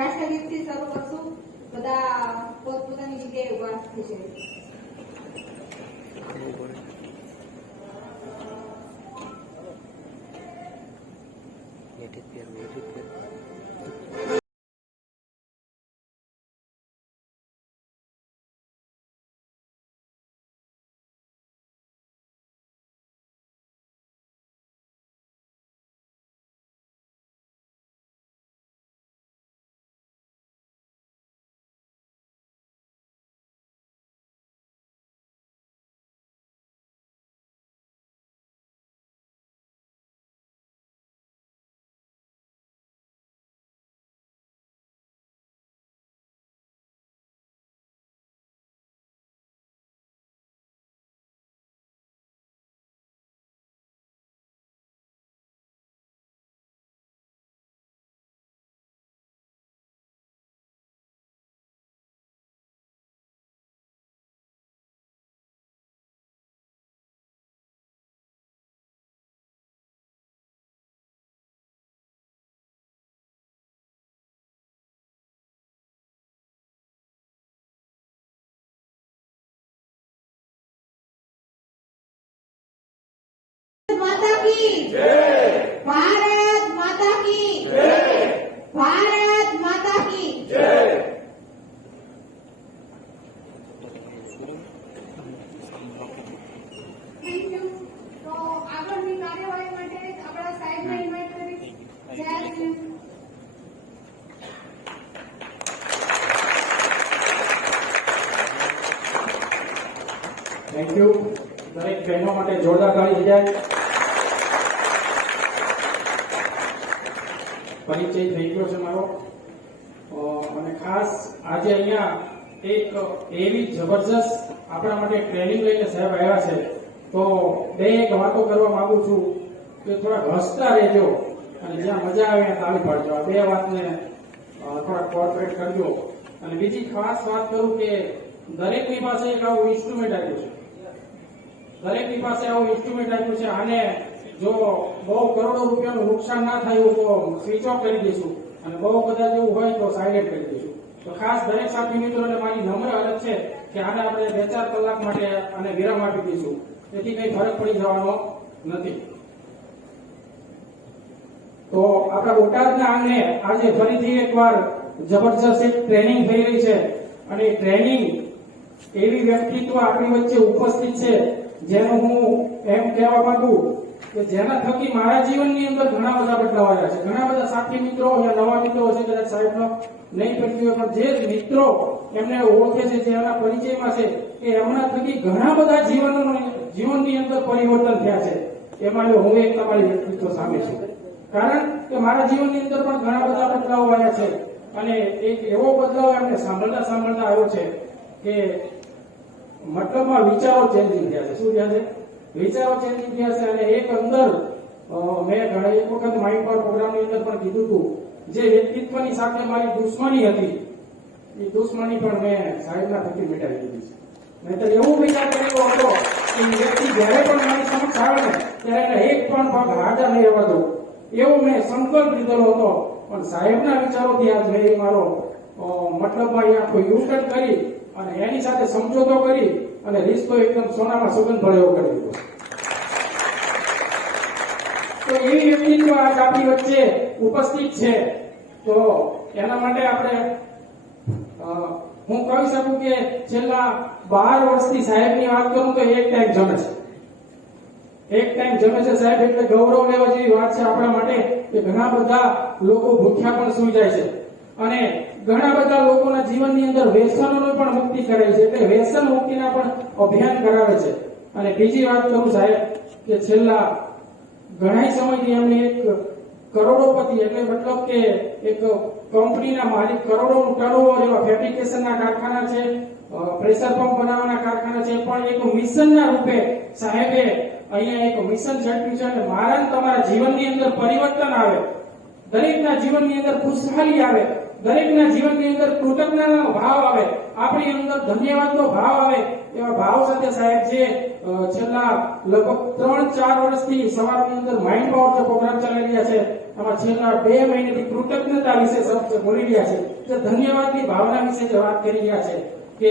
રાષ્ટ્રગીતથી શરૂ કરશું. બધા પોતપોતાની જગ્યાએ ઉભા થશે. माता की जय, भारत माता की जय, भारत माता की जय। Thank you. तो આગળની કાર્યવાહી માટે આપણા સાહેબને ઇન્વાઇટ કરીશ. જય શ્રી થેન્ક યુ. દરેક બહેનો માટે જોરદાર તાળી જાય. પરિચય થઈ ગયો છે મારો અને ખાસ આજે અહીંયા એક એવી જબરજસ્ત આપણા માટે ટ્રેનિંગ લઈને સાહેબ આવ્યા છે. તો બે એક વાતો કરવા માંગુ છું કે થોડા હસતા રહેજો અને જ્યાં મજા આવે ત્યાં તાળી પાડજો. આ બે વાતને થોડા કોર્પોરેટ કરજો. અને બીજી ખાસ વાત કરું કે દરેકની પાસે એક આવું ઇન્સ્ટ્રુમેન્ટ આપ્યું છે. દરેકની પાસે આવું ઇન્સ્ટ્રુમેન્ટ આપ્યું છે. આને જો બહુ કરોડો રૂપિયાનું નુકસાન ના થયું તો સ્વિચ ઓફ કરી દઈશું અને બહુ કદાચ એવું હોય તો સાયલેન્ટ કરી દઈશું. તો ખાસ દરેક સાથી મિત્રોને મારી નમ્ર અરજ છે કે આને આપણે 2-4 કલાક માટે આને વિરામ આપી દઈશું. તેથી કઈ ફરક પડી જવાનો નથી. તો આપણા બોટાદના આંગણે આજે ફરીથી એકવાર જબરજસ્ત એક ટ્રેનિંગ થઈ રહી છે અને ટ્રેનિંગ એવી વ્યક્તિત્વ આપણી વચ્ચે ઉપસ્થિત છે જેનું હું એમ કહેવા માંગુ કે જેના થકી મારા જીવનની અંદર ઘણા બધા બદલાવ આવ્યા છે. ઘણા બધા સાથી મિત્રો નવા મિત્રો છે, કદાચ સાહેબનો નહીં પડતી હોય, પણ જે મિત્રો એમને ઓળખે છે, જે એમના પરિચયમાં છે, કે એમના થકી ઘણા બધા જીવનની અંદર પરિવર્તન થયા છે. એમાં હું એક તમારી વ્યક્તિત્વ સામે છું. કારણ કે મારા જીવનની અંદર પણ ઘણા બધા બદલાવ આવ્યા છે અને એક એવો બદલાવ એમને સાંભળતા આવ્યો છે કે મતલબમાં વિચારો ચેન્જિંગ થયા છે. શું થયા છે? વિચારો ચેન્જિંગ થયા છે. અને એક અંદર મેં ઘણા એક વખત માઇન્ડ પાવર પ્રોગ્રામની અંદર પણ કીધું હતું જે વ્યક્તિત્વની સાથે મારી દુશ્મની હતી એ દુશ્મની પણ મેં સાહેબના થકી મિટાવી દીધી છે. નહીંતર એવું વિચાર કરેલો હતો કે એ વ્યક્તિ જ્યારે પણ મારી સમક્ષ આવે ને ત્યારે એને એક પણ પગ હાજર નહીં રહેવા દઉં, એવો મેં સંકલ્પ લીધેલો હતો. પણ સાહેબના વિચારોથી આજ મેં મારો મતલબમાં એ આખો યુટર્ન કરી અને એની સાથે સમજૂતો કરી અને રિશ્તો એકદમ સોનામાં સુગંધ ભરેલો કરી દીધો. તો એવી વ્યક્તિત્વ આજ આપણી વચ્ચે ઉપસ્થિત છે. તો એના માટે આપણે હું કહી શકું કે છેલ્લા 12 વર્ષથી સાહેબની વાત કરું તો એક ટાઈમ જમે છે. એક ટાઈમ જમે છે સાહેબ એટલે ગૌરવ લેવા જેવી વાત છે આપણા માટે કે ઘણા બધા લોકો ભૂખ્યા પણ સૂઈ જાય છે અને ઘણા બધા લોકોના જીવનની અંદર વ્યસનોની પણ મુક્તિ કરાય છે. એટલે વ્યસન મુક્તિના પણ અભિયાન કરાવે છે. અને બીજી વાત કરું સાહેબ કે છેલ્લા ઘણા સમયથી એમને એક કરોડોપતિ એટલે મતલબ કે એક કંપનીના માલિક, કરોડોનું ટર્નઓવર એવા ફેબ્રિકેશનના કારખાના છે, પ્રેશર પંપ બનાવવાના કારખાના છે, પણ એક મિશનના રૂપે સાહેબે અહીંયા એક મિશન ઝડપ્યું છે અને મારા તમારા જીવનની અંદર પરિવર્તન આવે, દરેકના જીવનની અંદર ખુશહાલી આવે, દરેકના જીવનની અંદર કૃતજ્ઞતાનો ભાવ આવે, આપણી અંદર ધન્યવાદનો ભાવ આવે, એવા ભાવ સાથે સાહેબ જે છેલ્લા લગભગ 3-4 વર્ષથી સવારની અંદર માઇન્ડ પાવર જે પ્રોગ્રામ ચલાવી રહ્યા છે એમાં છેલ્લા 2 મહિનાથી કૃતજ્ઞતા વિશે શબ્દ બોલી રહ્યા છે, જે ધન્યવાદની ભાવના વિશે જે વાત કરી રહ્યા છે કે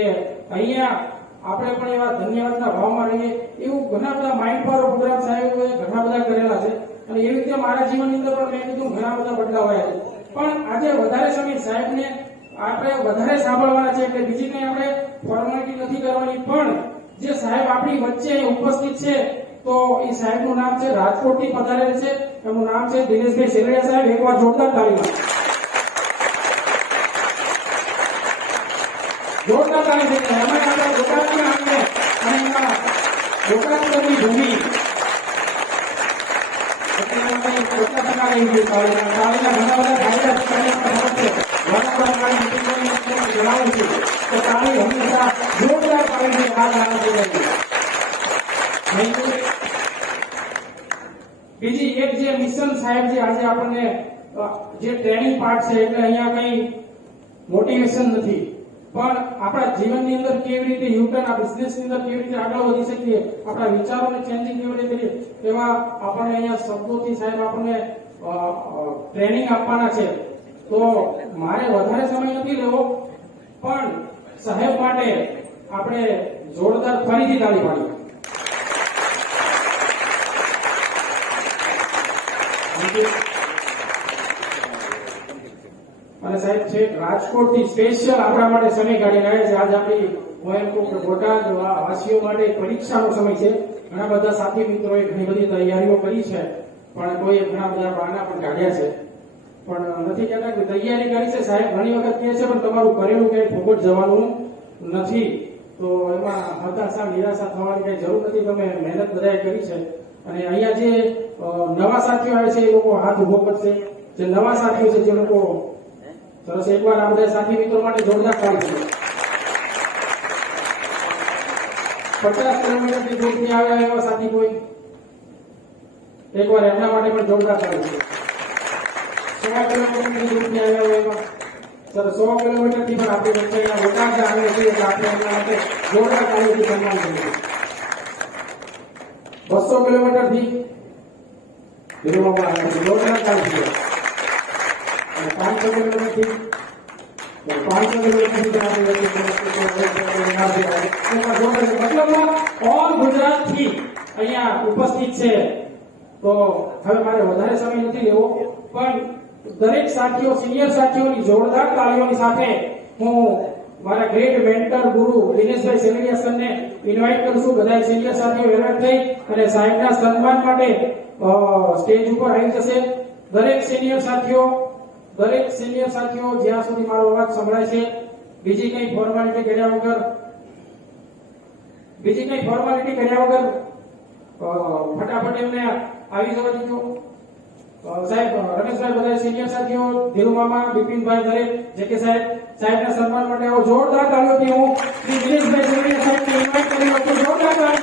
અહીંયા આપણે પણ એવા ધન્યવાદના ભાવમાં રહીએ. એવું ઘણા બધા માઇન્ડ પાવર પ્રોગ્રામ સાહેબોએ ઘણા બધા કરેલા છે અને એવી રીતે મારા જીવનની અંદર પણ મેં કીધું ઘણા બધા બદલાવ આવ્યા છે. પણ આજે વધારે સમય સાહેબને આપણે વધારે સાંભળવાના છે એટલે બીજી કંઈ આપણે ફોર્માલિટી નથી કરવાની. પણ જે સાહેબ આપણી વચ્ચે ઉપસ્થિત છે તો એ સાહેબનું નામ છે, રાજકોટથી પધારેલ છે, એમનું નામ છે દિનેશભાઈ સેલડિયા સાહેબ. એકવાર જોરદાર તાળીઓ, જોરદાર તાળી છે. એમાં આપણે બોટાદના આંગણે અને એમાં બોટાદની ભૂમિ તાળીના ઘણા બધા ફાયદા જણાવું છું તો તાળી હંમેશા જોરદાર તાળીથી બીજી એક જે મિશન સાહેબ જે આજે આપણને જે ટ્રેનિંગ પાર્ટ છે એટલે અહીંયા કઈ મોટિવેશન નથી પણ આપણા જીવનની અંદર કેવી રીતે યુટર્ન, આ બિઝનેસની અંદર કેવી રીતે આગળ વધી શકીએ, આપણા વિચારોને ચેન્જિંગ કેવી રીતે કરીએ એવા આપણને અહીંયા શબ્દોથી સાહેબ આપણને ટ્રેનિંગ આપવાના છે. તો મારે વધારે સમય નથી લેવો પણ સાહેબ માટે આપણે જોરદાર ફરીથી તાળી પાડીએ. અને સાહેબ છે રાજકોટથી સ્પેશિયલ આપણા માટે સમય કાઢીને આવ્યા છે. આજ આપણી હું એમ કહું કે બોટાદ વાસીઓ માટે પરીક્ષાનો સમય છે. ઘણા બધા સાથી મિત્રોએ ઘણી બધી તૈયારીઓ કરી છે પણ કોઈ ઘણા બધા બહાના પણ કાઢ્યા છે. પણ નથી કહેતા કે તૈયારી કરી છે સાહેબ ઘણી વખત કહે છે પણ તમારું કરેલું ક્યાંય ફોકટ જવાનું નથી. તો એમાં હતાશા નિરાશા થવાની કઈ જરૂર નથી. તમે મહેનત બધાએ કરી છે અને અહીંયા જે નવા સાથીઓ આવે છે એ લોકો હાથ ઉભો કરશે. જે નવા સાથીઓ છે જે લોકો સરસ એકવાર આ બધા સાથી મિત્રો માટે જોરદાર તાળી છે. 50 કિલોમીટરથી દૂરથી આવ્યા એવા સાથી કોઈ એકવાર એમના માટે પણ જોરદાર તાળી છે. 100 કિલોમીટરથી દૂરથી આવ્યા એવા સરસ 100 કિલોમીટરથી પણ આપણે વચ્ચે બોટાદ આવે છે એટલે આપણે એમના માટે જોરદાર તાળીથી સન્માન કરીએ. 200 કિલોમીટરથી જોરદાર તાળી છે. 500 કિલોમીટરથી 500 કિલોમીટરથી ઓલ ગુજરાતથી અહીંયા ઉપસ્થિત છે. તો હવે મારે વધારે સમય નથી લેવો પણ દરેક સાથીઓ, સિનિયર સાથીઓની જોરદાર તાળીઓની સાથે હું મારા ગ્રેટ મેન્ટર ગુરુ દિનેશભાઈ સેલડિયા સરને ઇન્વાઇટ કરું છું. બધા સિનિયર સાથીઓ એલર્ટ થઈ અને સાહેબના સન્માન માટે સ્ટેજ ઉપર આવી જશે. દરેક સિનિયર સાથીઓ જ્યાં સુધી મારો અવાજ સંભળાય છે બીજી કઈ ફોર્માલિટી કર્યા વગર ફટાફટ એમને આવી જવા દીધો. સાહેબ રમેશભાઈ, બધા સિનિયર સાથીઓ, ધીરુ મામા, બિપિનભાઈ, દરેક જે કે સાહેબના સન્માન માટે આવો જોરદાર તાળીઓથી હું શ્રી દિનેશભાઈ સેલડિયા સાહેબને ઇન્વાઇટ કરી રહ્યો છું. જોરદાર તાળી.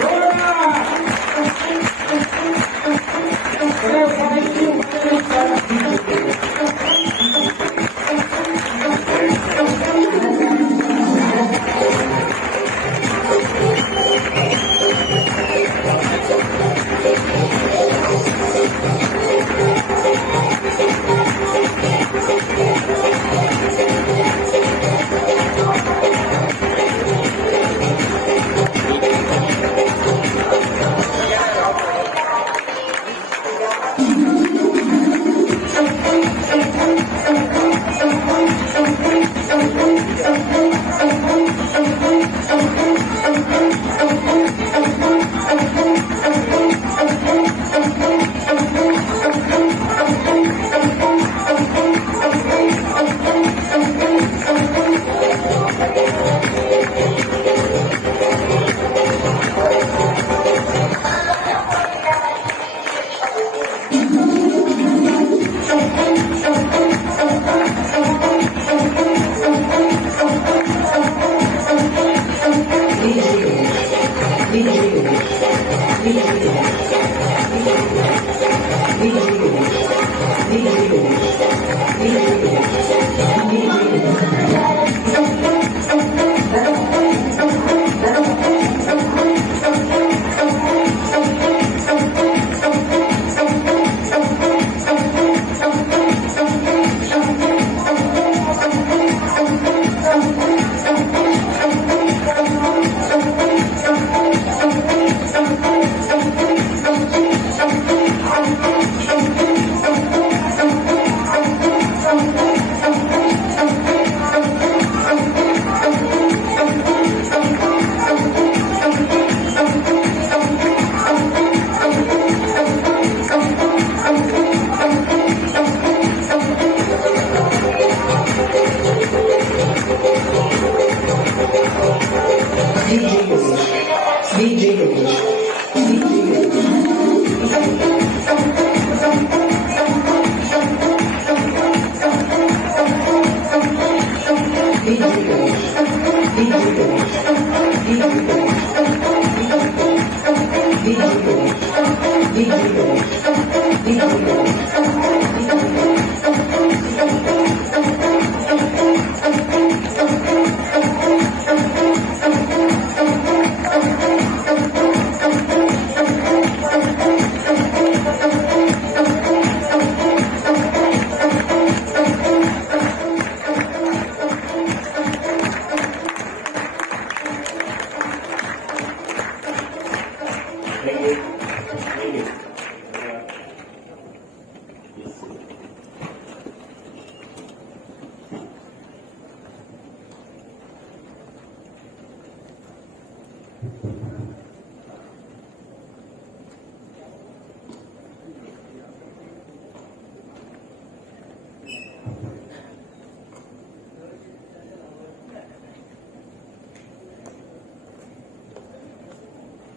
જોરદાર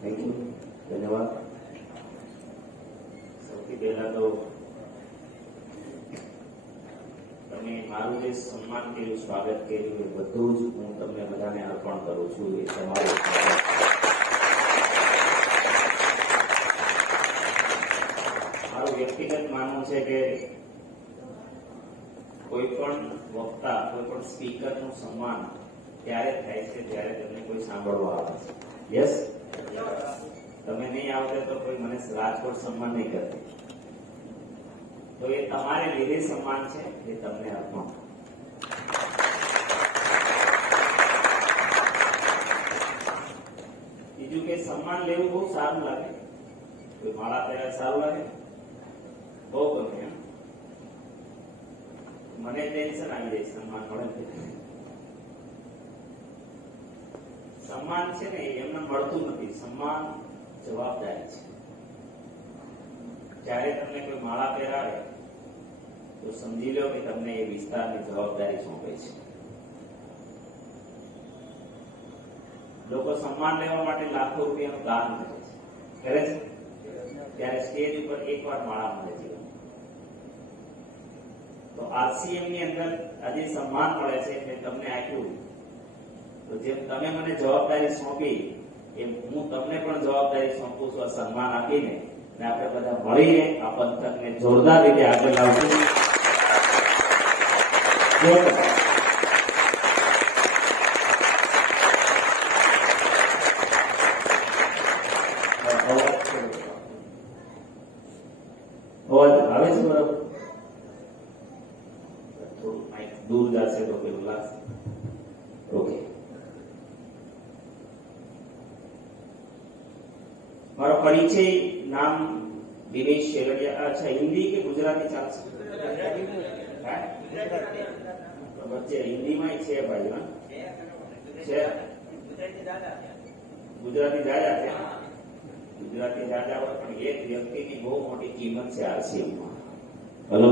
થેન્ક યુ, ધન્યવાદ. સૌથી પહેલા તો તમે મારું જે સન્માન કર્યું, સ્વાગત કર્યું, એ બધું જ હું તમને બધાને અર્પણ કરું છું. એ તમારું મારું વ્યક્તિગત માનવું છે કે કોઈ પણ વક્તા, કોઈ પણ સ્પીકરનું સન્માન ત્યારે થાય છે જ્યારે તમને કોઈ સાંભળવા આવે છે. યસ, તમે નહીં આવતે તો કોઈ મને રાજકોટ સન્માન નહીં કરતી. તો એ તમારે લીધે સન્માન છે, એ તમને અર્પણ. બીજું કે સન્માન લેવું બહુ સારું લાગે. કોઈ માળા પહેરે સારું લાગે, બહુ ગમે. એમ મને ટેન્શન આવી જાય સન્માન મળે. સન્માન છે ને એમને મળતું નથી. સન્માન જવાબદારી છે. જ્યારે તમને કોઈ માળા પહેરાવે તો સમજી લો કે તમને એ વિસ્તારની જવાબદારી સોંપે છે. લોકો સન્માન લેવા માટે લાખો રૂપિયાનું દાન કરે છે, ત્યારે સ્ટેજ ઉપર એકવાર માળા મળે છે. તો આરસીએમ ની અંદર આજે સન્માન મળે છે, મેં તમને આપ્યું. તો જેમ તમે મને જવાબદારી સોંપી એમ હું તમને પણ જવાબદારી સોંપું છું, આ સન્માન આપીને. ને આપણે બધા મળીને આ પંથકને જોરદાર રીતે આગળ લાવશું. અવાજ આવે છે બરાબર? થોડું માઇક દૂર જશે તો પેલું લાગશે. ઓકે, મારો પરિચય, નામ દિનેશ શેરડિયા. અચ્છા, હિન્દી કે ગુજરાતી ચાલશે? વચ્ચે હિન્દીમાં છે ભાઈ. હા છે, ગુજરાતી દાદા છે. ગુજરાતી દાદા હોય પણ એક વ્યક્તિની બહુ મોટી કિંમત છે આરસીએમમાં. હલો,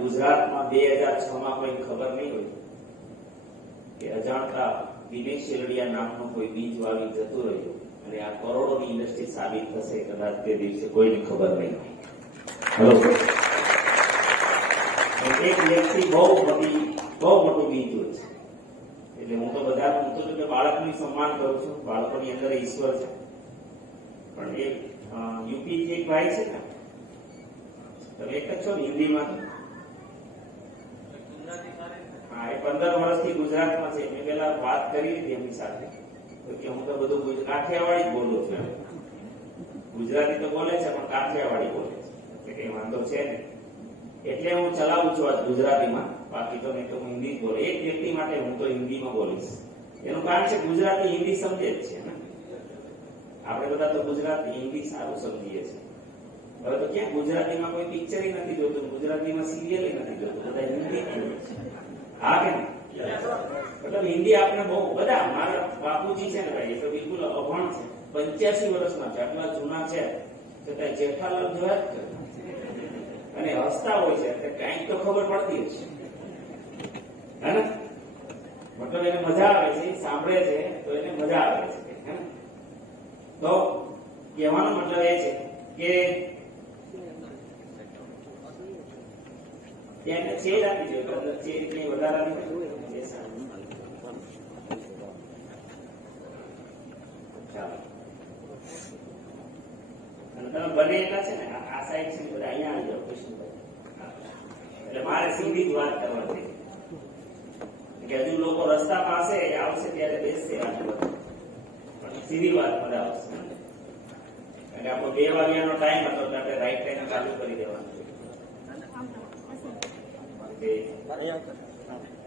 ગુજરાતમાં 2006માં કોઈ ખબર નહીં હોય કે અજાણતા દિનેશ શેરડિયા નામનો કોઈ બીજ વાવી જતું રહ્યું અને આ કરોડોની ઇન્ડસ્ટ્રી સાબિત થશે. કદાચ તે દિવસે કોઈને ખબર નહીં હોય. હલો, એક વ્યક્તિ બહુ મોટું બીજ હોય છે. એટલે હું તો બાળકનું સન્માન કરું છું. બાળકોની અંદર ઈશ્વર છે. પણ એક યુપી થી એક ભાઈ છે ને, તમે એક જ છો ને હિન્દીમાં? હા, એ 15 વર્ષથી ગુજરાતમાં છે. મેં પેલા વાત કરી હતી એમની સાથે કે હું તો બધું કાઠિયાવાડી જ બોલું છું. ગુજરાતી તો બોલે છે પણ કાઠિયાવાડી બોલે છે, કઈ વાંધો છે ને. એટલે હું ચલાવું છું આજ ગુજરાતીમાં. બાકી તો નહીં તો હું હિન્દી જ બોલું. એક વ્યક્તિ માટે હું તો હિન્દીમાં બોલીશ. એનું કારણ છે ગુજરાતી હિન્દી સમજે જ છે. આપણે બધા તો ગુજરાતી હિન્દી સારું સમજીએ છીએ. હવે તો ક્યાં ગુજરાતીમાં કોઈ પિક્ચર નથી જોતું, ગુજરાતીમાં સિરિયલ નથી જોતું, બધા હિન્દી જોઈએ છે. હા કે મતલબ હિન્દી આપણે બહુ બધા. મારા બાપુજી છે ને ભાઈ, એ તો બિલકુલ અભણ છે. 85 વર્ષના છે, આટલા જૂના છે છતાં જેઠાલાલ જોયા જ કરે અને હસતા હોય છે. એટલે કઈક તો ખબર પડતી હશે, હે ને? મતલબ એને મજા આવે છે, સાંભળે છે તો એને મજા આવે છે. તો કહેવાનો મતલબ એ છે કે એને ચેર આપી દો, એટલે ચેર કઈ વધારે આપી દો. ચાલો. અને તમે બને એટલા છે ને આ સાઈડ છે બધા અહીંયા આવી જાઓ કૃષ્ણભાઈ. એટલે મારે સીધી જ વાત કરવાની કે હજુ લોકો રસ્તા પાસે આવશે ત્યારે બેસશે પણ સીધી વાત બધા આવશે. એટલે આપણો 2 વાગ્યાનો ટાઈમ હતો એટલે આપણે રાઈટ ટાઈમ ચાલુ કરી દેવાનો.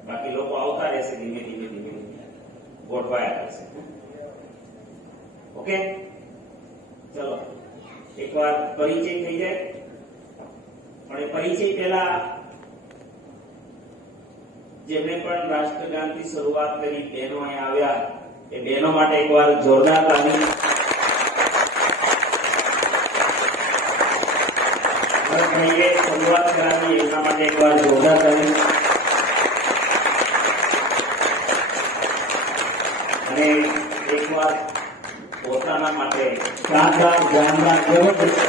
બાકી લોકો આવતા રહેશે ધીમે ધીમે ગોઠવાયા કરશે. ઓકે, ચલો એકવાર પરિચય થઈ જાય. પણ એ પરિચય પહેલા જેમણે પણ રાષ્ટ્રગાનથી શરૂઆત કરી બહેનો અહીંયા આવ્યા એ બહેનો માટે એકવાર જોરદાર તાળી. શરૂઆત કરાવી એના માટે એકવાર જોરદાર તાળી. અને એકવાર પોતાના માટે શાનદાર જાનદાર જબરદસ્ત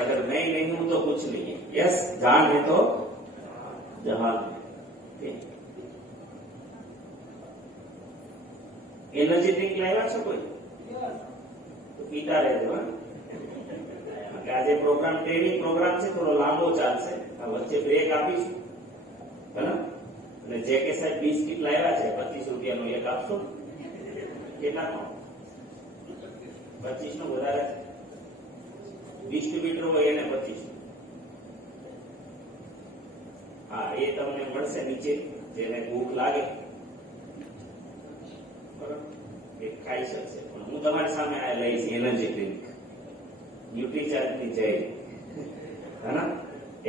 अगर मैं नहीं हूं तो कुछ नहीं है. यस, जान है तो जहान है. एनर्जी ड्रिंक लाया છો કોઈ? તો પીતા રહેજો. આજે પ્રોગ્રામ ટ્રેનિંગ પ્રોગ્રામ છે, થોડો લાંબો ચાલશે. વચ્ચે બ્રેક આપીશું, બરાબર? અને જે કે સાહેબ બિસ્કિટ લાવ્યા છે 25 રૂપિયાનું એક આપશો. કેટલાનો? 25 નો વધારે ડિસ્ટ્રીબ્યુટર હોય એને 25. હા, એ તમને મળશે નીચે, જેને ભૂખ લાગે બરાબર એ ખાઈ શકશે. પણ હું તમારી સામે આ લઈશ એનર્જી ડ્રિંક ન્યુટ્રીચાર્જ ની જય. હા,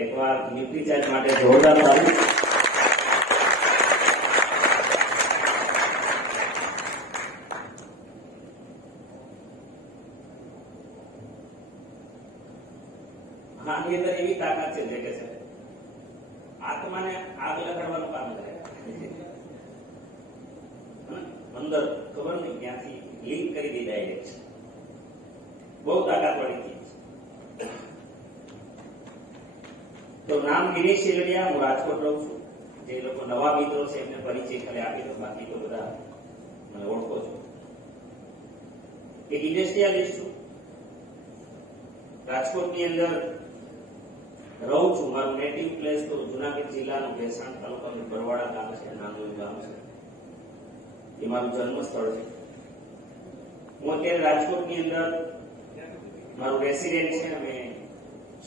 એકવાર ન્યુટ્રીચાર્જ માટે જોરદાર તાળી. આની અંદર એવી તાકાત છે જે કે છે આત્માને આગ લગાડવાનું કામ કરે. અંદર ખબર નહીં ક્યાંથી લિંક કરી દે ડાયરેક્ટ. બહુ તાકાત વાળી ચીજ. તો નામ દિનેશ શેલડિયા, હું રાજકોટ રહું છું. જે લોકો નવા મિત્રો છે એમને પરિચય ખાલી આપી દો, બાકી તો બધા મને ઓળખો છો. એક ઇન્ડસ્ટ્રીયાલિસ્ટ છું. રાજકોટની અંદર રહું છું. મારું નેટિવ પ્લેસ તો જુનાગઢ જિલ્લાનું ભેસાણ તાલુકાનું બરવાડા ગામ છે, નાનું ગામ છે. એ મારું જન્મ સ્થળ છે. હું અત્યારે રાજકોટની અંદર મારું રેસિડેન્ટ છે. અમે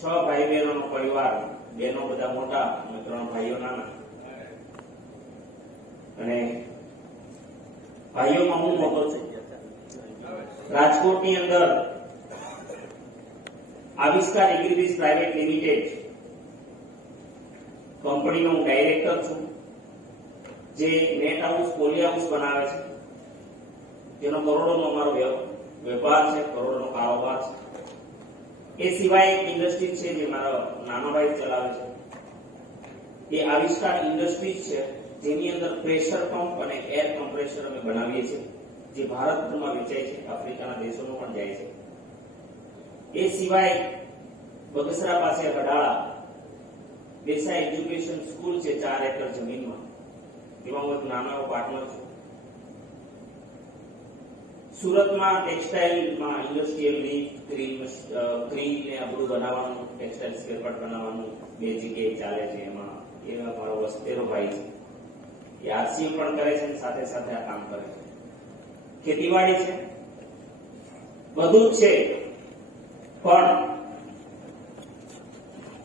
6 ભાઈ બહેનોનો પરિવાર, બહેનો બધા મોટા અને 3 ભાઈઓ નાના. અને ભાઈઓમાં હું મોટો છું. રાજકોટની અંદર આવિષ્કાર એગ્રીબીઝ પ્રાઇવેટ લિમિટેડ કંપનીનો હું ડાયરેક્ટર છું, જે નેટ હાઉસ પોલી હાઉસ બનાવે છે. જેનો કરોડોનો અમારો વેપાર છે, કરોડોનો કારોબાર છે. એ સિવાય એક ઇન્ડસ્ટ્રી છે જે મારો નાનો ભાઈ ચલાવે છે. એ આવિષ્કાર ઇન્ડસ્ટ્રીઝ છે, જેની અંદર પ્રેશર પંપ અને એર કમ્પ્રેસર અમે બનાવીએ છીએ, જે ભારતભરમાં વેચાય છે, આફ્રિકાના દેશોમાં પણ જાય છે. એ સિવાય બગસરા પાસે કડાળા દેસાઈ એજ્યુકેશન સ્કૂલ છે 4 એકર જમીનમાં, એમાં હું એક નાનો એવો પાર્ટનર છું. સુરતમાં ટેક્સટાઇલમાં ઇન્ડસ્ટ્રીયલ લીફ, ક્રીમ ને આ બધું બનાવવાનું, ટેક્સટાઇલ સ્પેર પાર્ટ બનાવવાનું 2 જગ્યાએ ચાલે છે. એમાં મારો વસ્તેરો ભાઈ છે, એ આરસીએમ પણ કરે છે, સાથે સાથે આ કામ કરે છે. ખેતીવાડી છે, બધું જ છે. પણ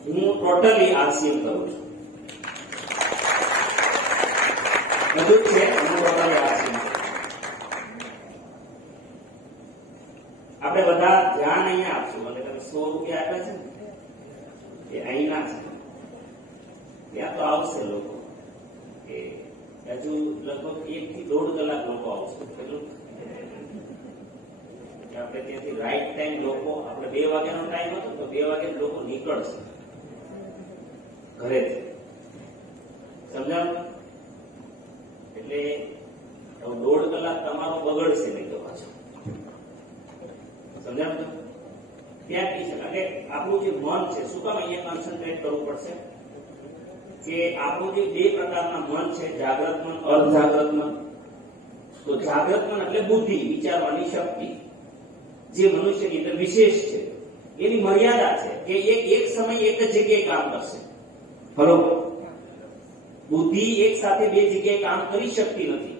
હું ટોટલી આરસીએમ કરું છું. બધું જ છે, હું ટોટલી આરસીએમ. આપણે બધા ધ્યાન અહીંયા આપશું. અને તમે 100 રૂપિયા આપ્યા છે ને, એ અહીંના છે. ત્યાં તો આવશે લોકો. એ હજુ લગભગ 1 થી 1.5 કલાક લોકો આવશે. પેલું આપણે ત્યાંથી રાઈટ ટાઈમ લોકો, આપણે 2 વાગ્યાનો ટાઈમ હતો તો 2 વાગે લોકો નીકળશે ઘરેથી. સમજાવ? એટલે 1.5 કલાક તમારો બગડશે નહીં તો પાછો. સમજાણું તો ત્યાં કહી શકાય કે આપણું જે મન છે, શું કામ અહીંયા કોન્સન્ટ્રેટ કરવું પડશે કે આપણું જે બે પ્રકારના મન છે, જાગ્રત મન, અર્ધજાગ્રત મન. તો જાગ્રત મન એટલે બુદ્ધિ, વિચારવાની શક્તિ, જે મનુષ્યની અંદર વિશેષ છે. એની મર્યાદા છે કે એક સમય એક જ જગ્યાએ કામ કરશે. બરોબર? બુદ્ધિ એક સાથે બે જગ્યાએ કામ કરી શકતી નથી,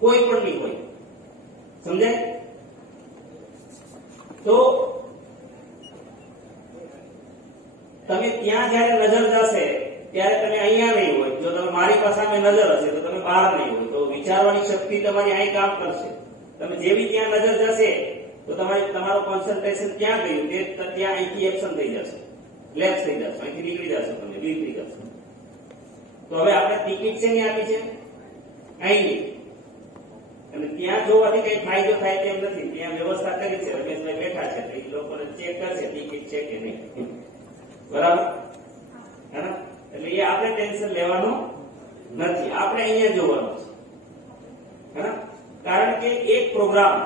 કોઈ પણ નહીં હોય. સમજાય? તો તમે ત્યાં જયારે નજર જશે ત્યારે તમે અહીંયા નહીં હોય. જો તમે મારી પાસે નજર હશે તો તમે બહાર નહીં હોય. તો વિચારવાની શક્તિ તમારી અહીં કામ કરશે. તમે જેવી ત્યાં નજર જશે તો તમારું કોન્સન્ટ્રેશન ક્યાં ગયું તે ત્યાં અહીંથી એક્શન થઈ જશે, લેફ્ટ થઈ જશે, અહીંથી નીકળી જશો, તમે નીકળી જશો. તો હવે આપણે ટિકિટ છે ને આપી છે અહીં, અને ત્યાં જોવાથી કઈ ફાયદો થાય તેમ નથી. ત્યાં વ્યવસ્થા કરી છે, રમેશભાઈ બેઠા છે, એ લોકોને ચેક કરશે ટિકિટ છે કે નહીં. બરાબર? એટલે એ આપણે ટેન્શન લેવાનું નથી, આપણે અહીંયા જોવાનું છે. કારણ કે એક પ્રોગ્રામ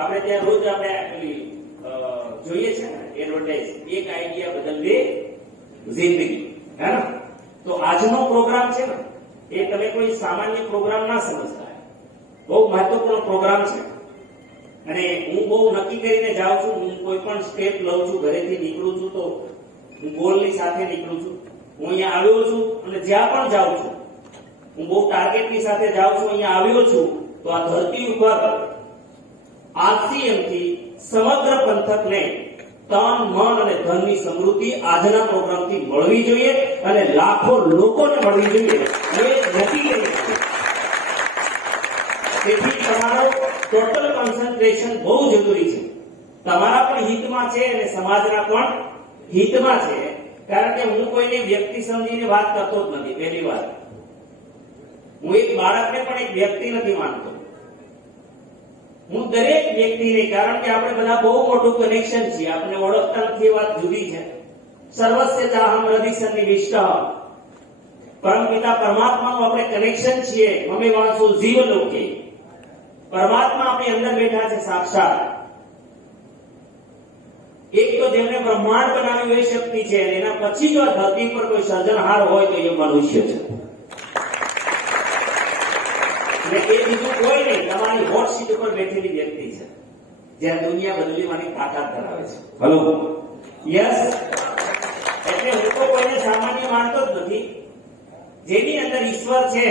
આપણે ત્યાં રોજ આપણે જોઈએ છે ને એડવર્ટાઇઝ, એક આઈડિયા બદલવે જિંદગી. હે ને? તો આજનો પ્રોગ્રામ છે ને એ તમે કોઈ સામાન્ય પ્રોગ્રામ ના સમજતા, બહુ મહત્વપૂર્ણ પ્રોગ્રામ છે. અને હું બહુ નક્કી કરીને જાઉં છું. હું કોઈ પણ સ્ટેપ લઉં છું, ઘરેથી નીકળું છું તો હું ગોલની સાથે નીકળું છું. હું અહીંયા આવ્યો છું અને જ્યાં પણ જાઉં છું હું બહુ ટાર્ગેટની સાથે જાઉં છું. અહીંયા આવ્યો છું તો આ ધરતી ઉપર RCM થી સમગ્ર પંથકને તન, મન અને ધનની સમૃદ્ધિ આજના પ્રોગ્રામથી મળવી જોઈએ અને લાખો લોકોને મળવી જોઈએ. એ નક્કી કરી. તેથી તમારું ટોટલ કોન્સન્ટ્રેશન બહુ જરૂરી છે. તમારા પણ હિતમાં છે અને સમાજના પણ હિતમાં છે. કારણ કે હું કોઈને વ્યક્તિ સમજીને વાત કરતો જ નથી. પહેલી વાત, હું એક બાળકને પણ એક વ્યક્તિ નથી માનતો. હું દરેક વ્યક્તિને, કારણ કે આપણે બધા બહુ મોટું કનેક્શન છીએ, આપણે ઓળખતા નથી એ વાત જુદી છે. સર્વસ્ય ચાહમ હૃદય સન્નિવિષ્ટ, પરમપિતા પરમાત્માનું આપણે કનેક્શન છીએ. મમે વાંસો જીવલોકે, પરમાત્મા આપણી અંદર બેઠા છે સાક્ષાત. એક તો જેમને બ્રહ્માંડ બનાવ્યું એ શક્તિ છે, અને એના પછી જો ધરતી પર કોઈ સર્જનહાર હોય તો એ મનુષ્ય છે. અને એ બીજું કોઈ નહીં, તમારી હોટ સીટ ઉપર બેઠેલી વ્યક્તિ છે, જ્યાં દુનિયા બદલવાની તાકાત ધરાવે છે. Hello, yes. એટલે હું તો કોઈને સામાન્ય માનતો જ નથી. જેની અંદર ઈશ્વર છે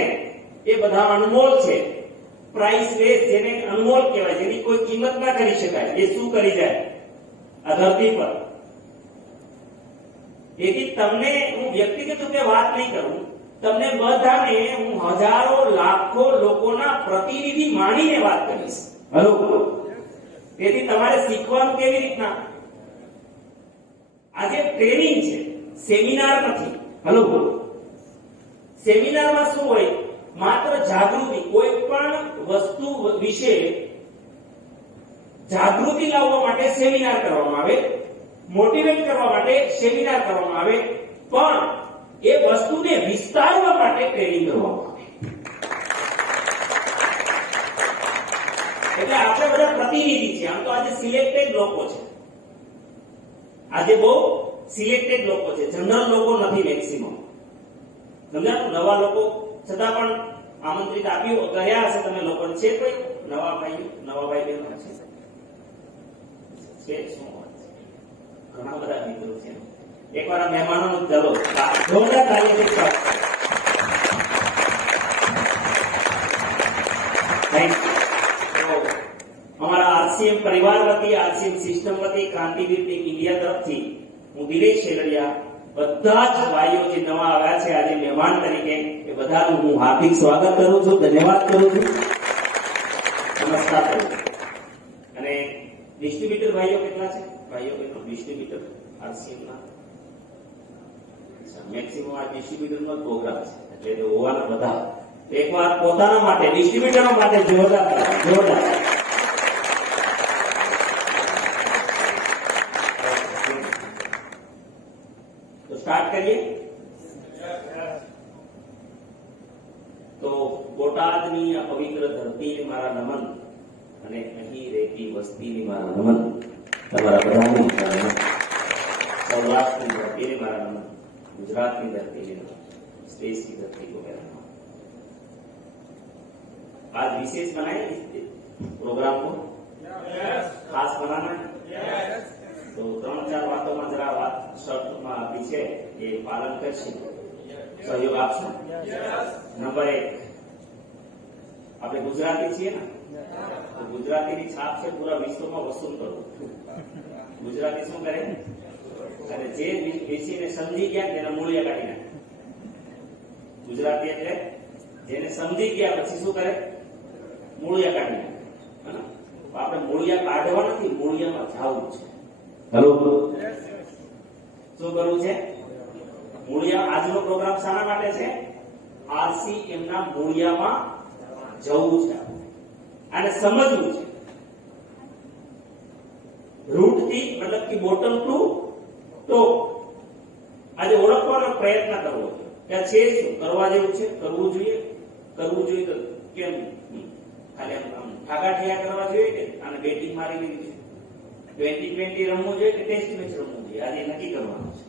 એ બધા અનમોલ છે, પ્રાઇસલેસ, જેને અનમોલ કહેવાય, જેની કોઈ કિંમત ના કરી શકાય. એ શું કરી જાય આ ધરતી પર? તેથી તમને હું વ્યક્તિગત રૂપે વાત નહીં કરું, તમને બધાને હું હજારો લાખો લોકોના પ્રતિનિધિ માનીને વાત કરીશ. હલો. તેથી તમારે શીખવાનું કેવી રીતના? આજે ટ્રેનિંગ છે, સેમિનાર નથી. હલો. સેમિનારમાં શું હોય? માત્ર જાગૃતિ, કોઈ પણ વસ્તુ વિશે જાગૃતિ લાવવા માટે સેમિનાર કરવામાં આવે, મોટિવેટ કરવા માટે સેમિનાર કરવામાં આવે, પણ એ વસ્તુને વિસ્તારવા માટે ટ્રેનિંગ કરવામાં આવે. એટલે આપણે બધા પ્રતિનિધિ છીએ. આમ તો આજે સિલેક્ટેડ લોકો છે, આજે બહુ સિલેક્ટેડ લોકો છે, જનરલ લોકો નથી મેક્સિમમ. સમજાયું? નવા લોકો છતાં પણ આમંત્રિત આપ્યું કર્યા હશે તમે લોકોને. છે કોઈ નવા ભાઈ બહેનો છે? શું વાત છે? ઘણા બધા મિત્રો છે. એકવાર આ મહેમાનોનું ચલો જોરદાર તાળીઓથી સ્વાગત. અમારા RCM પરિવાર વતી, RCM સિસ્ટમ વતી, ક્રાંતિવીર ટીમ ઇન્ડિયા તરફથી હું દિનેશ શેલડિયા બધા જ ભાઈઓ જે નવા આવ્યા છે આજે મહેમાન તરીકે, એ બધાનું હું હાર્દિક સ્વાગત કરું છું, ધન્યવાદ કરું છું, નમસ્કાર કરું છું. અને ડિસ્ટ્રીબ્યુટર ભાઈઓ કેટલા છે? ભાઈઓ બહેનો ડિસ્ટ્રીબ્યુટર RCM ના મેક્સિમમ આ ડિસ્ટ્રીબ્યુટર નો પ્રોગ્રામ છે, એટલે હોવાના બધા એકવાર પોતાના માટે, ડિસ્ટ્રીબ્યુટરો માટે જોરદાર. તો સ્ટાર્ટ કરીએ. તો બોટાદની આ પવિત્ર ધરતીને મારા નમન, અને અહીં રહેતી વસ્તીની મારા નમન, તમારા બધાની મારા નમન, સૌરાષ્ટ્રની ધરતીને મારા નમન, ગુજરાતની ધરતીને નમન, स्पेस की धरती को मेरा नमन। आज विशेष बनाए इस प्रोग्राम को, खास बनाना है, तो 3-4 बातों जरा बात शर्त आपी है ये पालन कर सहयोग आपशो। नंबर 1, આપણે ગુજરાતી છીએ ને, તો ગુજરાતીની છાપ છે પૂરા વિશ્વમાં વસૂલ કરવું। ગુજરાતી શું કરે? અને જે બેસીને સમજી ગયા તેના મૂલ્ય કાઢી નાખે। ગુજરાતી એટલે જેને સમજી ગયા પછી શું કરે? મૂળિયા કાઢી નાખે। આપણે મૂળિયા કાઢવા નથી, મૂળિયામાં જાવું છે। હેલો, શું કરવું છે? મૂળિયા। આજનો પ્રોગ્રામ શાના માટે છે? RCM ના મૂળિયામાં જવું છે અને સમજવું છે। રૂટ થી મતલબ કે બોટમ ટુ ટોપ આજે ઓળખવાનો પ્રયત્ન કરવો કે આ છે શું, કરવા જેવું છે, કરવું જોઈએ તો કેમ ખાલી આમ ઠાગાઠિયા કરવા જોઈએ કે આને બેટિંગ મારી દીધી છે, 2020 રમવું જોઈએ કે ટેસ્ટ મેચ રમવું જોઈએ, આજે નક્કી કરવાનું છે।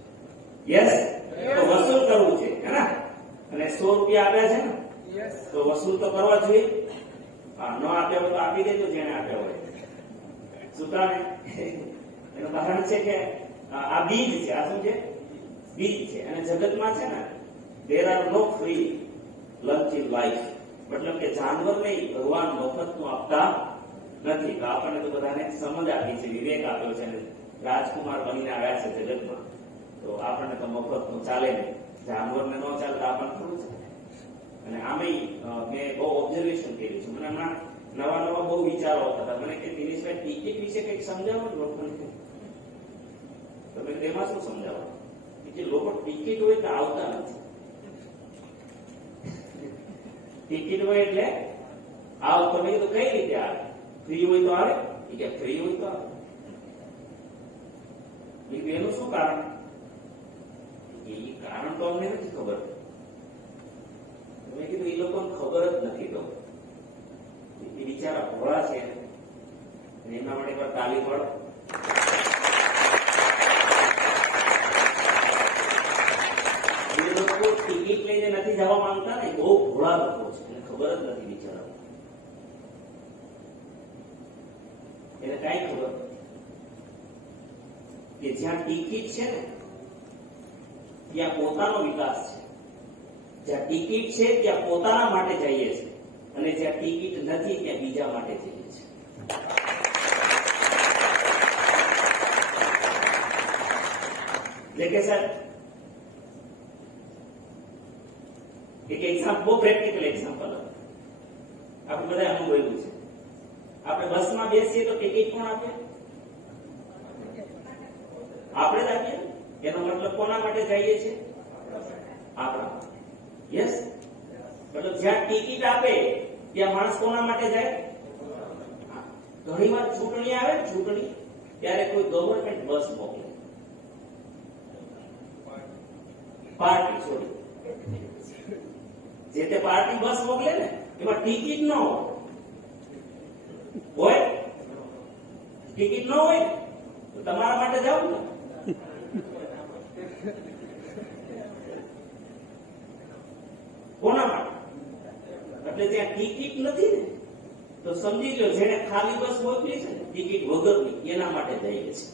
યસ, તો વસૂલ કરવું છે હે ને? અને 100 રૂપિયા આપ્યા છે ને, તો વસૂલ તો કરવા જોઈએ। હા, ન આપ્યા હોય તો આપી દેજો જેને આપ્યા હોય। શું કામ? એનું કારણ છે કે આ બીજ છે। આ શું છે? બીજ છે। અને જગતમાં છે ને there are no free lunch in life, મતલબ કે જાનવર નહીં, ભગવાન મફતનું આપતા નથી। તો આપણને તો બધાને સમજ આપી છે, વિવેક આપ્યો છે, અને રાજકુમાર બનીને આવ્યા છે જગતમાં, તો આપણને તો મફતનું ચાલે નહીં। જાનવરને ન ચાલે તો આપણને થોડું ચાલે। અને આમેય મેં બહુ ઓબ્ઝર્વેશન કર્યું છે, મને હમણાં નવા બહુ વિચારો આવતા હતા। મને કે દિનેશભાઈ ટિકિટ વિશે કંઈક સમજાવો ને લોકોને, તમે તેમાં શું સમજાવો? કે લોકો ટિકિટ હોય તો આવતા નથી। ટિકિટ હોય એટલે આવ, તમે તો કઈ રીતે આવે? ફ્રી હોય તો આવે? કે ફ્રી હોય તો આવે? એનું શું કારણ? એ કારણ તો અમને નથી ખબર। મેં કીધું એ લોકોને ખબર જ નથી, તો એ બિચારા ભોળા છે અને એમના માટે પર તાલી પડો। એ લોકો ટિકિટ લઈને નથી જવા માંગતા ને, બહુ ભોળા લોકો છે, એને ખબર જ નથી બિચારા, એને કઈ ખબર કે જ્યાં ટિકિટ છે ને ત્યાં પોતાનો વિકાસ છે, જ્યાં ટિકિટ છે ત્યાં પોતાના માટે જઈએ છે, અને જ્યાં ટિકિટ નથી ત્યાં બીજા માટે જઈએ છે। એટલે સર એક એક્ઝામ્પલ, બહુ પ્રેક્ટિકલ એક્ઝામ્પલ આપણે બધા અનુભવ્યું છે। આપણે બસમાં બેસીએ તો ટિકિટ કોણ આપે? આપણે જ આપીએ। એનો મતલબ કોના માટે જઈએ છે? આપણા। યસ, મતલબ જ્યાં ટિકિટ આપે ત્યાં માણસ કોના માટે જાય? ઘણી વાર ચૂંટણી આવે ને, ચૂંટણી ત્યારે કોઈ ગવર્મેન્ટ બસ મોકલે, પાર્ટી સોરી જે તે પાર્ટી બસ મોકલે ને એમાં ટિકિટ ન હોય, ટિકિટ ન હોય તો તમારા માટે જાવ ને, કોના માટે? એટલે ત્યાં ટિકિટ નથી ને તો સમજી લો જેને ખાલી બસ મોકલી છે ને ટિકિટ વગરની, એના માટે જઈએ છે।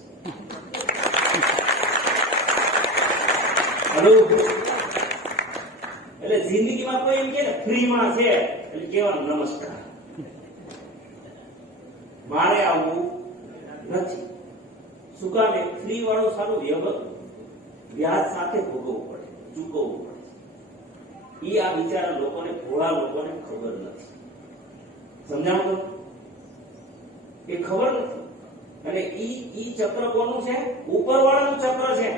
એટલે જિંદગીમાં કોઈ એમ કે ફ્રીમાં છે એટલે કેવાનું નમસ્કાર, મારે આવવું નથી। શું કામ? ફ્રી વાળું સારું વ્યાજ સાથે ભોગવવું પડે, ચૂકવવું પડે। એ આ બિચારા લોકોને, ભોળા લોકોને ખબર નથી। સમજાવો? એ ખબર નથી। અને ઈ ચક્ર કોનું છે? ઉપરવાળાનું ચક્ર છે।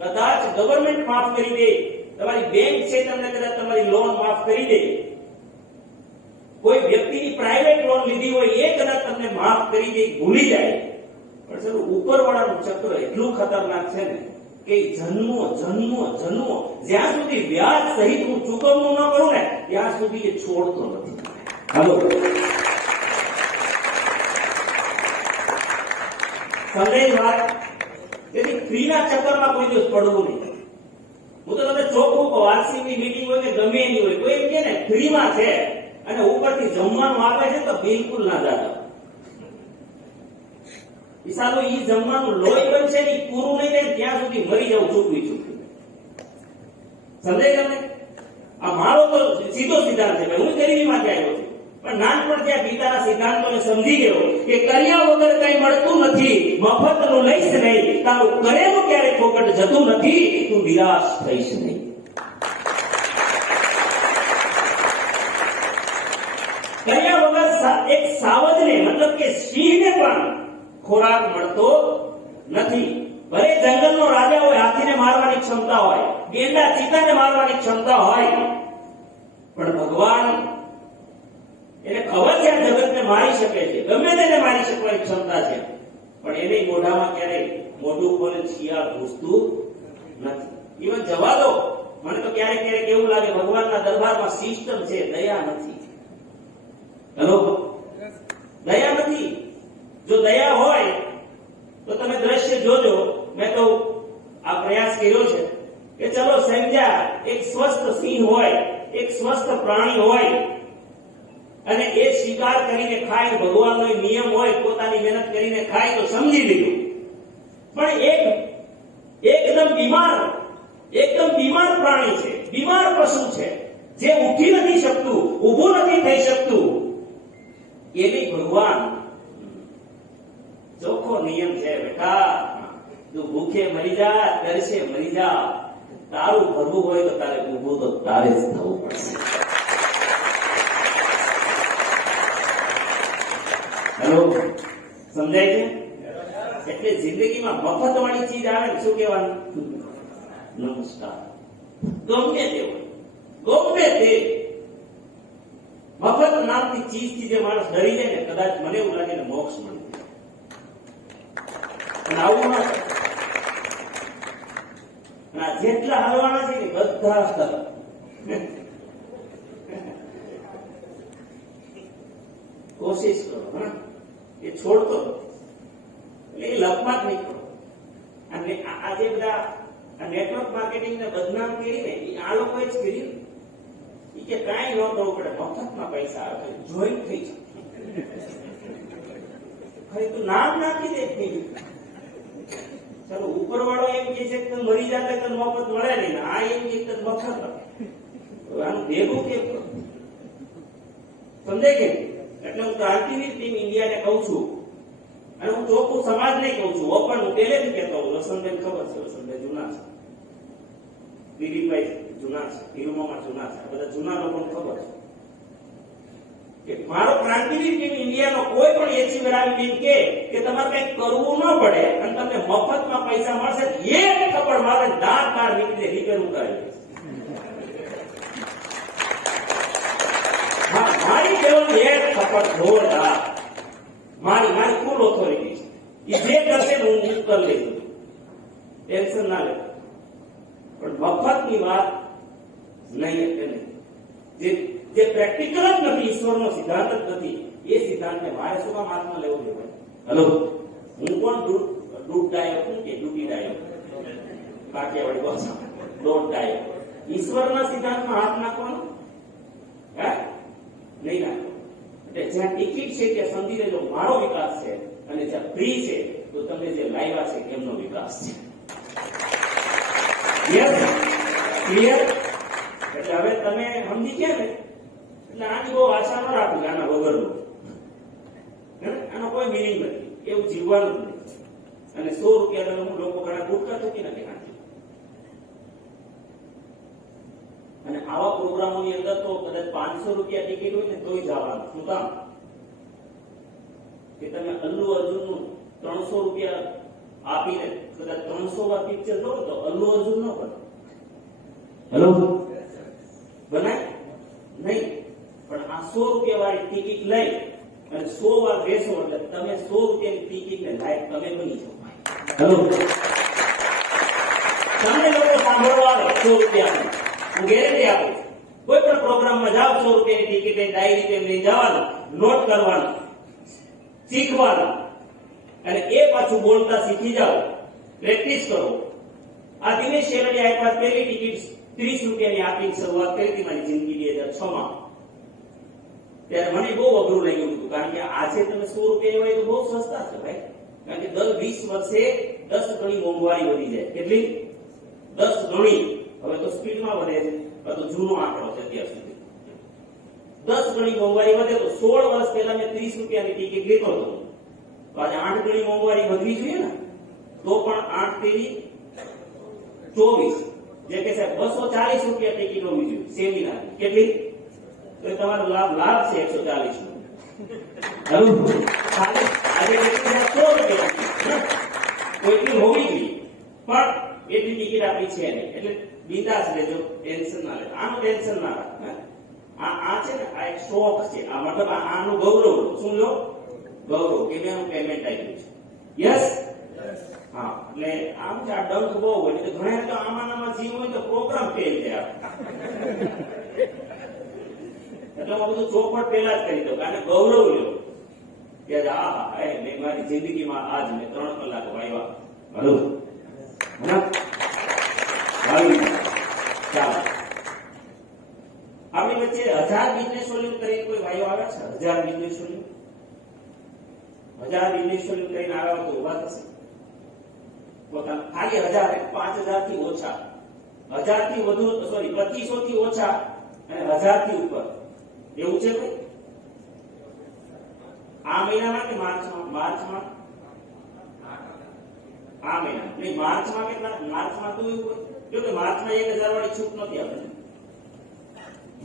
કદાચ ગવર્મેન્ટ માફ કરી દે, તમારી બેંક છે તમને કદાચ તમારી લોન માફ કરી દે, કોઈ વ્યક્તિની પ્રાઇવેટ લોન લીધી હોય એ કદાચ તમને માફ કરી દે, ભૂલી જાય, પણ સર ઉપરવાળાનું ચક્ર એટલું ખતરનાક છે ને કે જન્મો જ્યાં સુધી વ્યાજ સહિત હું ચૂકવણું ન કરું ને ત્યાં સુધી એ છોડતો નથી। હાલો, સમજાય વાત? તેથી ફ્રીના ચક્કરમાં કોઈ દિવસ પડવું નહીં. હું તો તમને ચોખ્ખું કહું, આરસીબી મીટિંગ હોય કે ગમે એની હોય, કોઈ એમ કે ને ફ્રીમાં છે અને ઉપરથી જમવાનું આપે છે તો બિલકુલ ના જાતા. ઈસાનો ઈ જમવાનું લોહી બનશે ને ઈ પૂરું નહીં થાય ત્યાં સુધી મરી જવું ચૂકવી. સમજાય તમને? આ મારો તો સીધો સિદ્ધાંત છે. હું ગરીબીમાંથી આવ્યો છું, પણ નાનપણથી આ ગીતાના સિદ્ધાંતોને સમજી ગયો કે કર્યા વગર કઈ મળતું નથી, મફતનું લઈશ નહીં, તારું કરેલું ક્યારે ફોકટ જતું નથી, તું નિરાશ થઈશ નહીં. કર્યા વગર એક સાવજને મતલબ કે સિંહને પણ ખોરાક મળતો નથી. ભલે જંગલનો રાજા હોય, હાથીને મારવાની ક્ષમતા હોય, ગેંડા ચીતાને મારવાની ક્ષમતા હોય, પણ ભગવાન એને ખબર છે આ જગતને મારી શકે છે, ગમે તેને મારી શકવાની ક્ષમતા છે, પણ એને મોઢામાં ક્યારેય મોઢું ખોલે શિયાળ ઘૂસતું નથી. ઇવન જવા દો, મને તો ક્યારેક ક્યારેક એવું લાગે ભગવાનના દરબારમાં સિસ્ટમ છે, દયા નથી. હેલો, દયા નથી. જો દયા હોય તો તમે દ્રશ્ય જોજો. મેં તો આ પ્રયાસ કર્યો છે કે ચલો સમજ્યા, એક સ્વસ્થ સિંહ હોય, એક સ્વસ્થ પ્રાણી હોય અને એ શિકાર કરીને ખાય, ભગવાનનો નિયમ હોય, પોતાની મહેનત કરીને ખાય તો સમજી લીધું. પણ એકદમ બીમાર પ્રાણી છે, બીમાર પશુ છે, જે ઉઠી નથી શકતું, ઊભું નથી થઈ શકતું, એની ભગવાન ચોખ્ખો નિયમ છે, બેટા તું ભૂખે મરી જા, તરસે મરી જા, તારું ભરવું હોય તો તારે ઊભું તો તારે જ થવું પડશે. હેલો, સમજાય છે? એટલે જિંદગીમાં મફત વાળી ચીજ આવે ને શું કહેવાનું? નમસ્કાર. ગમે તે હોય, ગમે તે મફત નામની ચીજથી જે માણસ ડરી જાય ને, કદાચ મને એવું લાગે ને મોક્ષ મળે. આવું ના જેટલા હાલવાના છે ને બધા કોશિશ કરો. એ છોડતો એટલે એ લપમાં જ નહીં કરો. અને આ જે બધા નેટવર્ક માર્કેટિંગ ને બદનામ કરીને આ લોકોએ જ કર્યું કે કાંઈ ન કરવું પડે, મફતમાં પૈસા આવે, જોઈન થઈ જાય. ખરી તું નામ નાખી દે નહીં. ચાલો ઉપરવાળો એમ કે છે કે મરી જાય તો મફત મળે નહીં, આ એમ કે મફત. આનું ભેગું કેમ કરું? સમજાય કે? એટલે હું ક્રાંતિવીર ટીમ ઇન્ડિયાને કહું છું, અને હું ચોખ્ખું સમાજને કહું છું, ઓપન. હું પહેલેથી કહેતો હોઉં, વસંતબેન ખબર છે, વસંતભાઈ જૂના છે, દિલીપભાઈ જૂના છે, હીરુમામા જૂના છે, બધા જૂના લોકોને ખબર છે કે મારો ક્રાંતિવીર ટીમ ઇન્ડિયાનો કોઈ પણ એચીવર આવી કે તમારે કઈ કરવું ન પડે અને તમને મફતમાં પૈસા મળશે, એક થપ્પડ મારે દાંત બહાર નીકળે રિપેર ઉતારી. મારી કેવળ એક થપ્પડ જોરદાર, મારી ફૂલ ઓથોરિટી છે. એ જે કરશે હું કરી લઈશ, ટેન્શન ના લે. પણ મફતની વાત નહીં એટલે નહીં. જે પ્રેક્ટિકલ જ નથી, ઈશ્વરનો સિદ્ધાંત જ નથી, એ સિદ્ધાંતને મારે શું કામ હાથમાં લેવો જોઈએ? હેલો, હું કોણ ડૂબ ડાયો કે ડૂબી ડાયો? કાઠિયાવાડી ભાષા ડોટ ડાયો. ઈશ્વરના સિદ્ધાંતમાં હાથ નાખવાનો હે નહીં નાખો. એટલે જ્યાં ટિકિટ છે ત્યાં સમજી લેજો મારો વિકાસ છે, અને જ્યાં ફ્રી છે તો તમે જે લાવ્યા છે એમનો વિકાસ છે. Yes, clear? એટલે હવે તમે સમજી ગયા ને? એટલે આની બહુ આશા ન રાખવી આના વગરનું. આનો કોઈ મિનિંગ નથી, એવું જીવવાનું જ નથી. અને 100 રૂપિયા તમે લોકો ઘણા ગુટકા થકી નથી નાખી. અને આવા પ્રોગ્રામોની અંદર તો કદાચ 500 રૂપિયા ટિકિટ હોય ને તોય જવાનું. શું કામ? કે તમે અલ્લુ અર્જુનનું 300 રૂપિયા આપીને કદાચ 300 વાર પિક્ચર જોવો તો અલ્લુ અર્જુન ન બને. હેલો, બનાય નહીં. પણ આ 100 રૂપિયા વાળી ટિકિટ લઈ અને 100 વાર બેસો એટલે તમે 100 રૂપિયાની ટિકિટને લાયક તમે બની જાઓ. હેલો, તમે લોકો સાંભળવા 100 રૂપિયા હું ગેરંટી આપું. કોઈ પણ પ્રોગ્રામમાં જાઓ 100 રૂપિયાની ટિકિટ લઈને ડાયરી પેન લઈ જવાનું, નોટ કરવાનું, શીખવાનું. અને એ પાછું બોલતા શીખી જાઓ, પ્રેક્ટિસ કરો. આ દિનેશ શેરડીયા એકવાર પહેલી ટિકિટ 30 રૂપિયાની આપીને શરૂઆત કરી હતી મારી જિંદગી 2006 માં. ત્યારે મને બહુ અઘરું લાગ્યું હતું, કારણ કે આજે તમે 100 રૂપિયા હોય તો બહુ સસ્તા છે ભાઈ. કારણ કે દર 20 વર્ષે 10 ગણી મોંઘવારી વધી જાય. કેટલી? 10 ગણી. હવે તો સ્પીડમાં વધે છે, આ તો જૂનો આંકડો છે અત્યાર સુધી. 10 ગણી મોંઘવારી વધે તો 16 વર્ષ પહેલા મેં 30 રૂપિયાની ટિકિટ લીધો હતો. તો આજે 8 ગણી મોંઘવારી વધવી જોઈએ ને, તો પણ 8 તેરી 24, જે કે સાહેબ 240 રૂપિયા ટિકિટ હોવી જોઈએ સેમિનાર. કેટલી? તો તમારો લાભ છે 140 નો. આજે કેટલી 100 રૂપિયા તો એટલી હોવી જોઈએ, પણ એટલી ટિકિટ આપી છે નહીં. એટલે બિંદાસ લેજો, ટેન્શન ના લેજો. આનું ટેન્શન ના રાખો. આ છે ને, આ એક શોખ છે. આ મતલબ આનું ગૌરવ. શું લો? ગૌરવ કે મેં પેમેન્ટ આપ્યું છે. યસ. હા, એટલે આમ છે આ ડંક બહુ હોય એટલે ઘણા તો આમાં જીવ હોય તો પ્રોગ્રામ ફેલ થાય. એટલે હું બધું ચોપડ પહેલા જ કરી દઉં, કારણ ગૌરવ લ્યો કે મેં મારી જિંદગીમાં આજ મેં 3 કલાક વાયવા. હલો, ચાલો. આપણી વચ્ચે 1000 બિઝનેસ સોલ્યુશન કરીને કોઈ વાયો આવે છે? 1000 બિઝનેસ સોલ્યુશન, 1000 બિઝનેસ સોલ્યુશન કરીને આવ્યા તો ઉભા થશે. ખાલી 1000, 5000 થી ઓછા, 1000 થી વધુ, સોરી 2500 થી ઓછા અને 1000 થી ઉપર. એવું છે કોઈ આ મહિનામાં કે માર્ચમાં? માર્ચમાં. આ મહિના નહીં, માર્ચમાં કેટલા? માર્ચમાં તો એવું હોય કે માર્ચમાં 1000 વાળી છૂટ નથી આપણે.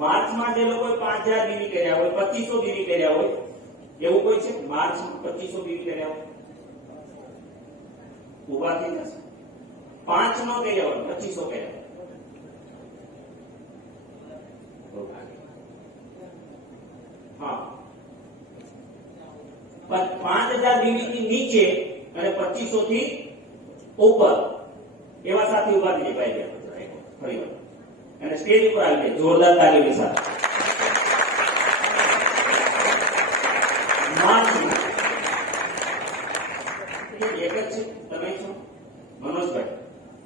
માર્ચમાં જે લોકોએ 5000 બીવી કર્યા હોય, 2500 બીવી કર્યા હોય, એવું કોઈ છે? માર્ચમાં 2500 બીવી કર્યા હોય ઉભા થઈ જશે. 5 નો કર્યા હોય, 2500 કર્યા. હા, 5000 બીવી થી નીચે અને 2500 થી ઉપર એવા સાથી ઉભા થઈ જાય. ફરી વાર અને સ્ટેજ ઉપર આવી જાય જોરદાર તાલીમની સાથે. એક જ છે, તમે છો મનોજભાઈ,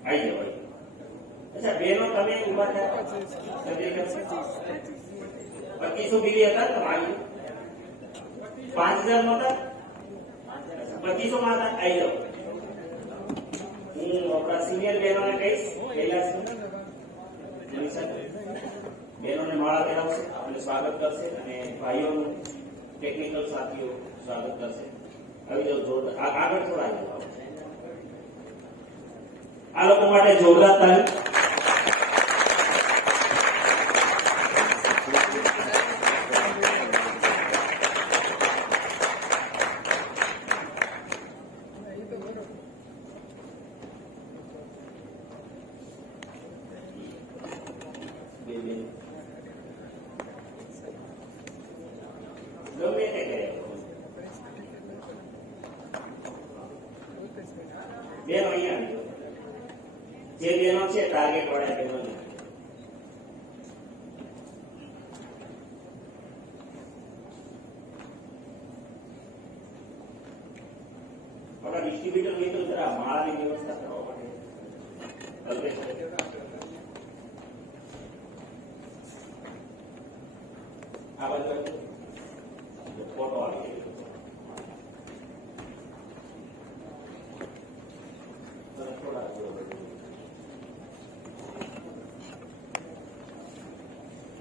આવી જાવ. અચ્છા બેનો તમે ઉભા થયા 2500 બીવી હતા તમારી, 5000 નહોતા, 2500 માં હતા. આવી જાવ. હું આપણા સિનિયર બહેનોને કહીશ, કૈલાસ બહેનોને માળા પહેરાવશે, આપણે સ્વાગત કરશે અને ભાઈઓનું ટેકનિકલ સાથીઓ સ્વાગત કરશે. આવી જાવ જોરદાર. આગળ થોડા આવી જાવ. આ લોકો માટે જોરદાર તાલીમ. ગમે તે કરે બેનો અહીંયા જે બેનો છે ટાર્ગેટ વાળા બેનો આપણા ડિસ્ટ્રીબ્યુટર મિત્રો જરા માળાની વ્યવસ્થા કરવા માટે આ બાજુ ફોટો આવી ગયો.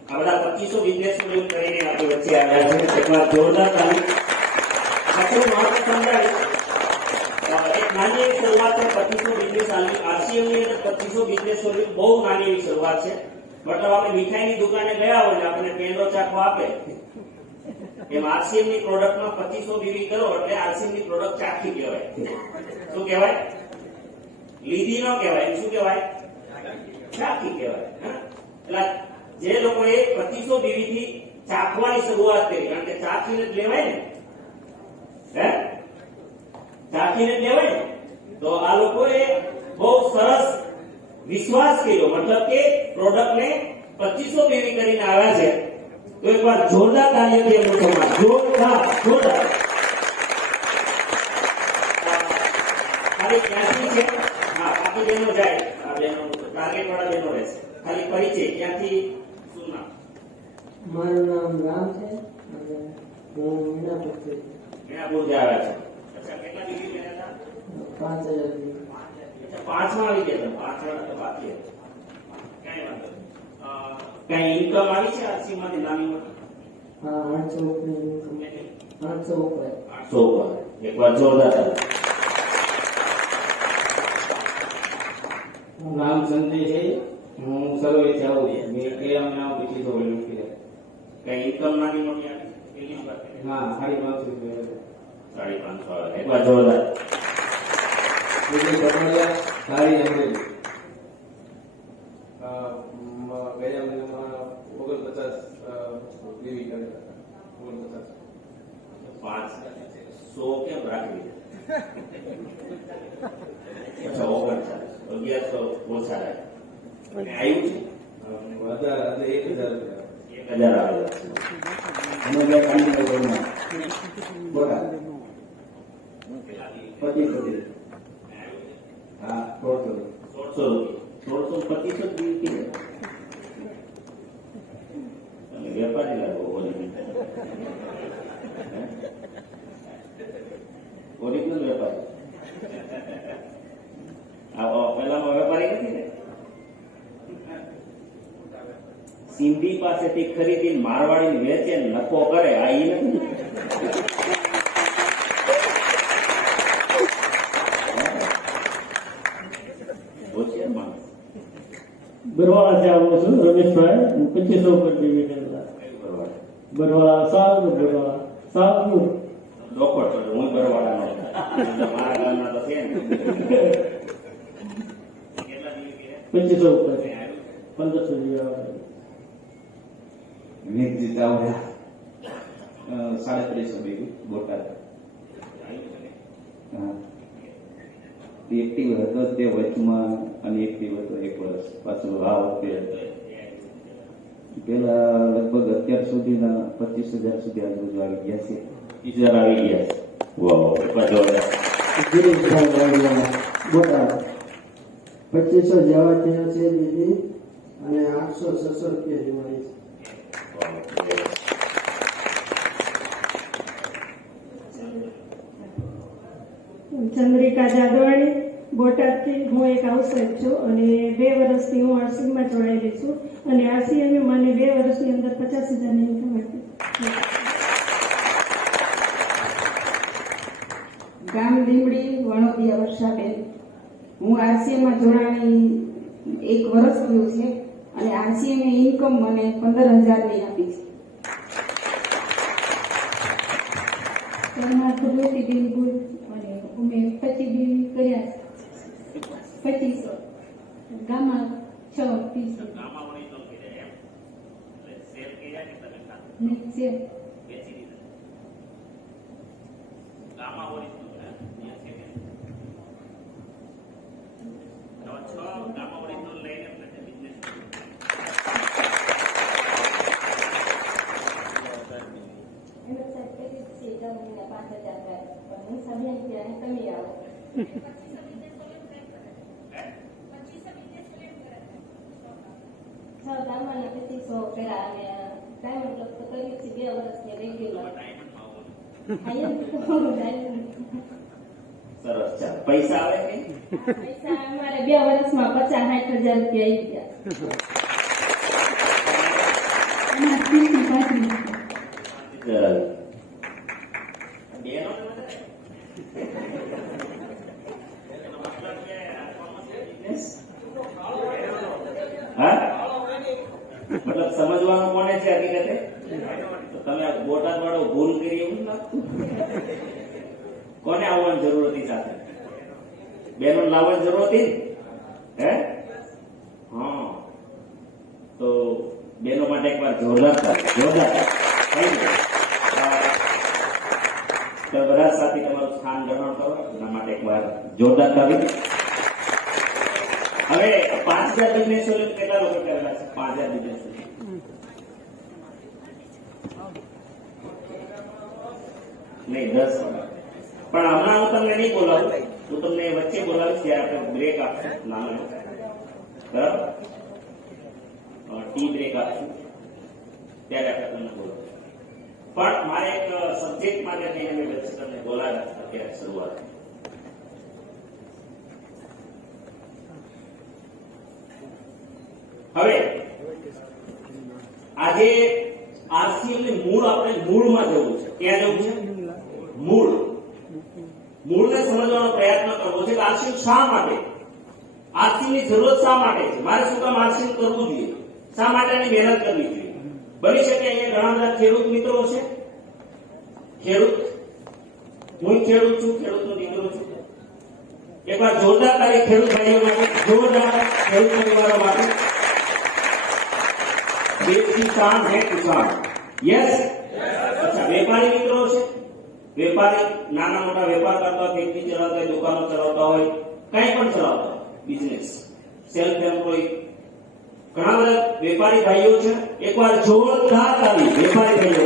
આ બધા 2500 બિઝનેસ કરીને આપણી વચ્ચે આવ્યા છે. એકવાર જોરદાર તાલીમ. આખું માર્ગ સમજાય. એક નાની એવી શરૂઆત છે. 2500 બિઝનેસ આરસીએમ ની અંદર 2500 બિઝનેસ સોલ્યુશન બહુ નાની એવી શરૂઆત છે. મતલબ આપણે મીઠાઈની દુકાને ગયા હોય ને આપણને પેંડો ચાખો આપે, એમ આરસીએમ ની પ્રોડક્ટમાં 2500 બીવી કરો એટલે આરસીએમ ની પ્રોડક્ટ ચાખી કહેવાય. શું કહેવાય? લીધી ન કહેવાય. શું કહેવાય? ચાખી કહેવાય. એટલે જે લોકોએ 2500 બીવી થી ચાખવાની શરૂઆત કરી, કારણ કે ચાખીને જ લેવાય ને, ચાખીને જ લેવાય ને, તો આ લોકોએ બહુ સરસ વિશ્વાસ કર્યો. મતલબ કે પ્રોડક્ટને 2500 બીવી કરીને આવ્યા છે. તો એક વાર જોરદાર તાલીઓથી એમનું સન્માન. જોરદાર જોરદાર. બાકી ક્યાંથી છે? હા, બાકી બહેનો જાય. આ બહેનો ટાર્ગેટ વાળા બહેનો રહેશે. ખાલી પરિચય ક્યાંથી, શું નામ? મારું નામ રામ છે અને હું મીનાપુરથી મીણાપુરથી આવ્યા છો. અચ્છા, કેટલા ડિગ્રી મેળવ્યા હતા? 5000 ની. અચ્છા, 5 માં આવી ગયા તમે. 5 વાળા તો બાકી હતા. કઈ વાંધો નહીં. કઈ ઇન્કમ આવી છે આરસી માંથી નાની મોટી? હા 800 ઉપરની income. 800 ઉપર. 800 ઉપર. એકવાર જોરદાર તાળી. હું નામ સંજય છે. હું સર્વેથી આવું છું. મેં કેમ નામ બીજી તો વેલું કીધું. કઈ ઇન્કમ નાની મોટી આવી? કેટલી વાત કરી? હા 550 550 આવે. એકવાર જોરદાર. બીજી કપડિયા સારી અમરેલી. ગયા મહિનામાં 49 લીવી કરેલા હતા. 49. 500 કેમ રાખી દીધા? અચ્છા, 1100 ઓછા રાખ્યા. અને આવ્યું છે? વધારે 1000 રૂપિયા. 1000 આવેલા. અમે ગયા કાંડીનગરમાં. બોલા 25. હા 1600. 1600 રૂપિયા. 1625 જ દીધી. તમે વેપારી લાગો. ઓરિજિનલ વેપારી. પહેલામાં વેપારી નથી ને. સિંધી પાસેથી ખરીદી મારવાડી વેચે નફો કરે, આ ઈ નથી. હોશિયાર માણસ. બરવાળા આવું છું રમેશભાઈ 2500 ઉપર ટીવી કરેલા બરવાળા સાવપુર ડોકોર છો હું બરવાળાનો. મારા ગામના તો છે ને. કેટલા દિવસ 2500 ઉપર 1500 જેવા આવે. મેઘજી ચાવડા 350 બીજું બોટાદ. હા એક્ટિવ હતો તે વચમાં અને એક્ટિવ હતો 1 વર્ષ પાછું આ વખતે પેલા લગભગ અત્યાર સુધીના 25,000 સુધી આજુબાજુ આવી ગયા છે. ટીચર આવી ગયા છે. વાહ, એકવાર જોરદાર. ગિરીશભાઈ વાડિયા, બોટાદ 2500 જેવા થયા છે દીદી અને 800-600 રૂપિયા જોવાની છે. ચંદ્રિકા જાદવાણી બોટાદથી. હું એક હાઉસવાઈફ છું અને 2 વર્ષથી હું આરસીમાં જોડાયેલી છું અને આરસીએમે મને 2 વર્ષની અંદર 50,000 ની ઇન્કમ આપી. ગામ લીમડી વણોદિયા વર્ષાબેન. હું આરસીએમાં જોડાણી 1 વર્ષ થયું છે અને આરસીએમ ઇન્કમ મને 15,000 ની આપી છે. તેમાં ભગવતી બેન ગુલ અને અમે 25 બિલ કર્યા છે. 2500 ગામમાં 6 પીસ ગામમાં ઓરિજિનલ કર્યા એમ. એટલે સેલ કર્યા કે તમે ખાલી નીચે વેચી દીધા? ગામમાં ઓરિજિનલ કર્યા. અહીંયા છે કે? તો 6 ગામમાં ઓરિજિનલ લઈને આપણે બિઝનેસ એનો સાહેબ કરી છે 10 મહિના 5,000 પણ હું સમય ત્યાં તમે આવો. ગામમાં 2500 કર્યા અને ડાયમંડ ક્લબ તો કર્યું છે 2 વર્ષથી રેગ્યુલર. સરસ છે. પૈસા આવે કે? પૈસા અમારે 2 વર્ષમાં 50,000-60,000 રૂપિયા આવી ગયા. બહેનો હા, મતલબ સમજવાનું કોને છે હકીકતે? તો તમે આ બોટાદ વાળો ભૂલ કરી એવું લાગતું? કોને આવવાની જરૂર હતી સાથે? બહેનો લાવવાની જરૂર હતી ને? હે? હા, તો બહેનો માટે એકવાર જોરદાર બધા સાથે તમારું સ્થાન ગ્રહણ કરો એના માટે એકવાર જોરદાર તાળી. હવે 5,000 બિઝનેસ કેટલા લોકો કરેલા છે? 5,000 બિઝનેસ નહીં 10. પણ હમણાં હું તમને નહીં બોલાવું, હું તમને વચ્ચે વચ્ચે બોલાવીશ ત્યારે આપણે બ્રેક આપશું નાનો બરાબર ટી બ્રેક આપશું ત્યારે આપણે તમને બોલાવીશું પણ મારે એક સબ્જેક્ટ માટે થઈને મેં વચ્ચે તમને બોલાવ્યા અત્યારે શરૂઆત હવે આજે આરસીએમ ને મૂળ આપણે મૂળમાં જવું છે ક્યાં જવું છે મૂળને સમજવાનો પ્રયત્ન કરવો છે કે આરસીએમ શા માટે આરસીએમ ની જરૂરત શા માટે છે મારે શું કામ આરસીએમ કરવું જોઈએ શા માટે એની મહેનત કરવી જોઈએ બની શકે અહીંયા ઘણા બધા ખેડૂત મિત્રો છે ખેડૂત હું ખેડૂત છું ખેડૂતનો દીકરો છું એકવાર જોરદાર તારીખ ખેડૂત ભાઈઓ માટે જોરદાર ખેડૂત પરિવારો માટે देश की शान है किसान यस अच्छा વેપારી મિત્રો છે વેપારી નાના મોટા વેપાર કરતા હોય ફેક્ટરી ચલાવતા હોય દુકાનો ચલાવતા હોય કંઈ પણ ચલાવતા હોય બિઝનેસ સેલ્ફ એમ્પ્લોય ઘણા બધા વેપારી ભાઈઓ છે એકવાર જોરદાર તાળી વેપારી ભાઈઓ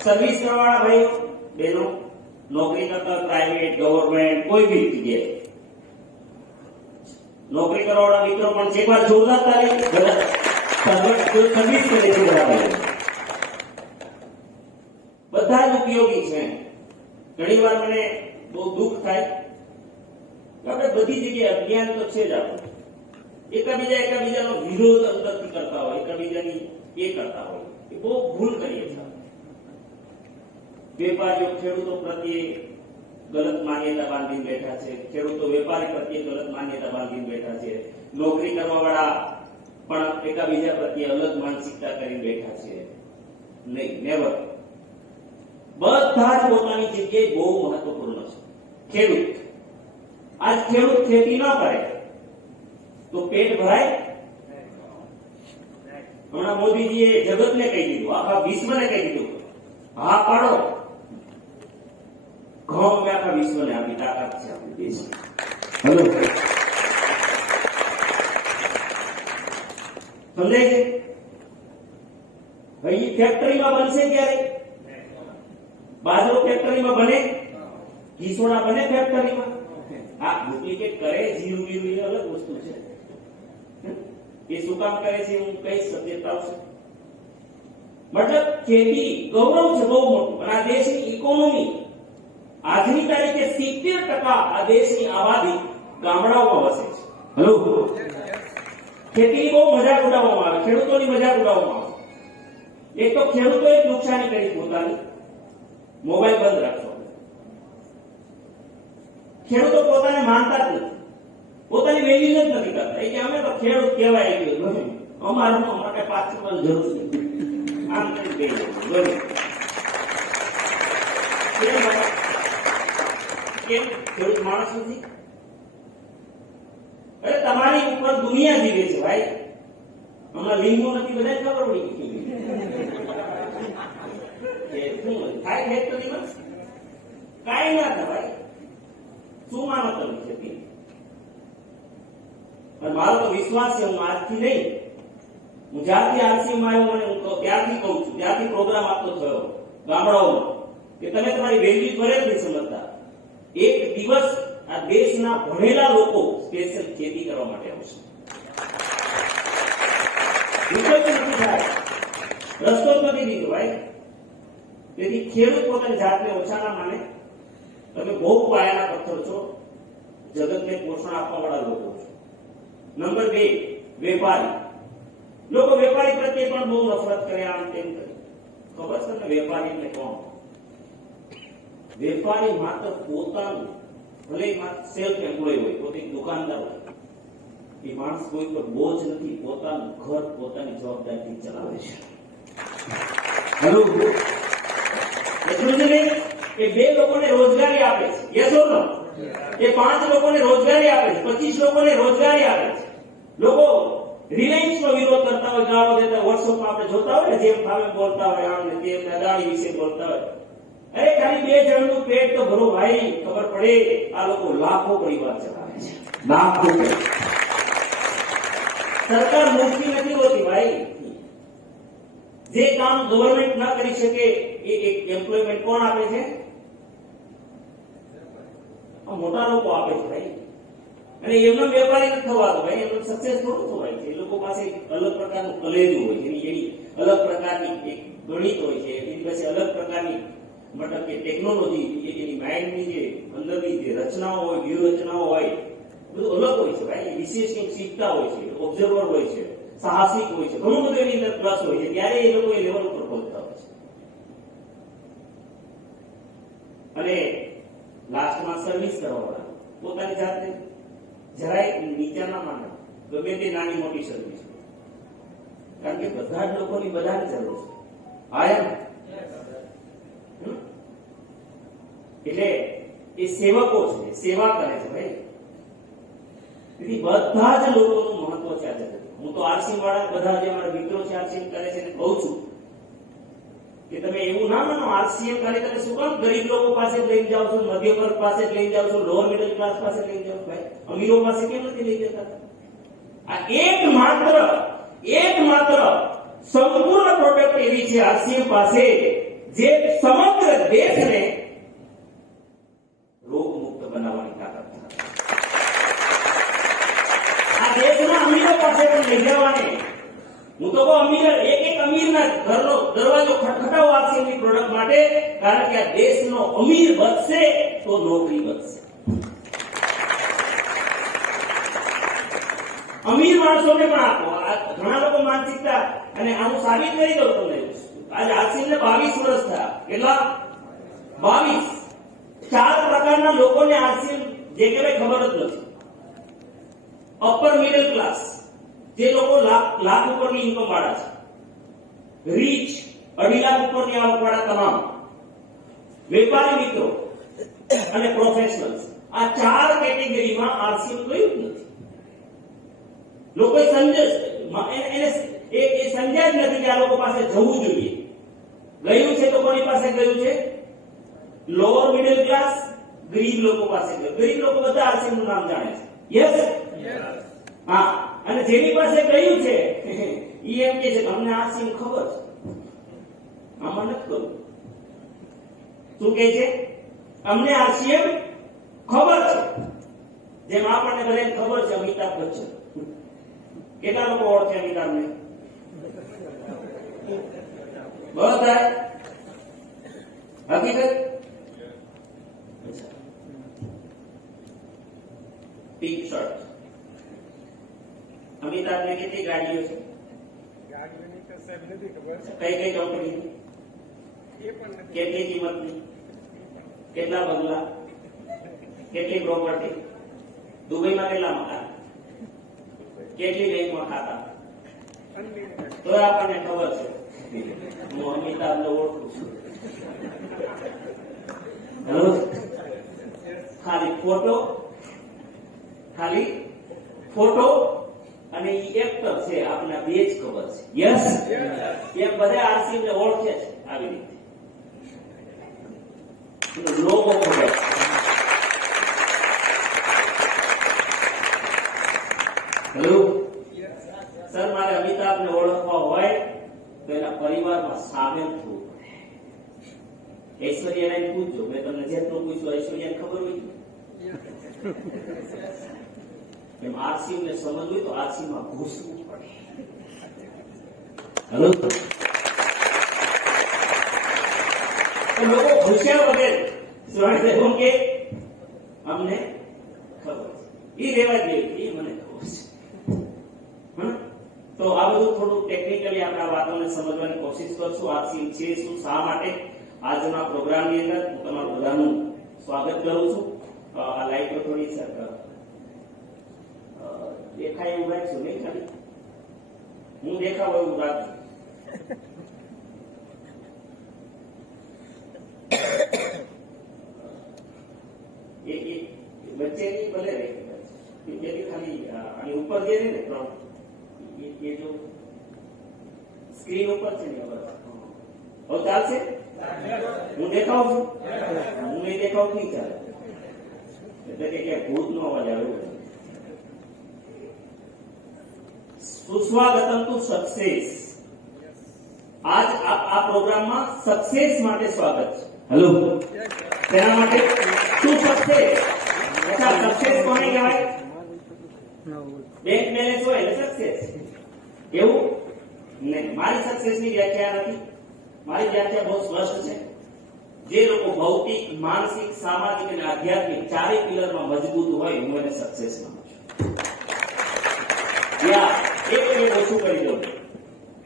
સર્વિસ કરવાવાળા ભાઈઓ બહેનો નોકરી કરતા પ્રાઇવેટ ગવર્નમેન્ટ કોઈ બી જગ્યાએ નોકરી કરવાવાળા મિત્રો પણ છે એકવાર જોરદાર તારીખ સર્વિસ કરે છે બધા જ ઉપયોગી છે ઘણી વાર મને બહુ દુઃખ થાય કે આપણે બધી જગ્યાએ અજ્ઞાન તો છે જ આપણે એકબીજાનો વિરોધ અંદરથી કરતા હોય એકબીજાની એ કરતા હોય એ બહુ ભૂલ કરીએ છીએ વેપારીઓ ખેડૂતો પ્રત્યે ગલત માન્યતા બાંધીને બેઠા છે ખેડૂતો વેપારી પ્રત્યે ગલત માન્યતા બાંધીને બેઠા છે નોકરી કરવાવાળા પણ એકબીજા પ્રત્યે અલગ માનસિકતા કરીને બેઠા છે નહીં નેવર બધા જ પોતાની જગ્યાએ બહુ મહત્વપૂર્ણ છે ખેડૂત આજ ખેડૂત ખેતી ન કરે તો પેટ ભરાય હમણાં મોદીજીએ જગતને કહી દીધું આખા વિશ્વને કહી દીધું હા પાડો ઘઉં આખા વિશ્વને આપી તાકાત છે આપણી દેશ હેલો સમજાય છે ભાઈ ફેક્ટરીમાં બનશે ક્યારે બાજરો ફેક્ટરીમાં બને ઘીસોડા બને ફેક્ટરીમાં આ ડુપ્લિકેટ કરે જીરું બીરું એ અલગ વસ્તુ છે એ શું કામ કરે છે હું કઈ સબ્જેક્ટ આવશે મતલબ ખેતી ગૌરવ છે બહુ મોટું અને આ દેશની ઇકોનોમી આજની તારીખે 70% આ દેશની આબાદી ગામડાઓમાં વસે છે હેલો ખેતીની બહુ મજાક ઉડાવવામાં આવે ખેડૂતોની મજાક ઉડાવવામાં આવે એક તો ખેડૂતોએ નુકસાની કરી પોતાની મોબાઈલ બંધ રાખશો ખેડૂતો પોતાને માનતા જ નથી પોતાની વેલ્યુ જ નથી કરતા એ કે અમે તો ખેડૂત કહેવાય ગયો અમારું માટે પાછળ જરૂર નથી આમ કરી કેમ ખેડૂત માણસ નથી અરે તમારી ઉપર દુનિયા જીવે છે ભાઈ હમણાં લીંબુ નથી બધાને ખબર પડી થાય ફેક્ટરીમાં કાંઈ ના થાય ભાઈ શું માનો તમે ખેતી મારો તો વિશ્વાસ છે હું આજથી નહીં હું જ્યારથી આરસીએમ આવ્યો મને હું ત્યારથી કહું છું ત્યારથી પ્રોગ્રામ આપતો થયો ગામડાઓમાં કે તમે તમારી વેલ્યુ ભરે જ નહીં સમજતા એક દિવસ આ દેશના ભણેલા લોકો સ્પેશિયલ ખેતી કરવા માટે આવશે રસ્તો જ નથી દીધો ભાઈ તેથી ખેડૂત પોતાની જાતને ઓછા ના માને તમે બહુ પાયાના પથ્થર છો જગતને પોષણ આપવા વાળા લોકો છો નંબર 2 વેપારી લોકો વેપારી પ્રત્યે પણ બહુ નફરત કરે આમ તેમ કરે ખબર છે ને વેપારી એટલે કોણ વેપારી માત્ર પોતાનું ભલે માત્ર સેલ્ફ એમ્પ્લોય હોય પોતે દુકાનદાર હોય એ માણસ કોઈ પર બોજ નથી પોતાનું ઘર પોતાની જવાબદારીથી ચલાવે છે હેલો એટલું જ નહીં એ 2 લોકોને રોજગારી આપે છે યસ ઓર નો એ 5 લોકોને રોજગારી આપે છે 25 લોકોને રોજગારી આપે છે લોકો રિલાયન્સનો વિરોધ કરતા હોય ગાળો દેતા વોટ્સએપમાં આપણે જોતા હોય ને જેમ ભાવે બોલતા હોય આમ ને તેમ અદાણી વિશે બોલતા હોય અરે ખાલી 2 જણનું પેટ તો ભરો ભાઈ ખબર પડે આ લોકો લાખો પરિવાર ચલાવે છે લાખો સરકાર મુક્તિ નથી હોતી ભાઈ જે કામ ગવર્નમેન્ટ ના કરી શકે એ એક એમ્પ્લોયમેન્ટ કોણ આપે છે આ મોટા લોકો આપે છે ભાઈ, અને એમનો વેપારી નથી થવાતો ભાઈ, એમનો સક્સેસ થોડું થવાય છે. એ લોકો પાસે અલગ પ્રકારનું કલેજું હોય છે, એની અલગ પ્રકારની એક ગણિત હોય છે, એની પાસે અલગ પ્રકારની મતલબ કે ટેકનોલોજી, એની માઇન્ડની જે અંદરની જે રચનાઓ હોય, વ્યૂહરચનાઓ હોય, બધું અલગ હોય છે ભાઈ. વિશેષ કંઈક શીખતા હોય છે, ઓબ્ઝર્વર હોય છે, સાહસિક હોય છે, ઘણું બધું એની અંદર પ્લસ હોય છે, ત્યારે એ લોકો એ લેવલ ઉપર પહોંચતા હોય છે. અને લાસ્ટમાં સર્વિસ કરવાવાળા પોતાની જાતને જરાય નીચા ના માને, ગમે તે નાની મોટી સર્વિસ, કારણ કે બધા જ લોકોની બધાની જરૂર છે. આયા એટલે એ સેવકો છે, સેવા કરે છે ભાઈ. તેથી બધા જ લોકોનું મહત્વ છે આ જગત. હું તો આરસી વાળા બધા જે મારા મિત્રો છે આરસી કરે છે એને કહું છું કે તમે એવું ના માનો આરસીએમ કરે તમે શું કામ ગરીબ લોકો પાસે જ લઈને જાઓ છો, મધ્યમ વર્ગ પાસે જ લઈને જાઓ છો, લોઅર મિડલ ક્લાસ પાસે લઈને જાઓ છો ભાઈ, અમીરો પાસે કેમ નથી લઈ જતા? આ એકમાત્ર સંપૂર્ણ પ્રોડક્ટ એવી છે આરસીએમ પાસે જે સમગ્ર દેશને રોગ મુક્ત બનાવવાની તાકાત છે. આ દેશના અમીરો પાસે પણ લઈ જવાની. હું તો કહું એક અમીરના ઘરનો દરવાજો ખટખટાવો આરસીએમની પ્રોડક્ટ માટે, કારણ કે આ દેશનો અમીર વધશે તો નોકરી વધશે. અમીર માણસોને પણ આપો. ઘણા લોકો માનસિકતા, અને આનું સાબિત કરી દઉં તમને. આજે આરસીએમને 22 વર્ષ થયા. કેટલા? 22. 4 પ્રકારના લોકોને આરસીએમ જે કહેવાય ખબર જ નથી. અપર મિડલ ક્લાસ, જે લોકો લાખ ઉપરની ઇન્કમ વાળા છે, રીચ 2.5 લાખ ઉપરની આવક વાળા તમામ, વેપારી મિત્રો અને પ્રોફેશનલ્સ. આ 4 કેટેગરીમાં આરસીએમ ગયું જ નથી. લોકો એ સમજ્યા જ નથી કે આ લોકો પાસે જવું જોઈએ. ગયું છે તો કોની પાસે ગયું છે? લોઅર મિડલ ક્લાસ, ગરીબ લોકો પાસે ગયું. ગરીબ લોકો બધા આરસીએમ નું નામ જાણે છે. યસ, હા. અને જેની પાસે ગયું છે એ એમ કે છે કે અમને આરસીએમ ખબર છે, આમાં નથી કરવું. શું કે છે? અમને આરસીએમ ખબર છે. જેમ આપણને બધાને ખબર છે અમિતાભ બચ્ચન. કેટલા લોકો ઓળખે અમિતાભને? બધા હકીકત. Pink shirt. અમિતાભને કેટલી ગાડીઓ છે? કઈ કઈ કંપની? કેટલી કિંમતની? કેટલા બંગલા? કેટલી પ્રોપર્ટી? દુબઈમાં કેટલા મકાન? કેટલી બેંકમાં ખાતા? તો આપણને ખબર છે. હું અમિતાભને ઓળખું છું. ખાલી ફોટો અને ઈ એક્ટર છે, આપને બે જ ખબર છે. યસ, એ બધા આરસીએમ ને ઓળખે છે આવી રીતે. લોગો ખબર. હેલો સર, મારે અમિતાભને ઓળખવા હોય તો એના પરિવારમાં સામેલ થવું પડે. ઐશ્વર્યાને પૂછજો, મેં તમને જેટલું પૂછ્યું ઐશ્વર્યાને ખબર હોય. એમ આરસીએમ ને સમજવું હોય તો આરસીએમ માં ઘૂસવું પડે. હેલો, લોકો ઘૂસ્યા વગર એમ કે અમને ખબર છે, એ રેવા દે, એ મને ખબર છે. તો આ બધું થોડું ટેકનિકલી આપણે આ વાતોને સમજવાની કોશિશ કરશું. આરસીએમ છે શું, શા માટે. આજના પ્રોગ્રામની અંદર હું તમારું બધાનું સ્વાગત કરું છું. આ લાઈટો થોડી દેખાય એવું રાખશું નહીં, ખાલી હું દેખાવ એવું રાખજો. વચ્ચેની ભલે રહી ખાલી આની ઉપર જે ને એ જો સ્ક્રીન ઉપર છે ને હવે ચાલશે. હું દેખાવ છું, હું નહીં દેખાવ નહીં ચાલે. એટલે કે ભૂત નો અવાજ આવે. સુસ્વાગતમ ટુ સક્સેસ. આજ આ પ્રોગ્રામમાં સક્સેસ માટે સ્વાગત છે. હેલો, તેના માટે શું સક્સેસ? અચ્છા, સક્સેસ કોને કહેવાય? બેંક બેલેન્સ હોય એટલે સક્સેસ. એવું નહીં. મારી સક્સેસની વ્યાખ્યા નથી. મારી વ્યાખ્યા બહુ સ્પષ્ટ છે. જે લોકો ભૌતિક, માનસિક, સામાજિક અને આધ્યાત્મિક ચારે પિલરમાં મજબૂત હોય, હું એને સક્સેસ માનું છું. એક ઓછું કરી દઉં,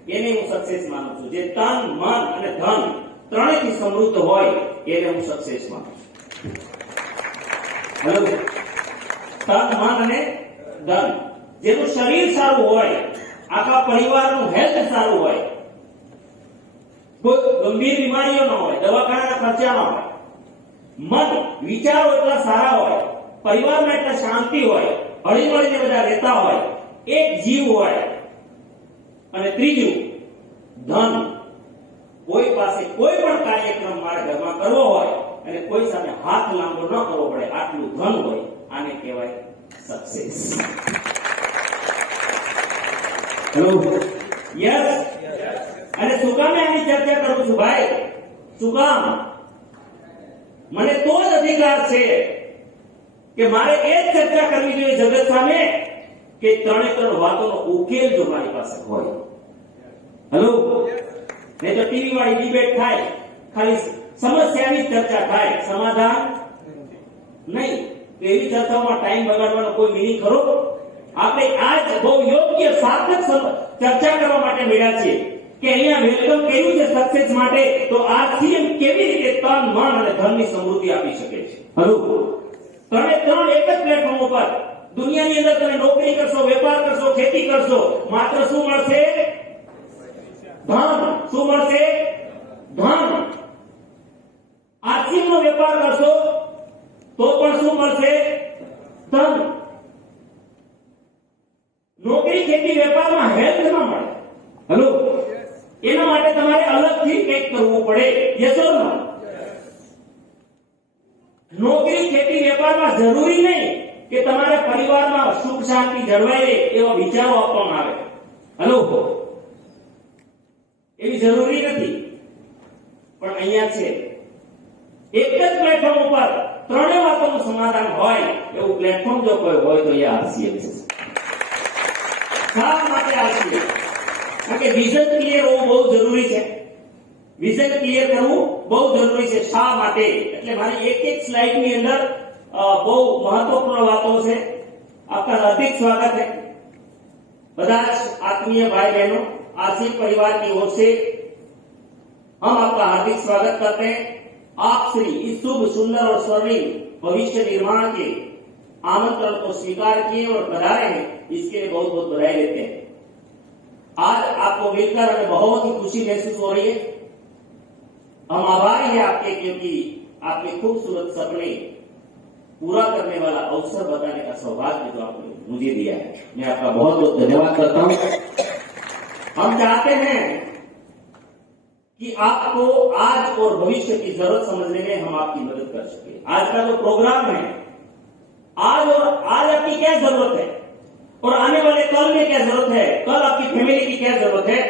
એને હું સક્સેસ માનું છું. જે તન, મન અને ધન ત્રણેયથી સમૃદ્ધ હોય, એને હું સક્સેસ માનું છું. હેલો, તન, મન અને ધન. જેનું શરીર સારું હોય, આખા પરિવારનું હેલ્થ સારું હોય, કોઈ ગંભીર બીમારીઓ ન હોય, દવાખાનાના ખર્ચા ન હોય, મન વિચારો એટલા સારા હોય, પરિવારમાં એટલા શાંતિ હોય, હળી મળીને બધા રહેતા હોય, એક જીવ હોય, અને ત્રીજું ધન. કોઈ પાસે કોઈ પણ કાર્યક્રમ મારા ઘરમાં કરવો હોય અને કોઈ સામે હાથ લાંબો ન કરવો પડે, આટલું ધન હોય, આને કહેવાય સક્સેસ. Hello, yes. અને શું કામ આની ચર્ચા કરું છું ભાઈ? શું કામ? મને તો જ અધિકાર છે કે મારે એ જ ચર્ચા કરવી જોઈએ જગત સામે કે ત્રણે ત્રણ વાતોનો ઉકેલ જો મારી પાસે હોય. હેલો, નહીં તો ટીવી વાળી ડિબેટ થાય, ખાલી સમસ્યાની ચર્ચા થાય, સમાધાન નહીં. એવી ચર્ચાઓમાં ટાઈમ બગાડવાનો કોઈ મિનિંગ ખરો? આપણે આજ બહુ યોગ્ય સાર્થક ચર્ચા કરવા માટે મળ્યા છીએ કે અહીંયા વેલકમ કર્યું છે સક્સેસ માટે. તો આ સીએમ કેવી રીતે તન, મન અને ધનની સમૃદ્ધિ આપી શકે છે? હલો, ત્રણે ત્રણ એક જ પ્લેટફોર્મ ઉપર દુનિયાની અંદર તમે નોકરી કરશો, વેપાર કરશો, ખેતી કરશો, માત્ર શું મળશે? ધન. શું મળશે? ધન. આરસીએમ નો વેપાર કરશો તો પણ શું મળશે? ધન. નોકરી, ખેતી, વેપારમાં હેલ્થ ન મળે. હેલો, એના માટે તમારે અલગથી કંઈક કરવું પડે. યસ ઓર નો? નોકરી, ખેતી, વેપારમાં જરૂરી નહીં કે તમારા પરિવારમાં સુખ શાંતિ જળવાઈ રહે એવા વિચારો આપવામાં આવે. હેલો, એવી જરૂરી નથી, પણ અહીંયા છે એક જ પ્લેટફોર્મ ઉપર ત્રણેય વાતોનું સમાધાન હોય એવું પ્લેટફોર્મ જો કોઈ હોય તો એ આરસીએમ છે. શા માટે આરસીએમ? કારણ કે વિઝન ક્લિયર હોવું બહુ જરૂરી છે. વિઝન ક્લિયર કરવું બહુ જરૂરી છે. શા માટે? એટલે મારી એક એક સ્લાઇડની અંદર બહુ મહત્વપૂર્ણ વાતો છે. આપકા હાર્दिक स्वागत है. બધા જ આત્મીય भाई बहनों, आरसीएम परिवार की ओर से हम आपका हार्दिक स्वागत करते हैं. आप श्री इस शुभ, सुंदर और स्वर्णिम भविष्य निर्माण के आमंत्रण को स्वीकार किए और पधारे हैं, इसके लिए बहुत बहुत बधाई देते हैं. आज आपको मिलकर हमें बहुत ही खुशी महसूस हो रही है. हम आभारी हैं आपके, क्योंकि आपके खूबसूरत सपने पूरा करने वाला अवसर बताने का सौभाग्य जो आपने मुझे दिया है, मैं आपका बहुत बहुत धन्यवाद करता हूं. हम चाहते हैं कि आपको आज और भविष्य की जरूरत समझने में हम आपकी मदद कर सके. आज का जो प्रोग्राम है, आज आपकी क्या जरूरत है और आने वाले कल में क्या जरूरत है, कल आपकी फैमिली की क्या जरूरत है,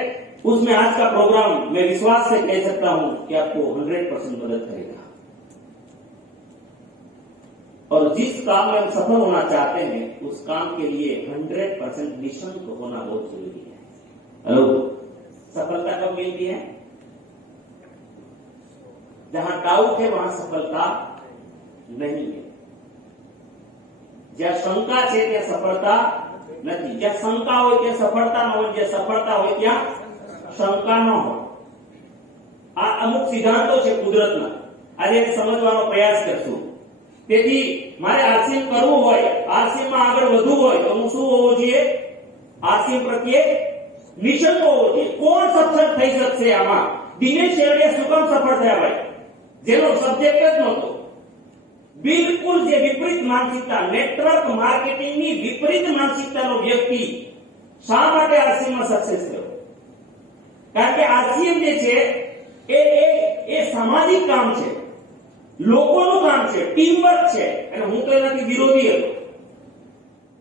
उसमें आज का प्रोग्राम मैं विश्वास से कह सकता हूं कि आपको 100% मदद करेगा. और जिस काम में हम सफल होना चाहते हैं, उस काम के लिए 100% निशंक होना बहुत जरूरी है. हेलो, सफलता कब मिलती है? जहां डाउट है वहां सफलता नहीं है. જ્યાં શંકા છે ત્યાં સફળતા નથી. જ્યાં શંકા હોય ત્યાં સફળતા ન હોય, જ્યાં સફળતા હોય ત્યાં શંકા ન હોય. આ અમુક સિદ્ધાંતો છે કુદરતના. આજે સમજવાનો પ્રયાસ કરશું. તેથી મારે આરસીએમ કરવું હોય, આરસીએમ માં આગળ વધવું હોય તો હું શું હોવો જોઈએ? આરસીએમ પ્રત્યે નિશંક હોવો જોઈએ. કોણ સફળ થઈ શકશે આમાં? દિનેશ શેરડિયા શું કામ સફળ થયા ભાઈ? જેનો સબ્જેક્ટ જ નહોતો. બિલકુલ જે વિપરીત માનસિકતા, નેટવર્ક માર્કેટિંગની વિપરીત માનસિકતાનો વ્યક્તિ શા માટે આરસીએમ માં સક્સેસ થયો? કારણ કે આરસીએમ જે છે એ સામાજિક કામ છે, લોકોનું કામ છે, ટીમ વર્ક છે. અને હું તો એનાથી વિરોધી હતો.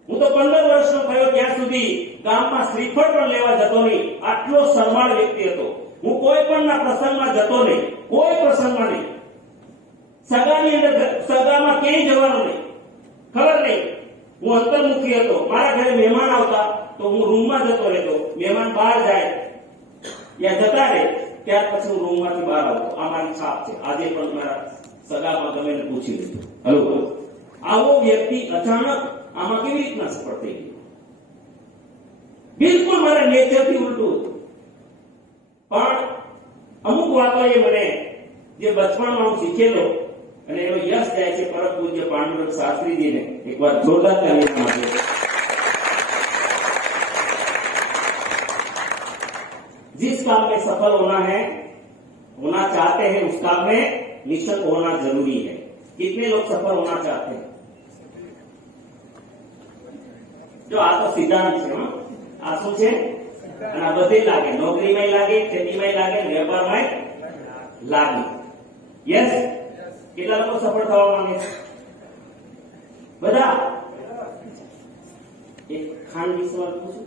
હું તો 15 વર્ષનો થયો ત્યાં સુધી ગામમાં શ્રીફળ પણ લેવા જતો નહીં. આટલો શરમાળ વ્યક્તિ હતો. હું કોઈ પણના પ્રસંગમાં જતો નહીં, કોઈ પ્રસંગમાં નહીં. સગાની અંદર સગામાં ક્યાંય જવાનું નહીં. ખબર નહીં, હું અંતર્મુખી હતો. મારા ઘરે મહેમાન આવતા તો હું રૂમમાં જતો રહેતો, મહેમાન બહાર જાય યા જતા રહે ત્યાર પછી હું રૂમમાંથી બહાર આવતો. આ મારી છાપ છે. આજે પણ મારા સગામાં ગમે ને પૂછી લીધું. હલો, આવો વ્યક્તિ અચાનક આમાં કેવી રીતના સફળ થઈ ગયો? બિલકુલ મારા નેચરથી ઉલટું હતું. પણ અમુક વાતો એ મને જે બચપણમાં હું શીખેલો અને એનો યશ જાય છે પરમ પૂજ્ય પાંડુરંગ શાસ્ત્રીજીને એકવાર જોરદાર તાલીમ આપો. जिस काम में सफल होना है, होना चाहते हैं, उस काम में निश्चित होना जरूरी है. कितने लोग सफल होना चाहते हैं? जो आ तो सिद्धांत છે. આ શું છે? અને આ બધે લાગે, નોકરીમાં લાગે, ખેતીમાં લાગે, વેપારમાં લાગે. યસ, કેટલા લોકો સફળ થવા માંગે છે? બધા. એક ખાનગી સવાલ પૂછું,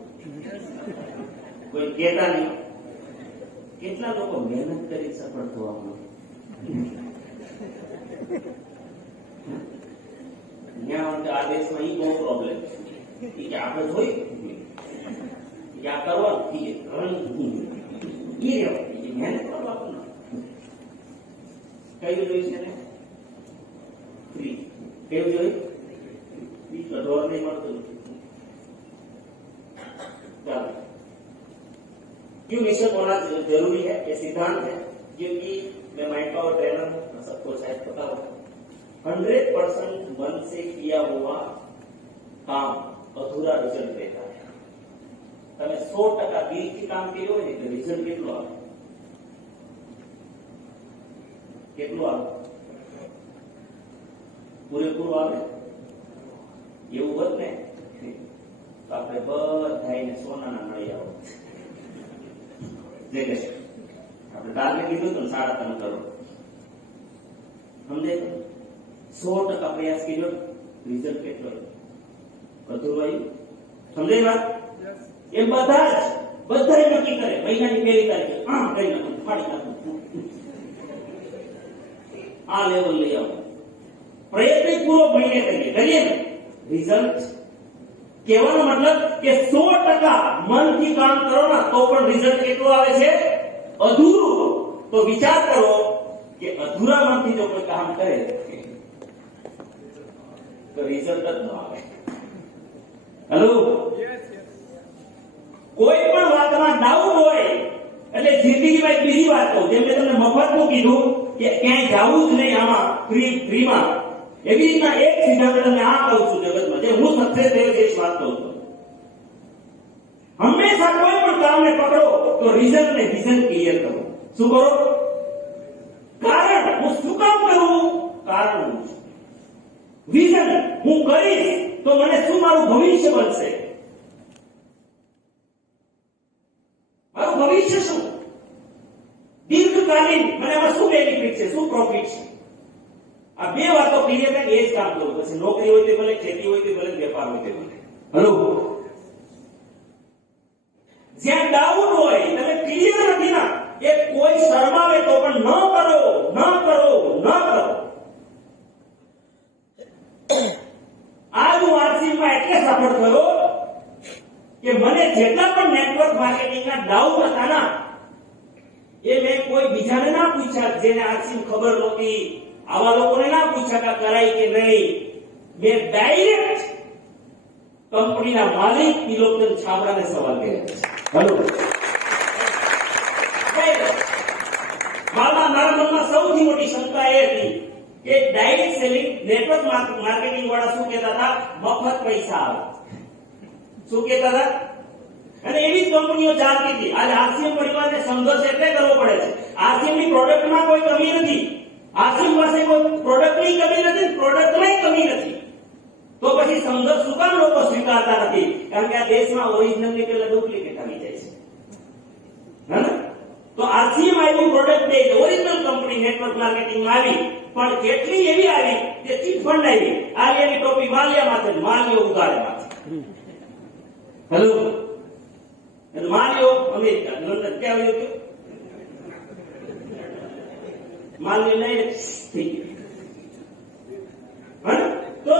કોઈ કહેતા નહીં. કેટલા લોકો મહેનત કરી સફળ થવા માંગે? આ દેશમાં ઈ બહુ પ્રોબ્લેમ છે કે આપણે જોઈ કે આ કરવાનું ઈ રહેવા મહેનત કરવા કયું જોઈ છે ને ફ્રી કેવું જોઈ ફ્રી કઢોળ નહીં મળતું. ચાલો, क्यों निश्चित होना जरूरी है? ये सिद्धांत है क्योंकि मैं माइंड पावर ट्रेनर हूं, सबको शायद पता हो. 100% मन से किया हुआ काम अधूरा रिजल्ट देता है. તમે 100% દિલથી કામ કર્યું હોય ને તો રિઝલ્ટ કેટલું આવે? કેટલું આવે? પૂરેપૂરું આવે. એવું હોત ને તો આપણે બધાને સોનાના મળી આવો. આપણે ટાર્ગેટ કીધું તો 3.5 કરોડ સમજે. 100% પ્રયાસ કર્યો, રિઝલ્ટ કેટલો અધૂરું આવ્યું. સમજે વાત? એ બધા નક્કી કરે મહિનાની 2 તારીખે કઈ નાખું, ફાડી નાખું, આ લેવલ લઈ આવો. પ્રયત્ન પૂરો મહિને કરીએ ને રિઝલ્ટ. કહેવાનો મતલબ કે 100% મનથી કામ કરો ને તો પણ રિઝલ્ટ કેટલું આવે છે? અધૂરું. તો વિચાર કરો કે અધૂરા મનથી જો કોઈ કામ કરે તો રિઝલ્ટ જ ન આવે. હેલો, કોઈ પણ વાતમાં ડાઉટ હોય એટલે જિંદગીમાં એક બીજી વાત કહું, જેમ મેં તમને મફતનું કીધું કે ક્યાંય જવું જ નહીં આમાં ફ્રીમાં, એવી રીતના એક સિદ્ધાંત તમને આ કહું છું જગતમાં, જે હું સક્સેસ થયો છે વાત કહું છું. હંમેશા કોઈ પણ કામને પકડો તો રિઝલ્ટ ને વિઝન ક્લિયર કરો. શું કરો? કારણ હું શું કામ કરું, કારણ હું છું. વિઝન હું કરીશ તો મને શું મારું ભવિષ્ય બનશે, મારું ભવિષ્ય શું, દીર્ઘકાલીન મને આમાં શું બેનિફિટ છે, શું પ્રોફિટ છે. આ બે વાતો ક્લિયર થાય એ જ કામ કરું. પછી નોકરી હોય તે ભલે, ખેતી હોય તે ભલે, વેપાર હોય તે ભલે. હલો, જ્યાં ડાઉટ હોય તમે ક્લિયર નથી ના, એ કોઈ શરમાવે તો પણ ન કરો. આજ હું આરસીમાં એટલે સફળ થયો કે મને જેટલા પણ નેટવર્ક માર્કેટિંગના ડાઉટ હતા ના, એ મેં કોઈ બીજાને ના પૂછ્યા, જેને આરસી ખબર નહોતી. આવા લોકોને ના પૂછ્યા કે કરાય કે નહીં. મેં ડાયરેક્ટ કંપનીના માલિક તિલોકચંદ છાબરાને સવાલ કર્યો છે. હલો, મારા મનમાં સૌથી મોટી શંકા એ હતી કે ડાયરેક્ટ સેલિંગ નેટવર્ક માર્કેટિંગ વાળા શું કહેતા હતા? મફત પૈસા આવે. શું કહેતા હતા? અને એવી જ કંપનીઓ ચાલતી હતી. આજે આરસીએમ પરિવારને સંઘર્ષ એટલે કરવો પડે છે. આરસીએમ ની પ્રોડક્ટમાં કોઈ કમી નથી, આરસીએમ પાસે કોઈ પ્રોડક્ટની કમી નથી, પ્રોડક્ટમાં કમી નથી. તો પછી સંઘર્ષ શું કામ લોકો સ્વીકારતા નથી? કારણ કે આ દેશમાં ઓરિજિનલ ની પહેલા ડુપ્લિકેટ આવી જાય છે. તો આરસીએમ આવ્યું પ્રોડક્ટ દે, ઓરિજિનલ કંપની નેટવર્ક માર્કેટિંગમાં આવી, પણ કેટલી એવી આવી જે ચીટ ફંડ આવી. આલિયાની ટોપી વાલિયામાં છે, માલિયો ઉગાડેમાં છે. હેલો, માલિયો અમેરિકા લંડન ક્યાં આવ્યું હતું? માલિયો નહીં થઈ ગયું. તો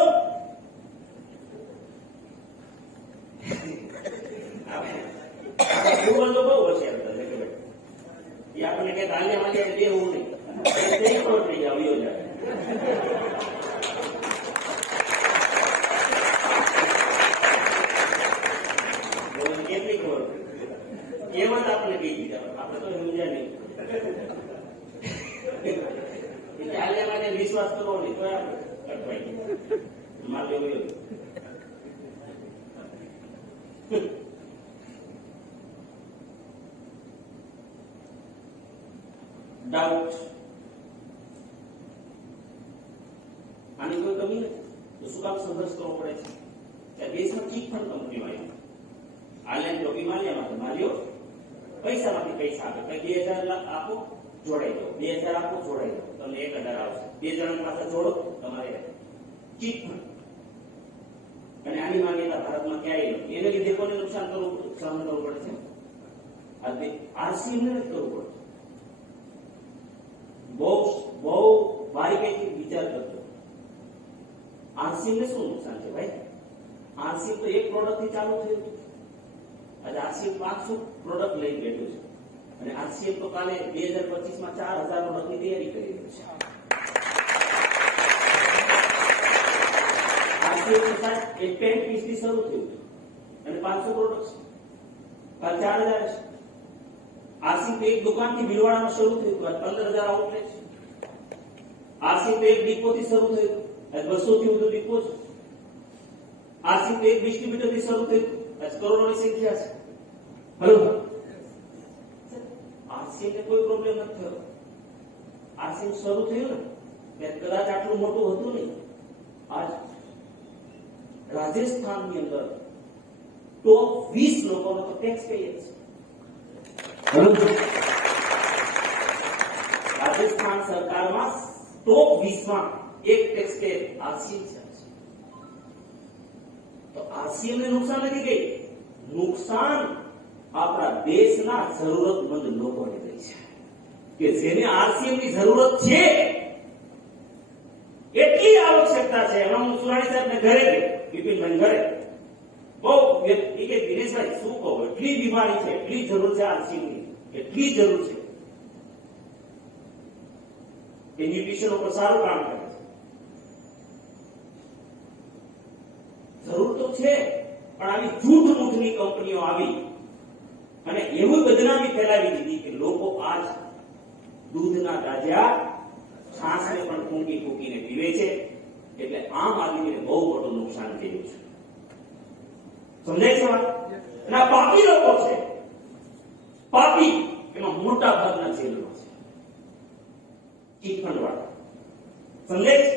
હોય તો આપણે અટવાઈ માલ લેવો ડાઉટ આની કોઈ કમી નથી તો શું કામ સંઘર્ષ કરવો પડે છે ત્યાં દેશમાં ચીટ ફંડ કંપનીઓ આવી આનલાઈન લોબી માલ્યામાં માલ્યો પૈસામાંથી પૈસા આપે કઈ 2000 આપો જોડાઈ દો 2000 આપો જોડાઈ દો તમને 1000 આવશે 2 જણાની પાસે જોડો તમારે ચીટ ફંડ અને આની માન્યતા ભારતમાં ક્યાંય નથી એને લીધે કોને નુકસાન સહન કરવું પડે છે આ આરસીએમ ને નથી કરવું પડે બહુ બારીકાઈથી વિચાર કરજો આરસીએમ ને શું નુકસાન છે ભાઈ આરસીએમ તો એક પ્રોડક્ટ થી ચાલુ થયું આજે આરસીએમ 500 પ્રોડક્ટ લઈ બેઠું છે અને આરસીએમ તો કાલે 2025 માં 4000 પ્રોડક્ટની તૈયારી કરી રહ્યું છે આરસીએમ તો સાહેબ એક પેન્ટ પીસ થી શરૂ થયું અને 500 પ્રોડક્ટ કાલ 4000 છે આરસીએમ તો એક દુકાનથી ભીલવાડામાં શરૂ થયું આજ 15000 આઉટલેટ છે આરસીએમ તો એક ડિપો થી શરૂ થયું આજ 200 થી વધુ ડિપો છે આરસીએમ તો એક ડિસ્ટ્રીબ્યુટર થી શરૂ થયું આજ કરોડોની સંખ્યા છે હેલો આરસીએમ ને કોઈ પ્રોબ્લેમ નથી થયો આરસીએમ શરૂ થયું ને ત્યારે કદાચ આટલું મોટું હતું નહીં આજ રાજસ્થાનની અંદર ટોપ 20 લોકોનો તો ટેક્સ પેયર છે રાજસ્થાન સરકારમાં ટોપ 20 માં એક ટેક્સ પેયર આરસીએમ છે તો આરસીએમ ને નુકસાન નથી ગઈ નુકસાન આપણા દેશના જરૂરતમંદ લોકોને થઈ છે કે જેને આરસીએમ ની જરૂરત છે એટલી આવશ્યકતા છે એમાં હું સુરાણી સાહેબને ઘરે ગયો બિપિનભાઈ ઘરે બહુ વ્યક્તિ કે દિનેશભાઈ શું કહો એટલી બીમારી છે એટલી જરૂર છે આરસીએમ ની એટલી જરૂર છે કે ન્યુટ્રિશન ઉપર સારું કામ કરે છે જરૂર તો છે પણ આવી જૂઠ મૂઠની કંપનીઓ આવી અને એવું બદનામી ફેલાવી દીધી કે લોકો આજ દૂધના ગાજિયા છાશને પણ ફૂંકી ફૂંકીને પીવે છે એટલે આમ આદમીને બહુ મોટું નુકસાન થયું છે સમજાય છે વાત અને આ પાપી લોકો છે પાપી એમાં મોટા ભાગના જેલમાં છે ચીટફંડ વાળા સમજાય છે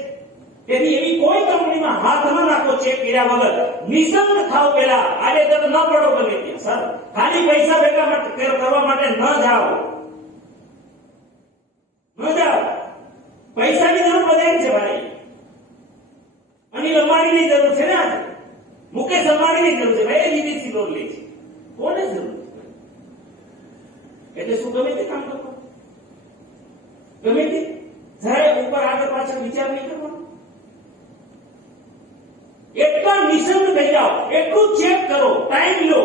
તેથી એવી કોઈ કંપનીમાં હાથ ન નાખો ચેક કર્યા વગર નિસંગ થાવ પેલા આજે તમે ન પડો ગમે ત્યાં સર ખાલી પૈસા ભેગા કરવા માટે ન જાઓ પૈસાની જરૂર વધારે છે ભાઈ અનિલ અંબાણીની જરૂર છે ને આજે મુકેશ અંબાણીની જરૂર છે ભાઈ વિદેશી લોન લે છે કોને જરૂર એટલે શું ગમે તે કામ કરો ગમે તે જયારે ઉપર આગળ પાછળ વિચાર નહીં કરવાનો એટલા નિસંગ થઈ જાઓ એટલું ચેક કરો ટાઈમ લો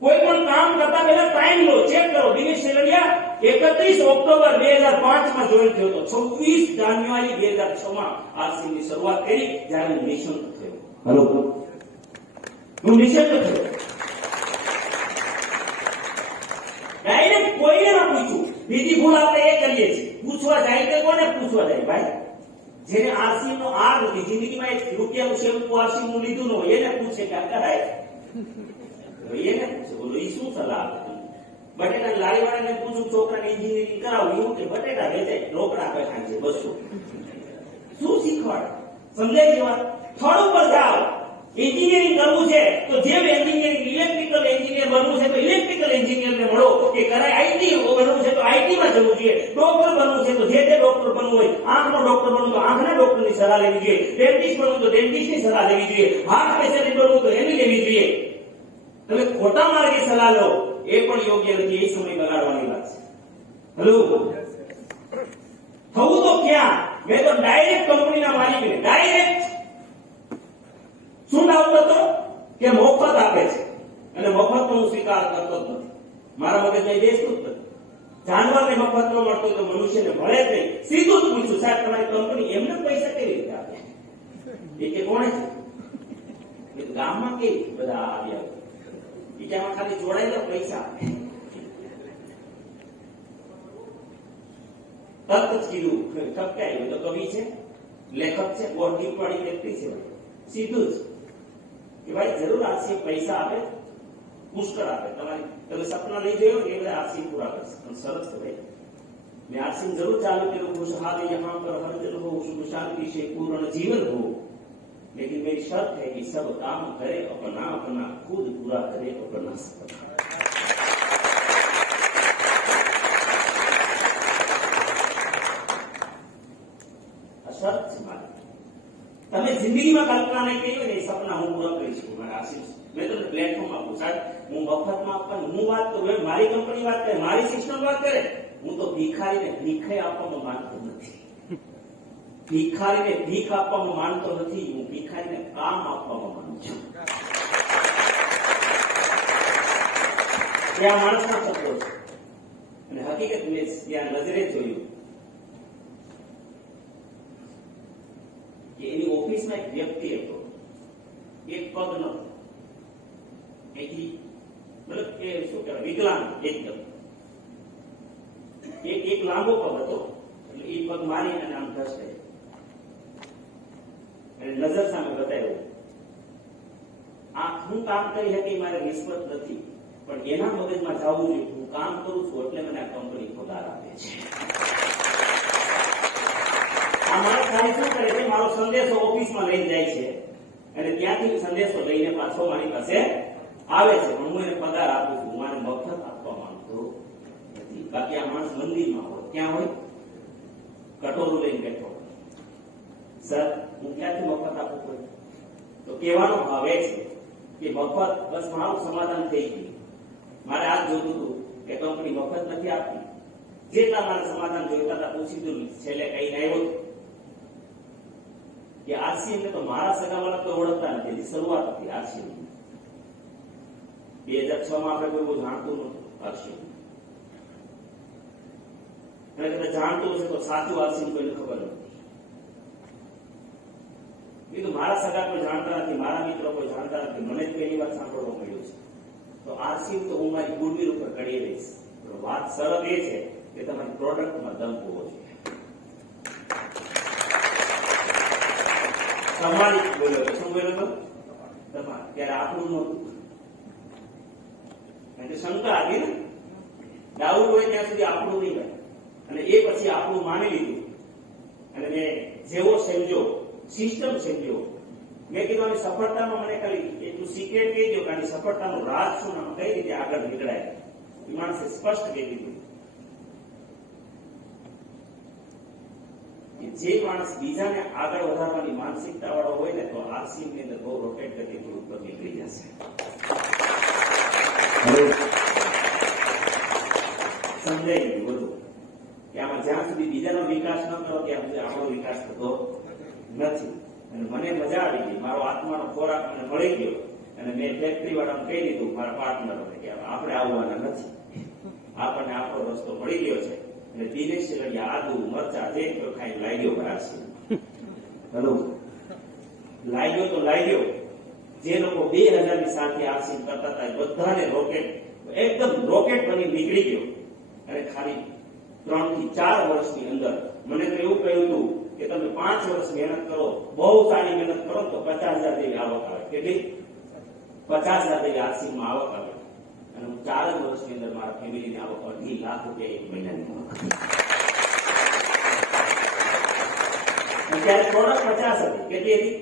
કોઈ પણ કામ કરતા પહેલા ટાઈમ લો ચેક કરો દિનેશ સેલડિયા 31 ઓક્ટોબર 2005 માં જોઈન થયો હતો 26 જાન્યુઆરી 2006 માં આરસીએમ ની શરૂઆત કરી જ્યારે હું નિષ્ણાત થયો હેલો હું નિષ્ણાત થયો ડાયરેક્ટ કોઈને ના પૂછ્યું બીજી ભૂલ આપણે એ કરીએ છીએ પૂછવા જાય કે કોને પૂછવા જાય ભાઈ જેને આરસીએમ નો આર નથી જિંદગીમાં એક રૂપિયાનું શેમ્પુ આરસીએમ નું લીધું નો એને પૂછે કે આ કરાય એને પૂછે બોલો એ શું સલાહ આપે બટેટા લારી વાળાને પૂછું છોકરાને એન્જિનિયરિંગ કરાવું એવું કે બટેટા વેચાય રોકડા આપે ખાય છે બસો શું શીખવાડે સમજાય છે વાત થર્ડ ઉપર જાઓ એન્જિનિયરિંગ કરવું છે તો જેમ એન્જિનિયરિંગ ઇલેક્ટ્રિકલ એન્જિનિયર બનવું છે તો ઇલેક્ટ્રિકલ એન્જિનિયરને મળો કે કરાય આઈટી બનવું છે તો આઈટી માં જવું જોઈએ ડોક્ટર બનવું છે તો જે ડોક્ટર બનવું હોય આંખનો ડોક્ટર બનવું તો આંખના ડોક્ટરની સલાહ લેવી જોઈએ ડેન્ટિસ્ટ બનવું તો ડેન્ટિસ્ટની સલાહ લેવી જોઈએ હાર્ટ સ્પેશિયાલિસ્ટ બનવું તો એની લેવી જોઈએ તમે ખોટા માર્ગે સલાહ લો એ પણ યોગ્ય નથી એ સમય બગાડવાની વાત છે હેલો થવું તો ક્યાં મેં તો ડાયરેક્ટ કંપનીના માલિકને ડાયરેક્ટ શું ડાઉટ હતો કે મફત આપે છે અને મફતનો હું સ્વીકાર કરતો જ નથી મારા મગજમાં બેસતું જ નથી જાનવરને મફત ન મળતો તો મનુષ્યને મળે જ નહીં સીધું જ પૂછ્યું સાહેબ તમારી કંપની એમને પૈસા કેવી રીતે આપે એ કે કોણે છે ગામમાં કેવી બધા આવ્યા બીજામાં ખાલી જોડાયેલા પૈસા તરત જ કીધું ઠપકાયું તો કવિ છે લેખક છે, ગોળ ગિફ્ટ વાળી વ્યક્તિ છે, સીધું જ કે ભાઈ જરૂર આરસીએમ પૈસા આપે, પુષ્કળ આપે, તમે સપના લઈ જોયો એ બધા આરસીએમ પૂરા કરશે. પણ સરસ છે ભાઈ, मैं आरसीएम जरूर चालू करूँ, खुशहाल यहाँ पर हर जन हो, सुख शांति से पूर्ण जीवन हो, लेकिन मेरी शर्त है कि सब काम करे अपना अपना, खुद पूरा करे अपना सपना. शर्त છે મારી. તમે જિંદગીમાં કલ્પના નહીં કરી હોય ને એ સપના હું પૂરા કરીશ. મારા આરસીએમ મેં તમને પ્લેટફોર્મ આપું, સાહેબ હું મફતમાં આપવાનું હું વાત કરું, મારી કંપની વાત કરે, મારી સિસ્ટમ વાત કરે. હું તો ભિખારીને ભીખે આપવામાં માનતો નથી. ભિખારીને ભીખ આપવામાં માનતો નથી, હું ભિખારીને કામ આપવામાં માનું છું. એ આ માણસના શબ્દો છે. અને હકીકત મેં ત્યાં નજરે જોયું કે એની ઓફિસમાં એક વ્યક્તિ હતો, એક પગ નતો, મતલબ કે શું કહેવાય, વિકલાંગ એકદમ. એક લાંબો પગ હતો, એટલે એ પગ મારી અને આમ ધસે અને નજર સામે બતાવ્યું. આ હું કામ કરી શકી મારે નિસ્બત નથી, પણ એના મગજમાં જવું જોઈએ હું કામ કરું છું એટલે મને આ કંપની પગાર આપે છે. આ માણસ ખાલી શું કરે છે, મારો સંદેશો ઓફિસમાં લઈને જાય છે અને ત્યાંથી સંદેશો લઈને પાછો મારી પાસે આવે છે, પણ હું એને પગાર આપું છું, મારે મફત આપવા માંગતો નથી. બાકી આ માણસ મંદિરમાં હોય, ક્યાં હોય, કટોરું લઈને બેઠો, સર હું ક્યાંથી મફત આપું કોઈ? તો કહેવાનો ભાવ એ છે કે મફત બસ મારું સમાધાન થઈ ગયું. મારે આ જોતું હતું કે કંપની મફત નથી આપતી, જેટલા મારે સમાધાન જોઈતા હતા પૂછી દીધું. છેલ્લે કઈ આવ્યો કે આરસીએમ ને તો મારા સગાવાળા તો ઓળખતા નથી, શરૂઆત હતી આરસીએમ 2006 માં આપણે કોઈ બહુ જાણતું નતું આરસીએમ. અને કદાચ જાણતું હશે તો સાચું આરસીએમ કોઈને ખબર નથી. કીધું મારા સગા કોઈ જાણતા નથી, મારા મિત્રો કોઈ જાણતા નથી, મને જ પહેલી વાર સાંભળવા મળ્યું છે. તો આરસીએમ તો હું મારી ગુડવિલ ઉપર કરી રહીશ. વાત સરળ એ છે કે તમારી પ્રોડક્ટમાં દમ હોવો જોઈએ. તમારી બોલ્યો શું બોલ્યો તો તમારે ત્યારે આપણું નહોતું, એટલે શંકા હતી ને, ડાઉટ હોય ત્યાં સુધી આપણું નહીં હોય. અને એ પછી આપણું માની લીધું અને મેં જેવો સમજો સિસ્ટમ સમજો. મેં કીધું આની સફળતામાં મને ખાલી એટલું સિક્રેટ કહી દો કે આની સફળતાનું રાજ શું, કઈ રીતે આગળ નીકળાય. એ માણસે સ્પષ્ટ કહી દીધું કે જે માણસ બીજાને આગળ વધારવાની માનસિકતા વાળો હોય ને તો આરસીએમ ની અંદર બહુ રોટેટ કરી થોડું ઉપર નીકળી જશે. સમજાય ગયું બધું કે આમાં જ્યાં સુધી બીજાનો વિકાસ ન કરો ત્યાં સુધી આપણો વિકાસ થતો નથી. અને મને મજા આવી ગઈ, મારો આત્માનો ખોરાક મને મળી ગયો અને મેં ફેક્ટરી વાળાને કહી દીધું, મારા પાર્ટનરોને કે આપણે આવવાના નથી, આપણને આપણો રસ્તો મળી ગયો છે. અને દિનેશ ચલડિયા આદુ મરચા જે ખાઈ લાગ્યો બરાબર. હલો, લાગ્યો તો લાગ્યો. જે લોકો 2000 ની સાથે આરસીએમ કરતા હતા બધાને રોકેટ એકદમ રોકેટ બની નીકળી ગયો. અને ખાલી 3 થી 4 વર્ષની અંદર મને તો એવું કહ્યું હતું કે તમે 5 વર્ષ મહેનત કરો, બહુ સારી મહેનત કરો તો 50,000 જેવી આવક આવે. કેટલી? 50,000 જેવી આરસીએમમાં આવક આવે. અને હું 4 વર્ષની અંદર મારા ફેમિલીની આવક 2.5 લાખ રૂપિયા એક મહિનાની આવક હતી. ત્યારે પ્રોડક્ટ 50 હતી. કેટલી હતી?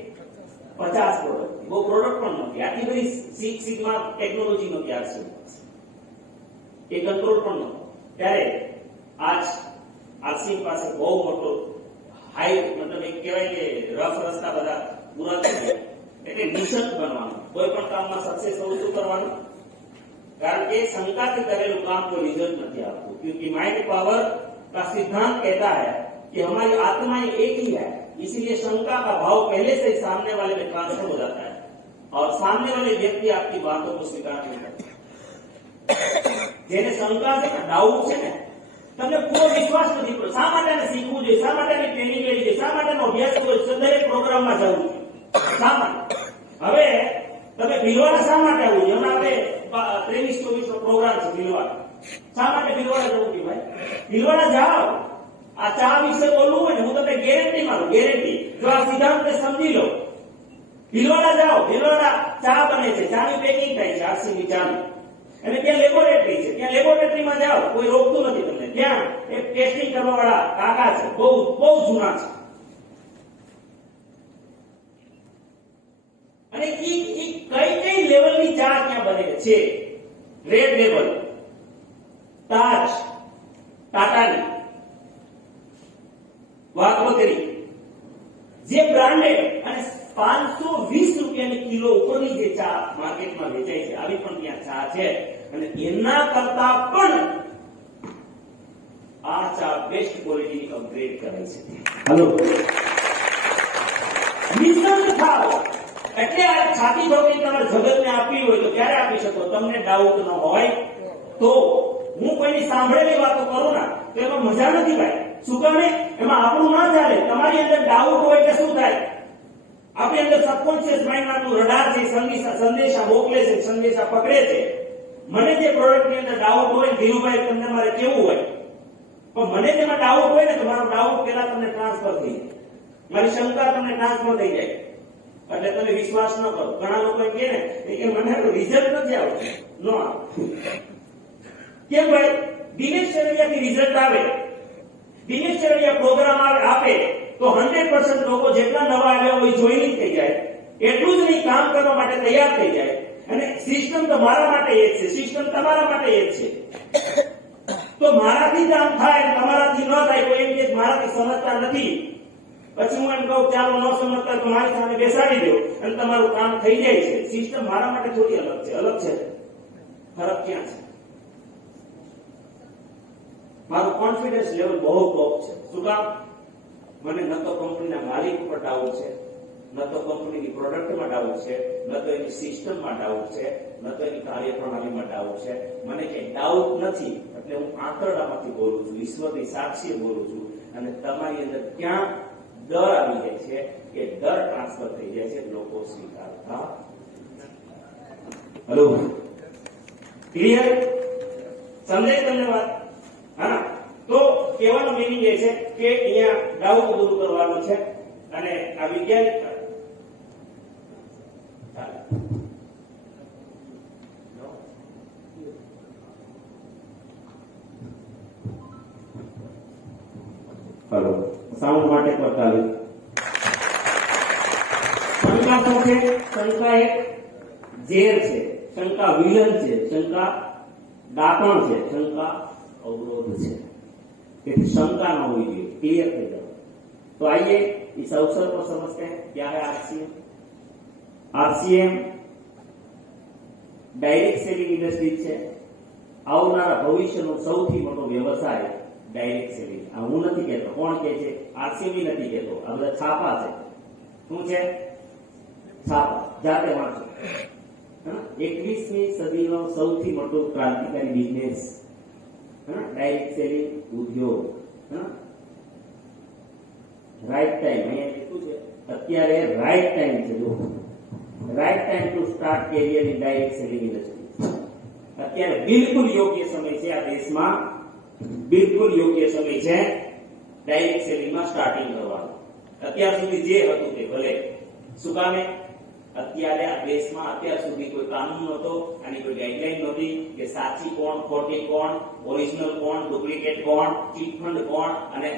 50 પ્રોડક્ટ. બહુ પ્રોડક્ટ પણ નથી, આટલી બધી સિક્સ સિગ્મા ટેકનોલોજી નહોતી આરસીએમ, એ કંટ્રોલ પણ નહોતો. ત્યારે આજ આરસીએમ પાસે બહુ મોટો હાઈ, મતલબ એક કહેવાય કે રફ રસ્તા બધા પૂરા થઈ ગયા. એટલે નિષ્ઠ બનવાનું, કોઈ પણ કામમાં સક્સેસ થવું શું કરવાનું? કારણ કે शंकाથી करेलू काम को रिजल्ट नहीं आता, क्योंकि माइंड पावर का सिद्धांत कहता है कि हमारी आत्मा एक ही है, इसलिए शंका का भाव पहले से ही सामने वाले में ट्रांसफर हो जाता है और सामने वाले व्यक्ति आपकी बातों को स्वीकार नहीं करता. જેને શંકા છે ને, ડાઉટ છે ને, તમને પૂરો વિશ્વાસ નથી પડતો. શા માટે શીખવું જોઈએ, શા માટે ટ્રેનિંગ લેવી જોઈએ, શા માટે અભ્યાસ કરવો જોઈએ, દરેક પ્રોગ્રામમાં જવું જોઈએ, શા માટે? હવે તમે ભીલવાડા શા માટે આવવું જોઈએ? હમણાં આપણે 23-24 નો પ્રોગ્રામ છે ભીલવાડા. શા માટે ભીલવાડા જવું જોઈએ ભાઈ? ભીલવાડા જાઓ, આ ચા વિશે બોલવું હોય ને હું તમને ગેરંટી મારું, ગેરંટી જો આ સિદ્ધાંતને સમજી લો, ભીલવાડા જાઓ, ભીલવાડા ચા બને છે, ચાની પેકિંગ થાય છે, આરસીની ચાનું, અને ત્યાં લેબોરેટરી છે, ત્યાં લેબોરેટરીમાં જાઓ, કોઈ રોકતું નથી તમને, ત્યાં એક ટેસ્ટિંગ કરવા વાળા કાકા છે, બહુ બહુ જૂના છે, અને કઈ લેવલની ચા ત્યાં બને છે, રેડ લેવલ, તાજ, ટાટાની, વાઘોતરી, જે બ્રાન્ડેડ અને 520 રૂપિયાની કિલો ઉપરની જે ચા માર્કેટમાં વેચાય છે, આવી પણ ત્યાં ચા છે, અને એના કરતા પણ આ ચા બેસ્ટ ક્વોલિટીની અપગ્રેડ કરે છે. હાલો નિષ્ણાત થાઓ, એટલે આ છાતી ઠોકીને તમારે જગતને આપવી હોય તો ક્યારે આપી શકો? તમને ડાઉટ ન હોય તો. હું કોઈની સાંભળેલી વાતો કરું ના તો એમાં મજા નથી ભાઈ. શું કામે? એમાં આપણું ના ચાલે. તમારી અંદર ડાઉટ હોય એટલે શું થાય? આપણી અંદર સબકોન્શિયસ માઇન્ડ નામનું રડાર છે, સંદેશા મોકલે છે, સંદેશા પકડે છે. મને જે પ્રોડક્ટ ની અંદર ડાઉટ હોય, ધીરુભાઈ તમને મારે કેવું હોય, પણ મને તેમાં ડાઉટ હોય ને, તમારો ડાઉટ પેલા તમને ટ્રાન્સફર થઈ જાય, મારી શંકા તમને ટ્રાન્સફર થઈ જાય, એટલે તમે વિશ્વાસ ન કરો. ઘણા લોકો એમ કહે ને કે મને રિઝલ્ટ નથી આવતું, ન આવે. કેમ ભાઈ? દિનેશ ચરડિયાથી રિઝલ્ટ આવે, દિનેશ ચરડિયા પ્રોગ્રામ આપે તો 100% લોકો જેટલા નવા આવ્યા હોય જોઈનિંગ થઈ જાય, એટલું જ નહીં કામ કરવા માટે તૈયાર થઈ જાય. અને સિસ્ટમ તો મારા માટે એક છે, સિસ્ટમ તમારા માટે એક છે. તો મારાથી કામ થાય, તમારાથી ન થાય. કોઈ એમ કે મારાથી સમજતા નથી, પછી હું એમ કહું ચાલો ન સમજતા તો મારી સામે બેસાડી દો અને તમારું કામ થઈ જાય છે. સિસ્ટમ મારા માટે થોડી અલગ છે. અલગ છે, ફરક ક્યાં છે? મારું કોન્ફિડન્સ લેવલ બહુ ટોપ છે. શું કામ? મને ન તો કંપનીના માલિક ઉપર ડાઉટ છે, ન તો કંપનીની પ્રોડક્ટમાં ડાઉટ છે, ન તો એની સિસ્ટમમાં ડાઉટ છે, ન તો એની કાર્યપ્રણાલીમાં ડાઉટ છે. મને કઈ ડાઉટ નથી, એટલે હું આંકડામાંથી બોલું છું, ઈશ્વરની સાક્ષીએ બોલું છું. અને તમારી અંદર ક્યાં ડર આવી જાય છે, એ ડર ટ્રાન્સફર થઈ જાય છે, લોકો સ્વીકારતા. Hello, clear? સમજાય તમને વાત? હા. તો કહેવાનો મીનિંગ એ છે કે અહીંયા ડાઉટ દૂર કરવાનો છે, અને આ વૈજ્ઞાનિક હાલો સાઉન્ડ માટે પર ચાલુ. શંકા શું છે? શંકા એક ઝેર છે, શંકા વિલન છે, શંકા દાપણ છે, શંકા અવરોધ છે. તેથી शंका ना होनी चाहिए, क्लियर થઈ जाओ. तो आइए इस अवसर को समझते हैं क्या है RCM. RCM direct selling industry છે. આવનારા ભવિષ્યનો સૌથી મોટો વ્યવસાય ડાયરેક્ટ સેલિંગ. આ હું નથી કહેતો, કોણ કહે છે? આરસીએમ નથી કહેતો, આ બધા છાપા છે. શું છે? છાપા. જાતે વાંચો. 21મી સદીનો સૌથી મોટો ક્રાંતિકારી બિઝનેસ ડાયરેક્ટ સેલિંગ ઉદ્યોગ. રાઈટ ટાઈમ અહીંયા લીધું છે, અત્યારે રાઈટ ટાઈમ છે. જો right time to start career in direct selling industry. અત્યારે બિલકુલ યોગ્ય સમય છે આ દેશમાં, બિલકુલ યોગ્ય સમય છે ડાયરેક્ટ સેલિંગમાં સ્ટાર્ટિંગ કરવાનું. અત્યાર સુધી જે હતું તે ભલે. શું કામે? અત્યારે આ દેશમાં અત્યાર સુધી કોઈ કાનૂન નહોતો, આની કોઈ ગાઈડલાઈન નહોતી કે સાચી કોણ, ખોટી કોણ, ઓરિજિનલ કોણ, ડુપ્લિકેટ કોણ, ચીટ ફંડ કોણ અને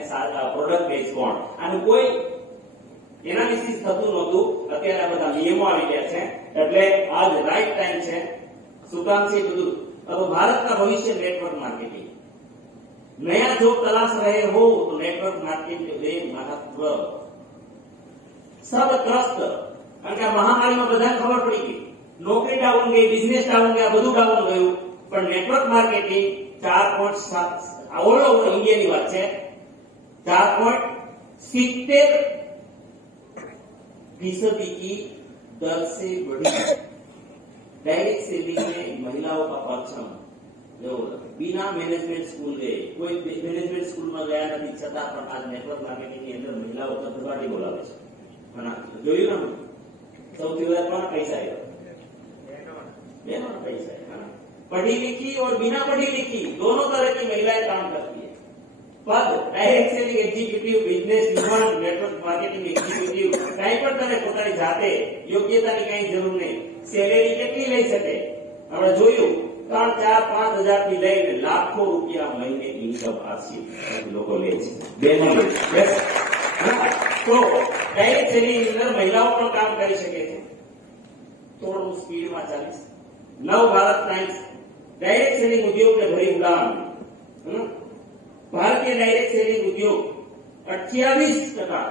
પ્રોડક્ટ બેઝ કોણ. આનું કોઈ એનાલિસિસ થતું નહોતું. અત્યારે આ બધા નિયમો આવી ગયા છે, એટલે આજ રાઈટ ટાઈમ છે. શું કામ છે બધું? अब भारत का भविष्य नेटवर्क मार्केटिंग. नया जो तलाश रहे हो तो नेटवर्क मार्केटिंग के महत्व सब त्रस्त. કારણ કે આ મહામારીમાં બધાને ખબર પડી ગઈ, નોકરી ડાઉન ગઈ, બિઝનેસ ડાઉન ગયા, બધું ડાઉન ગયું. પણ નેટવર્ક માર્કેટિંગ 4.7 ઓલ ઓવર ઇન્ડિયાની વાત છે, 4.70% की दर से बढ़ी. डायरेक्ट सेलिंग में महिलाओं का परचम जो बिना मैनेजमेंट स्कूल गए, कोई मैनेजमेंट स्कूल में गया नहीं, छતાં પણ આ નેટવર્ક માર્કેટિંગ ની અંદર મહિલાઓ કદવાડી બોલાવે છે. અને જોયું ને, સૌથી વધારે કોણ પૈસા આવ્યો? बहनों ने पैसा है. पढ़ी लिखी और बिना पढ़ी लिखी दोनों तरह की महिलाएं काम करती है. પદ direct selling executive, business woman, network marketing executive, કાંઈ પણ તમે પોતાની જાતે યોગ્યતાની કઈ જરૂર નહીં. સેલેરી કેટલી લઈ શકે? આપણે જોયું 3, 4, 5 હજાર થી લઈને લાખો રૂપિયા મહિને ઇન્કમ આરસી લોકો લે છે. બેનો લે છે. Yes? તો ડાયરેક્ટ સેલિંગ ની અંદર મહિલાઓ પણ કામ કરી શકે છે. થોડું સ્પીડમાં ચાલીશ. નવ ભારત ટાઈમ્સ ડાયરેક્ટ સેલિંગ ઉદ્યોગને ભરી ઉડાન. ભારતીય ડાયરેક્ટ સેલિંગ ઉદ્योग 28%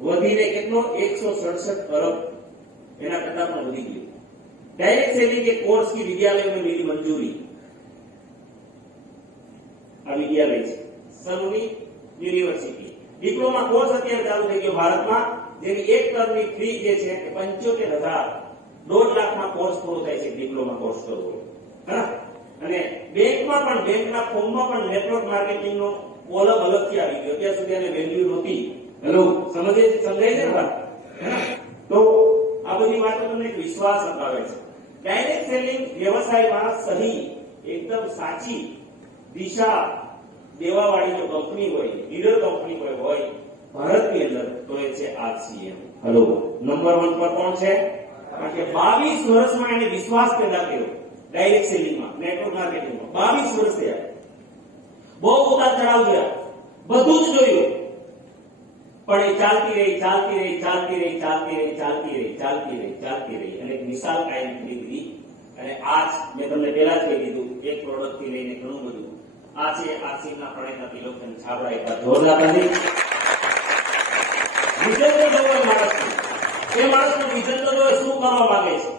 વધીને કેટલો 167 અરબ એના કરતા પણ વધી ગયું. डायरेक्ट सेलिंग के कोर्स की विद्यालय में मिली मंजूरी. आ विद्यालय છે સરુની યુનિવર્સિટી. ડિપ્લોમા કોર્સ અત્યારે ચાલુ થઈ ગયો ભારતમાં, જેની એક ટર્મની ફી જે છે એ 75,000 1.5 લાખમાં કોર્સ પૂરો થાય છે ડિપ્લોમા કોર્સ કરવો. અને બેંકમાં પણ બેંકના ફોર્મમાં પણ નેટવર્ક માર્કેટિંગનો કોલમ અલગથી આવી ગયો. ત્યાં સુધી આને વેલ્યુ નહોતી. હેલો, સમજાય છે ને વાત? તો આ બધી વાતો તમને વિશ્વાસ અપાવે છે. ડાયરેક્ટ સેલિંગ વ્યવસાયમાં સહી એકદમ સાચી દિશા દેવાવાળી જો કંપની હોય, લીડર કંપની હોય ભારતની અંદર, તો એ છે આરસીએમ. હેલો, નંબર 1 પર કોણ છે? કારણ કે 22 વર્ષમાં એને વિશ્વાસ પેદા કર્યો ડાયરેક્ટ સેલિંગમાં, નેટવર્ક માર્કેટિંગમાં. 22 વર્ષ થયા. બહુ ઉતાર ચઢાવ થયા, બધું જ જોયું, પણ એ ચાલતી રહી અને એક મિસાલ કાયમ લીધી. અને આજ મેં તમને પહેલા જ કહી દીધું, એક પ્રોડક્ટ થી લઈને ઘણું બધું. આ છે આરસીએમના પ્રણેતા તિલોકચંદ છાબડા. એક જોરદાર તાલી. વિઝન તો જોવો માણસનું, એ માણસનું વિઝન તો જોવો શું કરવા માંગે છે.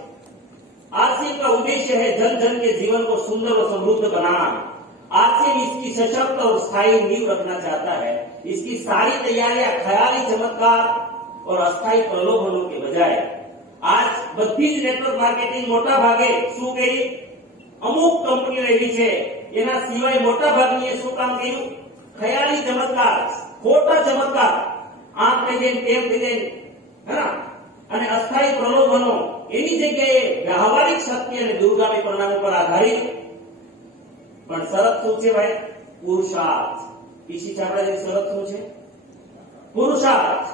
आरसीएम का उद्देश्य है जन जन के जीवन को सुंदर और समृद्ध बनाना. आरसीएम इसकी सशक्त और स्थायी नींव रखना चाहता है. इसकी सारी तैयारियां ख्याली चमत्कार और अस्थायी प्रलोभनों के बजाय आज બધી જ નેટવર્ક માર્કેટિંગ મોટા ભાગે શું કરી? અમુક કંપનીઓ એવી છે એના સિવાય મોટા ભાગની શું કામ કર્યું? ખ્યાલી ચમત્કાર, ખોટા ચમત્કાર, આમ થઈ જાય તેમ થઈ જાય, હે ને? અને અસ્થાયી પ્રલોભનો એની જગ્યાએ વ્યવહારિક શક્તિ અને દૂરગામી પરિણામો પર આધારિત. પણ શરત શું છે ભાઈ? પુરુષાર્થ. પીસી ચાવડાની શરત શું છે? पुरुषार्थ,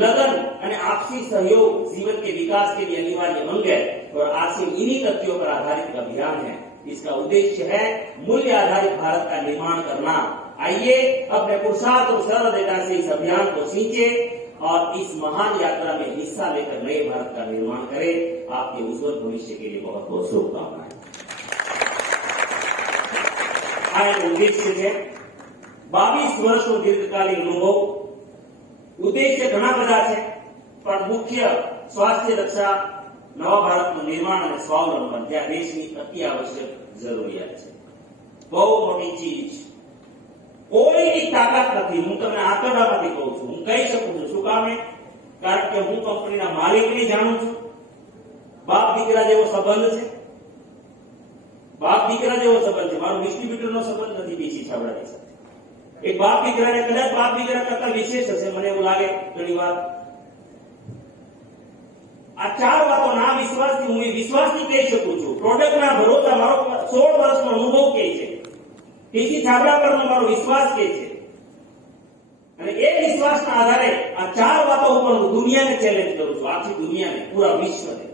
लगन અને आपसी सहयोग जीवन के विकास के लिए अनिवार्य अंग है. और आरसीएम इन्हीं तथ्यों पर आधारित अभियान है. इसका उद्देश्य है मूल्य आधारित भारत का निर्माण करना. आइए अपने पुरुषार्थ और सरलता से इस अभियान को सींचे और इस महान यात्रा में हिस्सा लेकर नए भारत का निर्माण करें. आपके उज्जवल भविष्य के लिए बहुत बहुत शुभकामनाएं. આ ઉદ્દેશ્ય છે 22 વર્ષનો દીર્ઘકાલીન અનુભવ. ઉદ્દેશ્ય ઘણા બધા છે, પણ મુખ્ય સ્વાસ્થ્ય રક્ષા, નવા ભારતનું નિર્માણ અને સ્વાવલંબન, જ્યાં દેશની અતિ આવશ્યક જરૂરિયાત છે. બહુ મોટી ચીજ, કોઈની તાકાત નથી. હું તમને આંકડામાંથી કહું છું, હું કહી શકું છું. શું કામ? કારણ કે હું કંપનીના માલિકને જાણું છું. બાપ દીકરા જેવો સંબંધ છે. બાપ દીકરા જેવો સંબંધ છે. મારો ડિસ્ટ્રીબ્યુટરનો સંબંધ નથી પીસી છાબડાની સાથે. એક બાપ દીકરાને કદાચ બાપ દીકરા કરતા વિશેષ હશે, મને એવું લાગે ઘણી વાર. આ 4 વાતોના વિશ્વાસથી હું વિશ્વાસથી કહી શકું છું. પ્રોડક્ટના ભરોસા મારો 16 વર્ષનો અનુભવ કહે છે. પીસી છાબડા પરનો મારો વિશ્વાસ કહે છે. અને એ વિશ્વાસના આધારે આ 4 વાતો ઉપર હું દુનિયાને ચેલેન્જ કરું છું. આખી દુનિયાને, પૂરા વિશ્વને.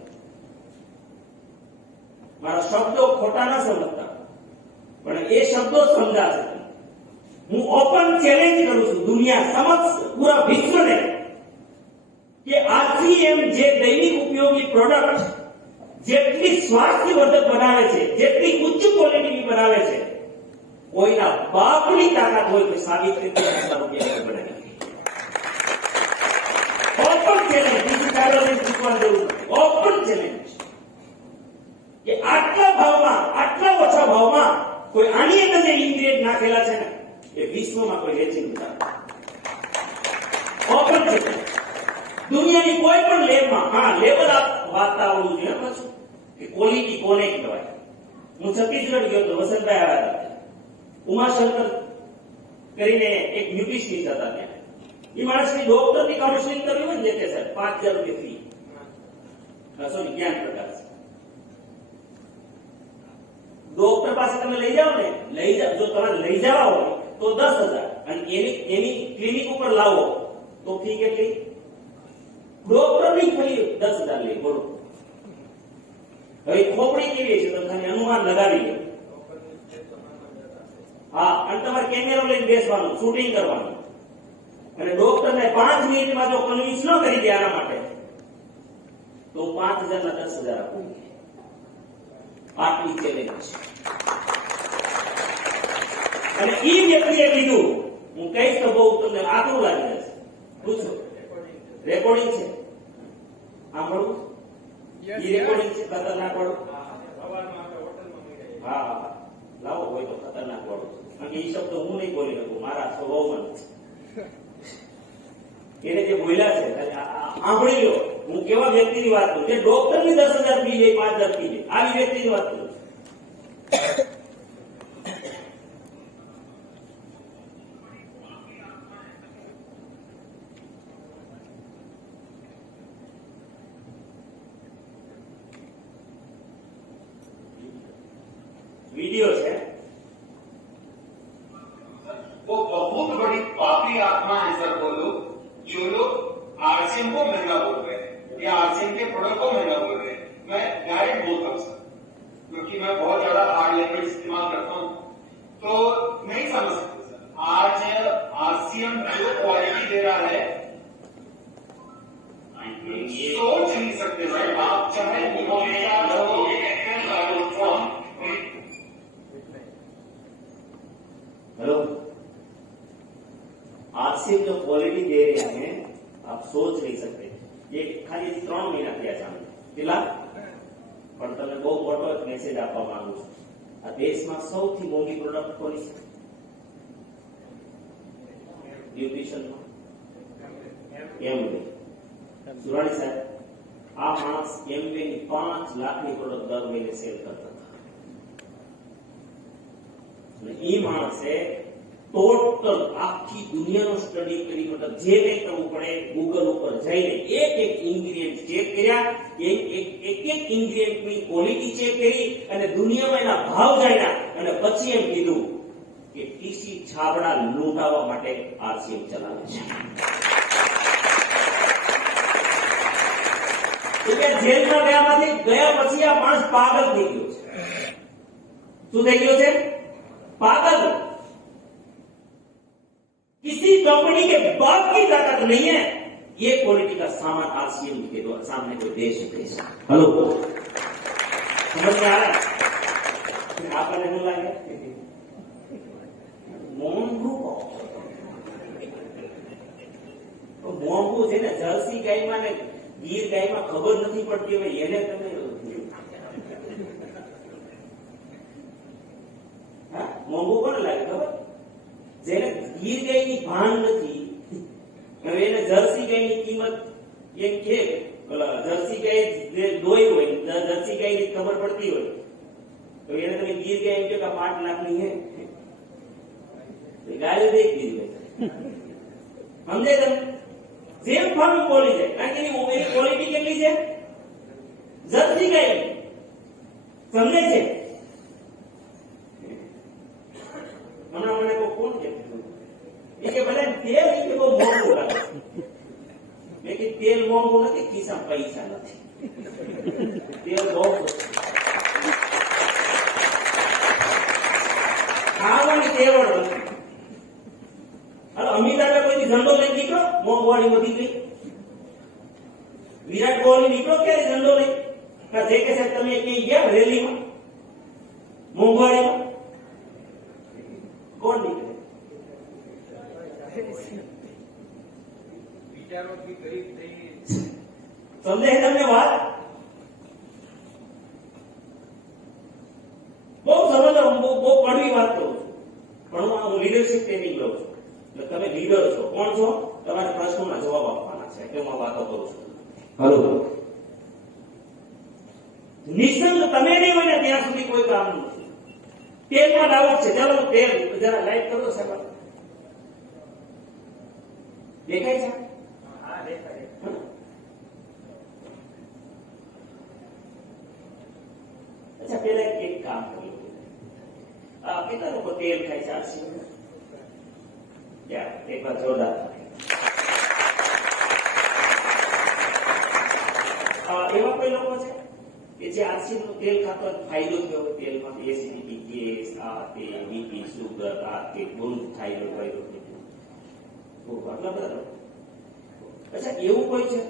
મારા શબ્દો ખોટા ન સમજતા, પણ એ શબ્દો સમજાશે. હું ઓપન ચેલેન્જ કરું છું દુનિયા સમક્ષ, પૂરા વિશ્વને, કે આરસીએમ જે દૈનિક ઉપયોગી પ્રોડક્ટ જેટલી સ્વાસ્થ્યવર્ધક બનાવે છે, જેટલી ઉચ્ચ ક્વોલિટીની બનાવે છે, કોઈના બાપની તાકાત હોય તો સાબિત રીતે ₹1000 બનાવી. ઓપન ચેલેન્જ, બીજું કારણે શીખવા દેવું. ઓપન ચેલેન્જ કે આટલા ભાવમાં, આટલા ઓછા ભાવમાં કોઈ આની અંદર જે ઇન્ગ્રેડિયન્ટ નાખેલા છે ને, એ વિશ્વમાં કોઈ વેચી નથી. ઓપન ચેલેન્જ દુનિયાની કોઈ પણ લેબમાં. હા, લેબલ વાંચતા આવડવું જોઈએ. પાછું કે ક્વોલિટી કોને કહેવાય. હું છત્તીસગઢ ગયો તો વસંતભાઈ આવ્યા હતા. ઉમાશંકર કરીને એક ન્યુટ્રિશનિસ્ટ હતા ત્યાં. એ માણસની ડોક્ટરની કાઉન્સેલિંગ કરવી હોય ને, તે સાહેબ ₹5000 ફી. સોરી, જ્ઞાન પ્રકાશ. ડોક્ટર પાસે તમે લઈ જાઓ ને, જો તમારે લઈ જવા હોય તો 10,000. અને એની ક્લિનિક ઉપર લાવો તો ફી કેટલી? ડોક્ટરની ફી 10,000 લે. બોલો હવે ખોપડી કેવી છે તો ખાલી અનુમાન લગાવી લે. હા, અને તમારે કેમેરો લઈને બેસવાનું, શૂટિંગ કરવાનું, અને ડોક્ટરને 5 મિનિટમાં જો કન્વિન્સ ન કરી દે આના માટે તો 5,000 ના 10,000 આપવું. આટલી ચેલેન્જ છે. અને ઈ વ્યક્તિએ કીધું, હું કહીશ તો બહુ તમને આકરું લાગી જશે. પૂછો, રેકોર્ડિંગ છે, સાંભળવું? ઈ રેકોર્ડિંગ છે, ખતરનાક વાળું. હા, લાવો હોય તો ખતરનાક વાળું. કારણ કે ઈ શબ્દ હું નહીં બોલી શકું, મારા સ્વભાવમાં નથી. એને જે બોલ્યા છે સાંભળી લો. હું કેવા વ્યક્તિની વાત કરું, જે ડોક્ટરની 10,000 ફી લે, 5,000 ફી લે, આવી વ્યક્તિની વાત કરું. वीडियो है वो बहुत बड़ी पापी आत्मा है सर वो लोग, जो लोग आरसीएम को महंगा बोल रहे हैं या आरसीएम के प्रोडक्ट को महंगा बोल रहे हैं. मैं डायरेक्ट बोलता हूँ सर, क्योंकि मैं बहुत ज्यादा हार्ड लैंग्वेज इस्तेमाल करता हूँ, तो नहीं समझ सकते सर. आज आरसीएम जो क्वालिटी दे रहा है सोच नहीं सकते सर. आप चाहे हेलो, आज से जो क्वालिटी दे रहे हैं आप सोच नहीं सकते. ये खाली 3 મહિના થયા છે કેટલા, પણ તમને બહુ મોટો એક મેસેજ આપવા માંગુ છું. આ દેશમાં સૌથી મોંઘી પ્રોડક્ટ કોની છે ન્યુટ્રિશનમાં? એમવે. સુરાણી સાહેબ, આ માણસ એમવે ની 5 લાખની પ્રોડક્ટ દર મહિને સેલ કરતા હતા. એ માણસે ટોટલ આખી દુનિયાનો સ્ટડી કરી, મતલબ જે કંઈ કરવું પડે ગૂગલ ઉપર જઈને એક ઇન્ગ્રેડિયન્ટ ચેક કર્યા, એક ઇન્ગ્રેડિયન્ટની ક્વોલિટી ચેક કરી અને દુનિયામાં એના ભાવ જાણ્યા અને પછી એમ કીધું કે ટીસી છાબડા લૂંટાવા માટે આરસીએમ ચલાવે છે. એટલે જેલમાં ગયા પછી આ માણસ પાગલ થઈ ગયો છે. શું થઈ ગયો છે? पागल. किसी कंपनी के बाप की ताकत नहीं है ये क्वालिटी का सामान आरसीएम के सामने कोई दे सके. हेलो, समझ में आ रहा है? आपका नहीं लगे મોંઘું છે ને, જર્સી ગાયમાં ને ગીર ગાયમાં ખબર નથી પડતી હવે એને તમે મોંઘું કોને લાગે ખબર? જેને ગીર ગાયની ભાન નથી, હવે એને જર્સી ગાયની કિંમત એમ કે જર્સી ગાય જે દોઈ હોય, જર્સી ગાયની ખબર પડતી હોય તો એને તમે ગીર ગાય એમ કે 5 લાખની હે ગાય દેખ દીધી. સમજે તમે? જેમ ફાર્મ બોલી જાય, કારણ કે એની ક્વોલિટી કેટલી છે જર્સી ગાય. સમજે છે? હમણાં મને કોણ કે ભલે તેલ કે બહુ મોંઘું લાગે. મેં કે તેલ મોંઘું નથી, ખિસ્સામાં પૈસા નથી. તેલ બહુ ખાવાની તેવડ નથી. હાલો, અમિતાભે કોઈથી ઝંડો લઈ નીકળો, મોંઘવારી વધી ગઈ. વિરાટ કોહલી નીકળો ક્યારે ઝંડો લઈ? જે કે સાહેબ તમે ક્યાંય ગયા રેલીમાં મોંઘવારીમાં? કોણ નીકળે? સમજાય તમને વાત? બહુ સરળ, બહુ કડવી વાત કરું છું, પણ હું લીડરશિપ ટ્રેનિંગ લઉં છું. એટલે તમે લીડર છો. કોણ છો? તમારે પ્રશ્નોના જવાબ આપવાના છે, એટલે હું વાતો કરું છું. હલો, નિસંગ તમે નહીં હોય ને ત્યાં સુધી કોઈ કામ નથી. તેલમાં ડાઉટ છે, ચાલો તેલ જરા લાઈટ કરો સાહેબ. દેખાય છે? હા, દેખાય. અચ્છા, પેલા એક કામ કર્યું. કેટલા લોકો તેલ ખાય છે? જોરદાર. એવા કોઈ લોકો છે કે જે આરસીએમ નું તેલ ખાતો ફાયદો થયો હોય, તેલમાંથી એસિડિટી, ગેસ, આ તે બીપી, સુગર, આ તે બહુ થાઇરોઇડ ફાયદો થયો. આટલા બધા લોકો. અચ્છા, એવું કોઈ છે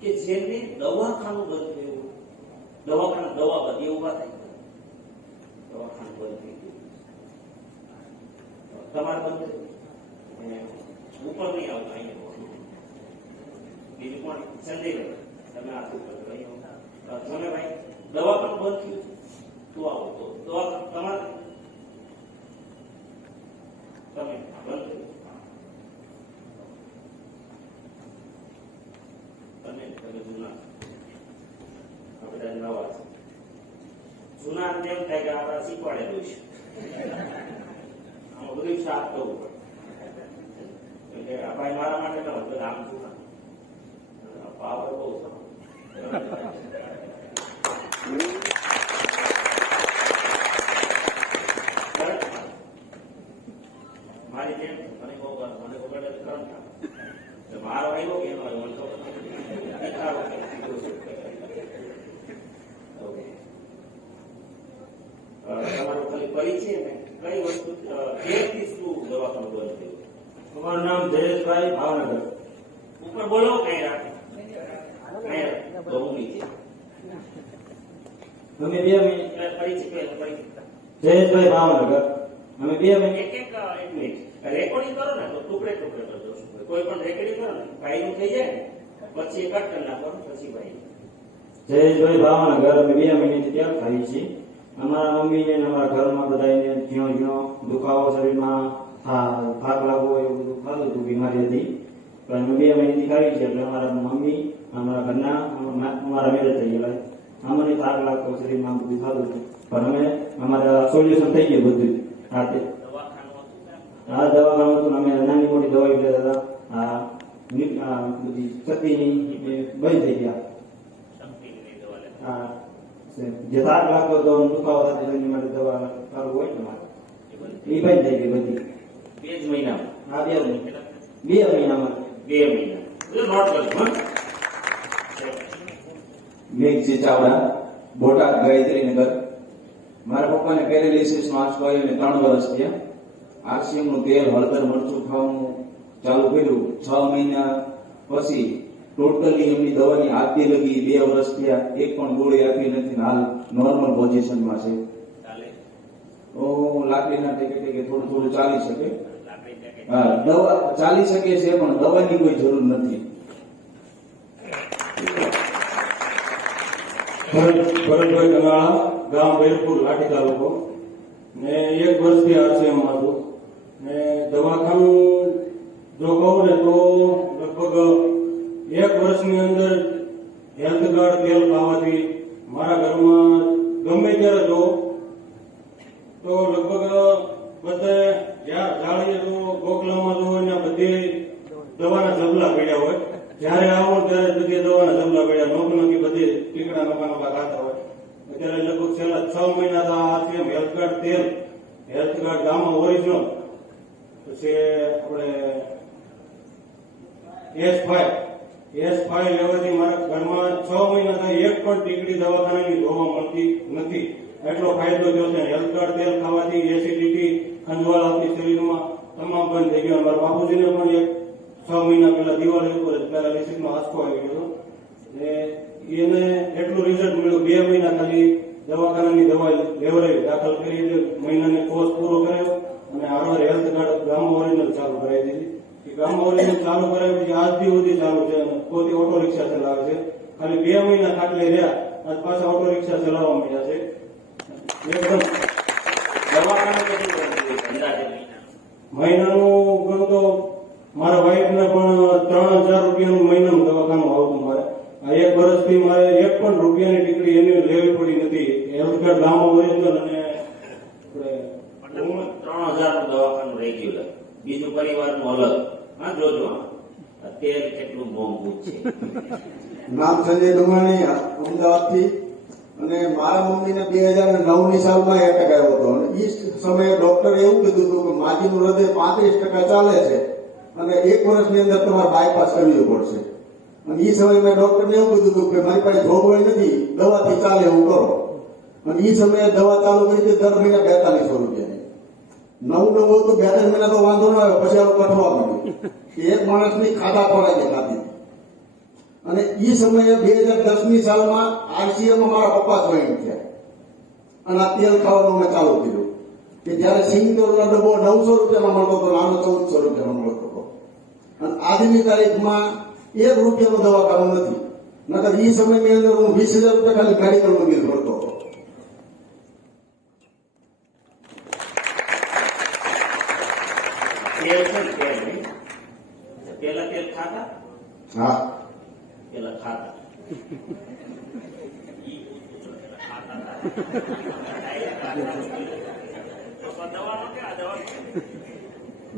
કે જેને દવાખાનું બંધ થયું, દવાખાના દવા બધી ઉભા થાય, દવાખાનું બંધ થઈ ગયું, તમારે બંધ થયું, ઉપર નહીં આવતા અહીંયા. બીજું કોણ? સંજયભાઈ, તમે આ શું કરો? તમે ભાઈ દવાખાનું બંધ થયું તો આવો, તો દવાખાનું તમારે તમે બંધ થયું, તમે જૂના, આ બધા નવા છે. જૂના એમ થાય કે આપણે શીખવાડેલું છે, આમાં બધું સાફ કરવું પડે. એટલે આ ભાઈ મારા માટે ન હોય, બધા આમ જૂના પાવર બહુ સારો. મારી જેમ મને બગાડે કરંટ મારો આવ્યો કે એનો આવ્યો તો તમારો ખાલી પરિચય ને કઈ વસ્તુ ક્યાંથી શું દવાખાનું બંધ થયું? તમારું નામ જયેશભાઈ, ભાવનગર. ઉપર બોલો, કઈ રાખો બહુ નીચે. અમે 2 મિનિટ. પરિચય જયેશભાઈ, ભાવનગર. અમે 2 મિનિટ. એક મિનિટ રેકોર્ડિંગ કરો ને તો ટુકડે ટુકડે કરજો. કોઈ પણ રેકોર્ડિંગ કરો ને ભાઈ નું થઈ જાય ને પછી કટ કરી નાખો, પછી ભાઈ. જયેશભાઈ, ભાવનગર. અમે 2 મિનિટ ત્યાં ખાઈ છીએ. અમારા મમ્મીને અમારા ઘરમાં બધાને જ્યો જ્યો દુખાવો, શરીરમાં થાક લાગવો, એવું બધું ખાધું હતું, બીમારી હતી. પણ અમે 2 મહિનાથી ખાવી છે એટલે અમારા મમ્મી, અમારા ઘરના, અમારા મેરેજ થઈ ગયેલા. અમને થાક લાગતો, શરીરમાં બધું ખાધું હતું, પણ અમે અમારા સોલ્યુશન થઈ ગયું બધું. આ દવાખાનું હતું, અમે નાની મોટી દવાઈ લેતા હતા. બધી શક્તિની બંધ થઈ ગયા. જે થાક લાગતો હતો, દુખાવો થતો એની માટે દવા કરવું હોય ને મારે એ બંધ થઈ ગઈ બધી. 2 જ મહિનામાં? હા, 2 મહિનામાં. 2 મહિના નોટ કરજો. મેઘજી ચાવડા, બોટાદ, ગાયત્રીનગર. મારા પપ્પાને પેરેલિસિસ નો આંચકો આવ્યો ને 3 વર્ષ થયા. આરસીએમ નું તેલ, હળદર, મરચું ખાવાનું ચાલુ કર્યું. 6 મહિના પછી ટોટલી એમની દવાની આદિ લગી 2 વર્ષ થયા, એક પણ ગોળી આપી નથી. હાલ નોર્મલ પોઝિશનમાં છે. લાકડીના ટેકે થોડું થોડું ચાલી શકે. હા, દવા ચાલી શકે છે પણ દવાની કોઈ જરૂર નથી. ભરતભાઈ કનાળા, ગામ વેલપુર, લાઠી તાલુકો. ને 1 વર્ષથી આરસીએમ માં છું. ને દવાખાનું જો કહું ને તો લગભગ 1 વર્ષની અંદર હેલ્થ કાર્ડ તેલ ખાવાથી મારા ઘરમાં ગમે ત્યારે જો તો લગભગ બધે જાળીએ તો ગોખલામાં જો ને બધી દવાના જબલા પડ્યા હોય. જયારે આવો ત્યારે બધી દવાના જબલા પડ્યા, નોકી બધી ટીકડા નોકા ખાતા હોય. અત્યારે લગભગ છેલ્લા 6 મહિના આરસીએમ હેલ્થ કાર્ડ તેલ, હેલ્થ કાર્ડ ગામમાં ઓરિજિનલ, પછી આપણે S5 લેવાથી મારા ઘરમાં 6 મહિના થાય 1 પણ ટીકડી દવાખાનાની જોવા મળતી નથી. એટલો ફાયદો થયો છે. હેલ્થ કાર્ડ તેલ ખાવાથી એસિડિટી, ખંજવાળ આવતી શરીરમાં તમામ બંધ થઈ ગયો. મારા બાપુજીને પણ 6 મહિના પહેલા દિવાળી ઉપર પેરાલિસિસ નો આંચકો આવી ગયો. એને એટલું રિઝલ્ટ મળ્યું, 2 મહિના ખાલી દવાખાનાની દવા લેવડાવી, દાખલ કરી, મહિનાની કોર્સ પૂરો કર્યો અને હારવાર હેલ્થ કાર્ડ ગામ ઓરિજિનલ ચાલુ કરાવી દીધી. ગામ ઓરિજિનલ ચાલુ કરાવી પછી આજ દી સુધી ચાલુ છે. પોતે ઓટો રિક્ષા ચલાવે છે. ખાલી 2 મહિના ખાટલે રહ્યા, આજ પાછા ઓટો રિક્ષા ચલાવવા મળ્યા છે. એકદમ મહિનાનું ગણું તો મારા વાઈફ ને પણ 3000 રૂપિયાનું મહિનાનું દવાખાનું આવતું. મારે આ 1 વર્ષથી મારે 1 પણ રૂપિયાની ટીકડી એની લેવી પડી નથી. હેલ્થ કાર્ડ ગામ ઓરિજિનલ અને 3000 નું દવાખાનું રેગ્યુલર, બીજું પરિવારનું અલગ. હા, જોજો અત્યારે કેટલું મોંઘું છે. નામ સંજય ડુંગાણી, અમદાવાદથી. અને મારા મમ્મીને 2009ની સાલમાં એટેક આવ્યો હતો. અને એ સમયે ડોક્ટરે એવું કીધું હતું કે માજીનું હૃદય 35% ચાલે છે અને 1 વર્ષની અંદર તમારે બાયપાસ કરવી પડશે. અને એ સમયે મેં ડોક્ટરને એવું કીધું હતું કે મારી પાસે જોગવાઈ નથી, દવાથી ચાલે એવું કરો. અને એ સમયે દવા ચાલુ કરી હતી દર મહિને 4200 રૂપિયાની. નવું હતું 2-3 મહિના તો વાંધો ન આવ્યો, પછી આવું કઠવા માંડ્યું. એક માણસની ખાતા ખોરાકી ખાતી. અને એ સમયે 2010ની સાલમાં આરસીએમમાં મારા પપ્પા જોઈન્ટ થયા અને આ તેલ ખાવાનું મેં ચાલુ કર્યું. કે જયારે સિંગતેલનો ડબ્બો 900 રૂપિયામાં મળતો હતો, નાનો 1400 રૂપિયામાં મળતો હતો. અને આજની તારીખમાં 1 રૂપિયાનું દવાખાનું નથી. નકર એ સમયની અંદર હું 20,000 રૂપિયા ખાલી મેડિકલનું બિલ ભરતો હતો. તેલ છે ને, તેલ નહીં. પેલા તેલ ખાતા, હા, પેલા ખાતા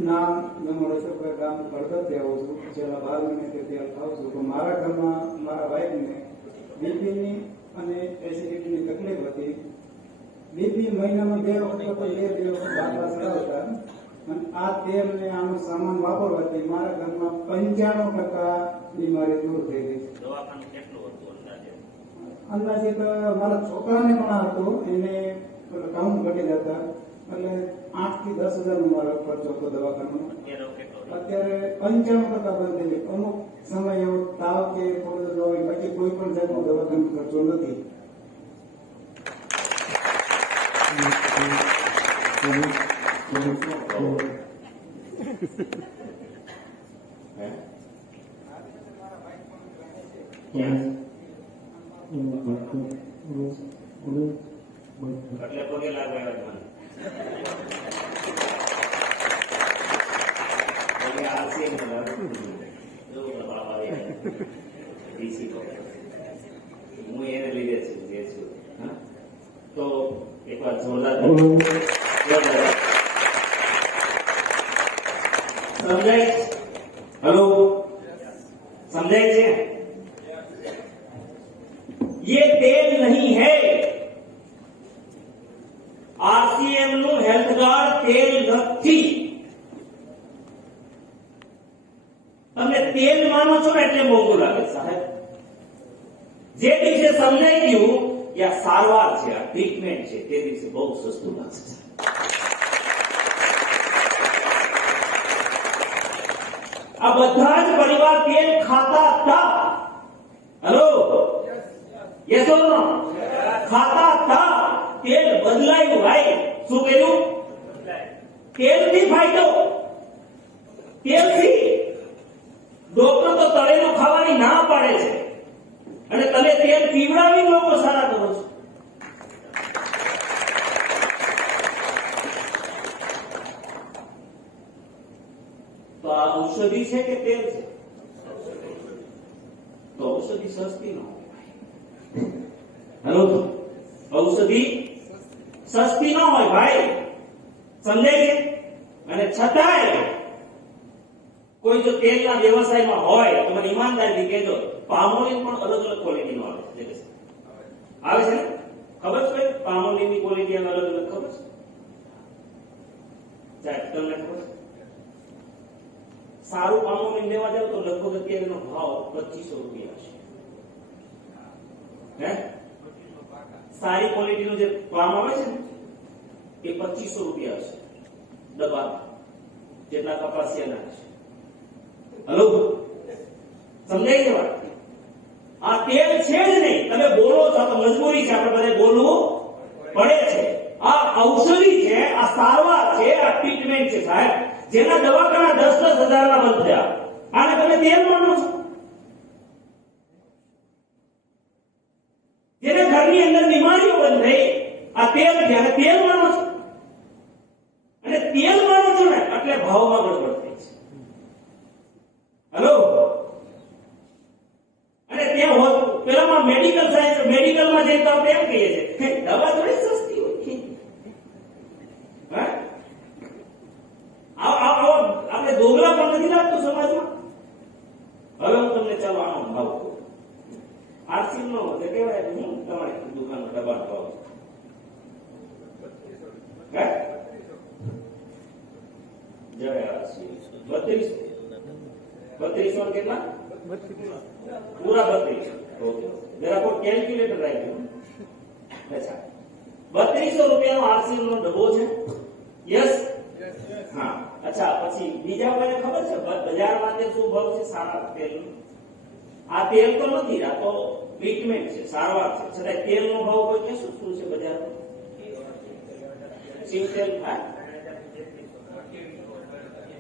નામ મેં રસોઈ ગામ કડકતથી આવું છું. છેલ્લા 12 મહિનાથી તેલ ખાઉં છું. પણ મારા ઘરમાં મારા વાઈફને બીપીની અને એસિડિટીની તકલીફ હતી. બીપી મહિનામાં 2 વખત તો 2 વખત બાટલા ચડાવતા. અને આ તેલ ને આનો સામાન વાપરવાથી મારા ઘરમાં 95% બીમારી દૂર થઈ ગઈ. દવાખાનું કેટલું હતું અંદાજે? અંદાજે તો મારા છોકરાને પણ હતું, એને કાઉન્ટ ઘટી જતા. એટલે 8 થી 10,000 નો મારો ખર્ચો હતો દવાખાનાનો. અત્યારે 95% બંધ થઈ ગયું. અમુક સમય એવો તાવ કે થોડો હોય, બાકી કોઈ પણ જાતનો દવાખાનો ખર્ચો નથી. એટલે પગે લાગવા હું એને લીધે છું જે છું. તો એક વાર જોરદાર સમજાય? હેલો, समझाए છે? ये तेल नहीं है, आरसीएम નું હેલ્થ કાર્ડ તેલ નથી. તમે તેલ માનો છો એટલે મોંઘું લાગે સાહેબ. જે દિવસે સમજાઈ ગયું કે આ સારવાર છે, આ ટ્રીટમેન્ટ છે, તે દિવસે બહુ સસ્તું લાગશે. આ બધા જ પરિવાર તેલ ખાતા હતા. હેલો, યસ ઓર નો? ખાતા હતા. તેલ બદલાયું ભાઈ. શું કર્યું? તેલથી ફાયદો, તેલથી. ડોક્ટર તો તળેલું ખાવાની ના પાડે છે અને તમે તેલ પીવડાવી લોકો સારા કરો છો. તો આ ઔષધિ છે કે તેલ છે? તો ઔષધિ સસ્તી ન હોય. હેલો, ઔષધિ સસ્તી ન હોય ભાઈ, સમજાય છે? અને છતાંય કોઈ જો તેલના વ્યવસાયમાં હોય તો મને ઈમાનદારીથી કહેજો, પામોલીન પણ અલગ અલગ ક્વોલિટીનો આવે છે. આવે છે ને? ખબર છે? પામોલીનની ક્વોલિટી અલગ અલગ ખબર છે? સાહેબ તમને ખબર છે? સારું પામોલીન લેવા જાવ તો લગભગ અત્યારેનો ભાવ 2500 રૂપિયા છે. હે, સારી ક્વોલિટીનું જે પામ આવે છે ને એ 2500 રૂપિયા છે ડબ્બા, જેટલા કપાસિયાના છે. હેલો, સમજાય છે વાત? આ તેલ છે જ નહીં. તમે બોલો છો તો મજબૂરી છે, આપણે બધે બોલવું પડે છે. આ ઔષધિ છે, આ સારવાર છે, આ ટ્રીટમેન્ટ છે સાહેબ, જેના દવાખાના 10-10 હજારના બંધ થયા. આને તમે તેલ માનો છો? જેને ઘરની અંદર બીમારીઓ બંધ થઈ, આ તેલ છે, અને તેલ માનો છો? અને તેલ માનો છો ને એટલે ભાવમાં ગડબડ થઈ છે. હેલો, અને ત્યાં પેલામાં મેડિકલ સાયન્સ, મેડિકલમાં જઈને તો આપણે એમ કહીએ છીએ દવા થોડી સસ્તી હોય. આપણે દોગલા પણ નથી લાગતું સમાજમાં. હવે હું તમને ચાલો આનો ભાવ કહું. આરસી નો કહેવાય, હું તમારી દુકાનનો ડબ્બાનો ભાવ જય આરસી 32 32 ને કેટલા? પૂરા 32. ઓકે, જરા કોઈ કેલ્ક્યુલેટર રાખજો. અચ્છા, 3200 રૂપિયાનો આરસીએમ નો ડબ્બો છે. યસ, હા. અચ્છા, પછી બીજા કોઈને ખબર છે બજારમાં તે શું ભાવ છે સારા તેલનો? આ તેલ તો નથી, આ તો ટ્રીટમેન્ટ છે, સારવાર છે. છતાં તેલનો ભાવ કોઈ કે શું છે બજારમાં? સિંગતેલ થાય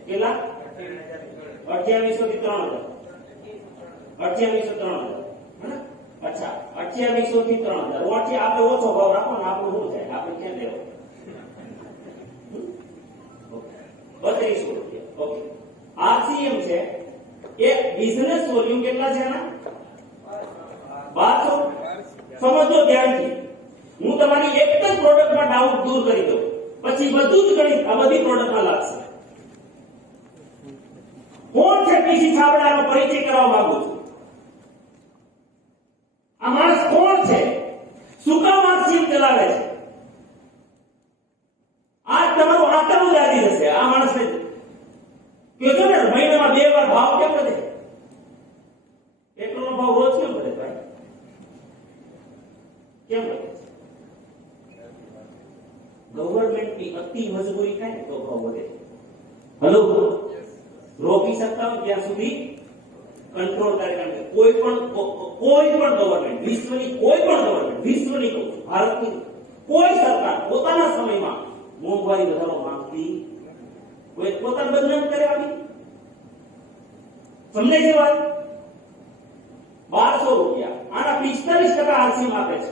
કેટલા? 2800 થી 3000. 2800 3000. અચ્છા, 2800 થી 3000. ઓછી આપણે ઓછો ભાવ રાખો ને, આપણું શું થાય? આપણે ક્યાં લેવો? 3200 રૂપિયા. ઓકે, આરસીએમ છે. એક બિઝનેસ વોલ્યુમ કેટલા છે આના? 1200. સમજો ધ્યાનથી, હું તમારી એક જ પ્રોડક્ટમાં ડાઉટ દૂર કરી દઉં, પછી બધું જ ગણિત આ બધી પ્રોડક્ટમાં લાગશે. કોણ છે પીસી છાબડાનો પરિચય કરાવવા માંગુ છું. આ માણસ કોણ છે? શું કામ આરસીએમ ચલાવે છે? આ તમારું આંતરડું દાદી જશે આ માણસને. કહેજો ને મહિનામાં 2 વાર ભાવ કેમ વધે? પેટ્રોલનો ભાવ રોજ કેમ વધે ભાઈ? કેમ વધે? ગવર્નમેન્ટની અતિ મજબૂરી થાય ને તો ભાવ વધે. હલો, રોકી શકતા હોય ત્યાં સુધી કંટ્રોલ કરે. કોઈ પણ ગવર્નમેન્ટ, વિશ્વની કોઈ પણ ગવર્નમેન્ટ, વિશ્વની કહું છું, ભારતની કોઈ સરકાર પોતાના સમયમાં મોંઘવારી વધારો માંગતી કોઈ પોતાનું બદનામ કરે આવી. સમજાય છે વાત? 1200 રૂપિયા, આના 45% આરસીએમ આપે છે.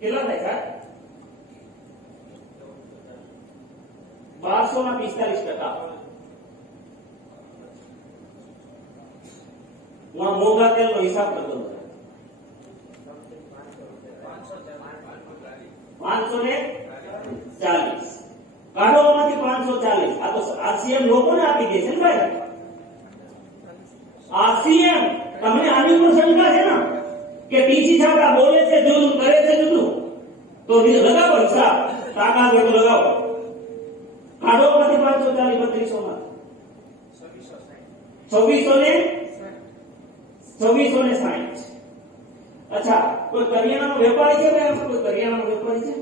કેટલા થાય સાહેબ? 1200 ના 45%. હું આ મોંઘા તેલનો હિસાબ કરતો હતો. 540 કાઢોમાંથી 540. આ તો આરસીએમ લોકોને આપી દે છે ને ભાઈ. આરસીએમ તમને આની પર શંકા છે ને કે પીછી છાપડા બોલે છે જુદું, કરે છે જુદું, તો લગાવો હિસાબ, તાકાત હોય તો લગાવો. કાઢોમાંથી 540 3200 માં 2660. અચ્છા, કોઈ કરિયાણાનો વેપારી છે ભાઈ? કોઈ કરિયાણાનો વેપારી છે?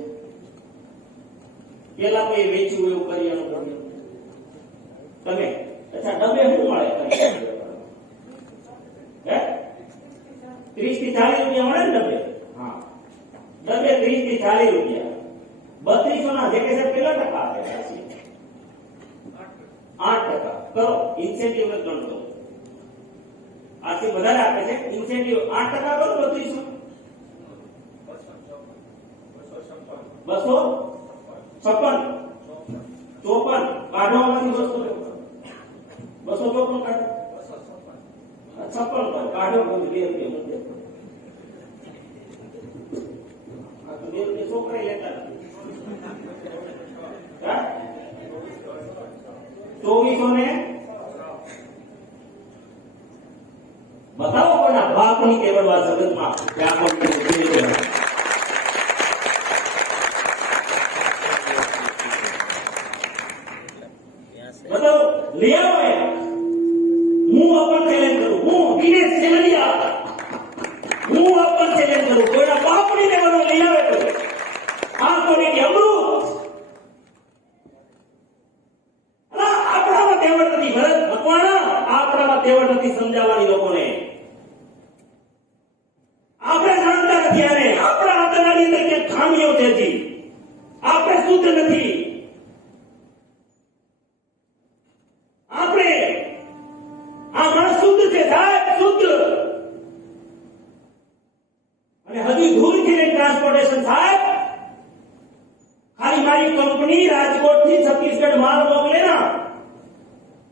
પેલા કોઈ વેચ્યું એવું કરિયાણું કર્યું તમે? અચ્છા, ડબે શું મળે? હે, 30 થી 40 રૂપિયા મળે ને ડબે? હા, ડબે 30 થી 40 રૂપિયા. 3200 ના જે કે સાહેબ કેટલા ટકા આપે છે? 8%. કરો ઇન્સેન્ટિવ ને ગણ કરો. આથી વધારે આપે છે ઇન્સેન્ટિવ. 8% કરો 3200. 256. 54 કાઢોમાંથી 254 કાઢો. 56 કાઢો. 2 રૂપિયા મુદ્દે. આ તો 2 રૂપિયા છોકરા લેતા નથી. 2400 ને બતાવો કોના બાપની કેવડવા જગતમાં ત્યાં પણ બતાવો. લઈ આવો. હું ઓપન ચેલેન્જ કરું. હું દિનેશ સેલડિયા, હું ઓપન ચેલેન્જ કરું. કોઈના બાપની કેવડો લઈ આવે તો આ કોની અમૃત આપણામાં તેવડ નથી. ભરત ભગવાન આપણામાં તેવડ નથી સમજાવવાની લોકોને. આપણે જાણતા નથી. આને આપણા આંતરડાની અંદર ક્યાંક ખામીઓ છે. હજી આપણે શુદ્ધ નથી. આપણે આ માણસ શુદ્ધ છે સાહેબ, શુદ્ધ. અને હજી દૂર છે ટ્રાન્સપોર્ટેશન સાહેબ. ખાલી મારી કંપની રાજકોટ થી છત્તીસગઢ માલ મોકલે ના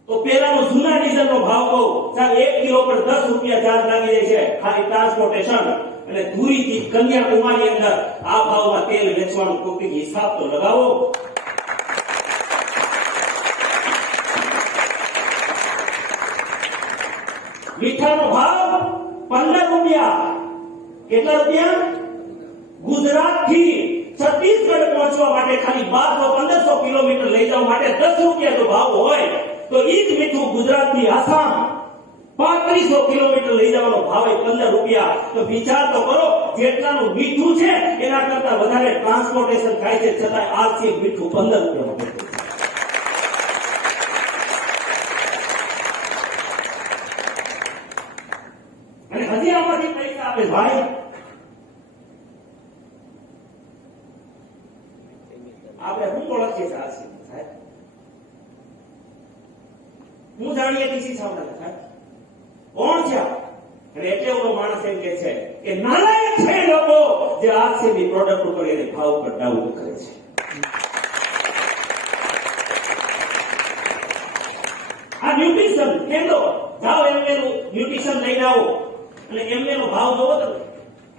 તો પેલાનો જૂના ડીઝલ નો ભાવ કહું સાહેબ, 1 કિલો પર 10 રૂપિયા ચાર્જ લાગી જાય છે ખાલી ટ્રાન્સપોર્ટેશન. અને ધુરી થી કન્યાકુમારી અંદર આ ભાવમાં તેલ વેચવાનો કોઈ હિસાબ તો લગાવો. મીઠાનો ભાવ 15 રૂપિયા. કેટલા રૂપિયા? ગુજરાત થી છત્તીસગઢ પહોંચવા માટે ખાલી 1200-1500 કિલોમીટર લઈ જવા માટે 10 રૂપિયા જો ભાવ હોય તો ઈ જ મીઠું ગુજરાત થી આસામ 3500 કિલોમીટર લઈ જવાનો ભાવ એ 15 રૂપિયા. તો વિચાર તો કરો, જેટલાનું મીઠું છે એના કરતા વધારે ટ્રાન્સપોર્ટેશન થાય છે, છતાં આરસીએમ મીઠું 15 રૂપિયામાં વેચે છે. અને હજી આમાંથી પૈસા આપે ભાઈ. આપણે શું ઓળખીએ છીએ આરસીએમ સાહેબ? હું જાણીએ ડીસી સાહેબ સાહેબ કોણ છે? અને એટલે ઓલો માણસ એમ કે છે કે નાલાયક છે લોકો જે આરસીએમ ની પ્રોડક્ટ ઉપર એને ભાવ પર ડાઉટ કરે છે. આ ન્યુટ્રિશન કેન્દ્રો જાઓ, એમએ નું ન્યુટ્રિશન લઈને આવો અને એમએ નો ભાવ જોવો તો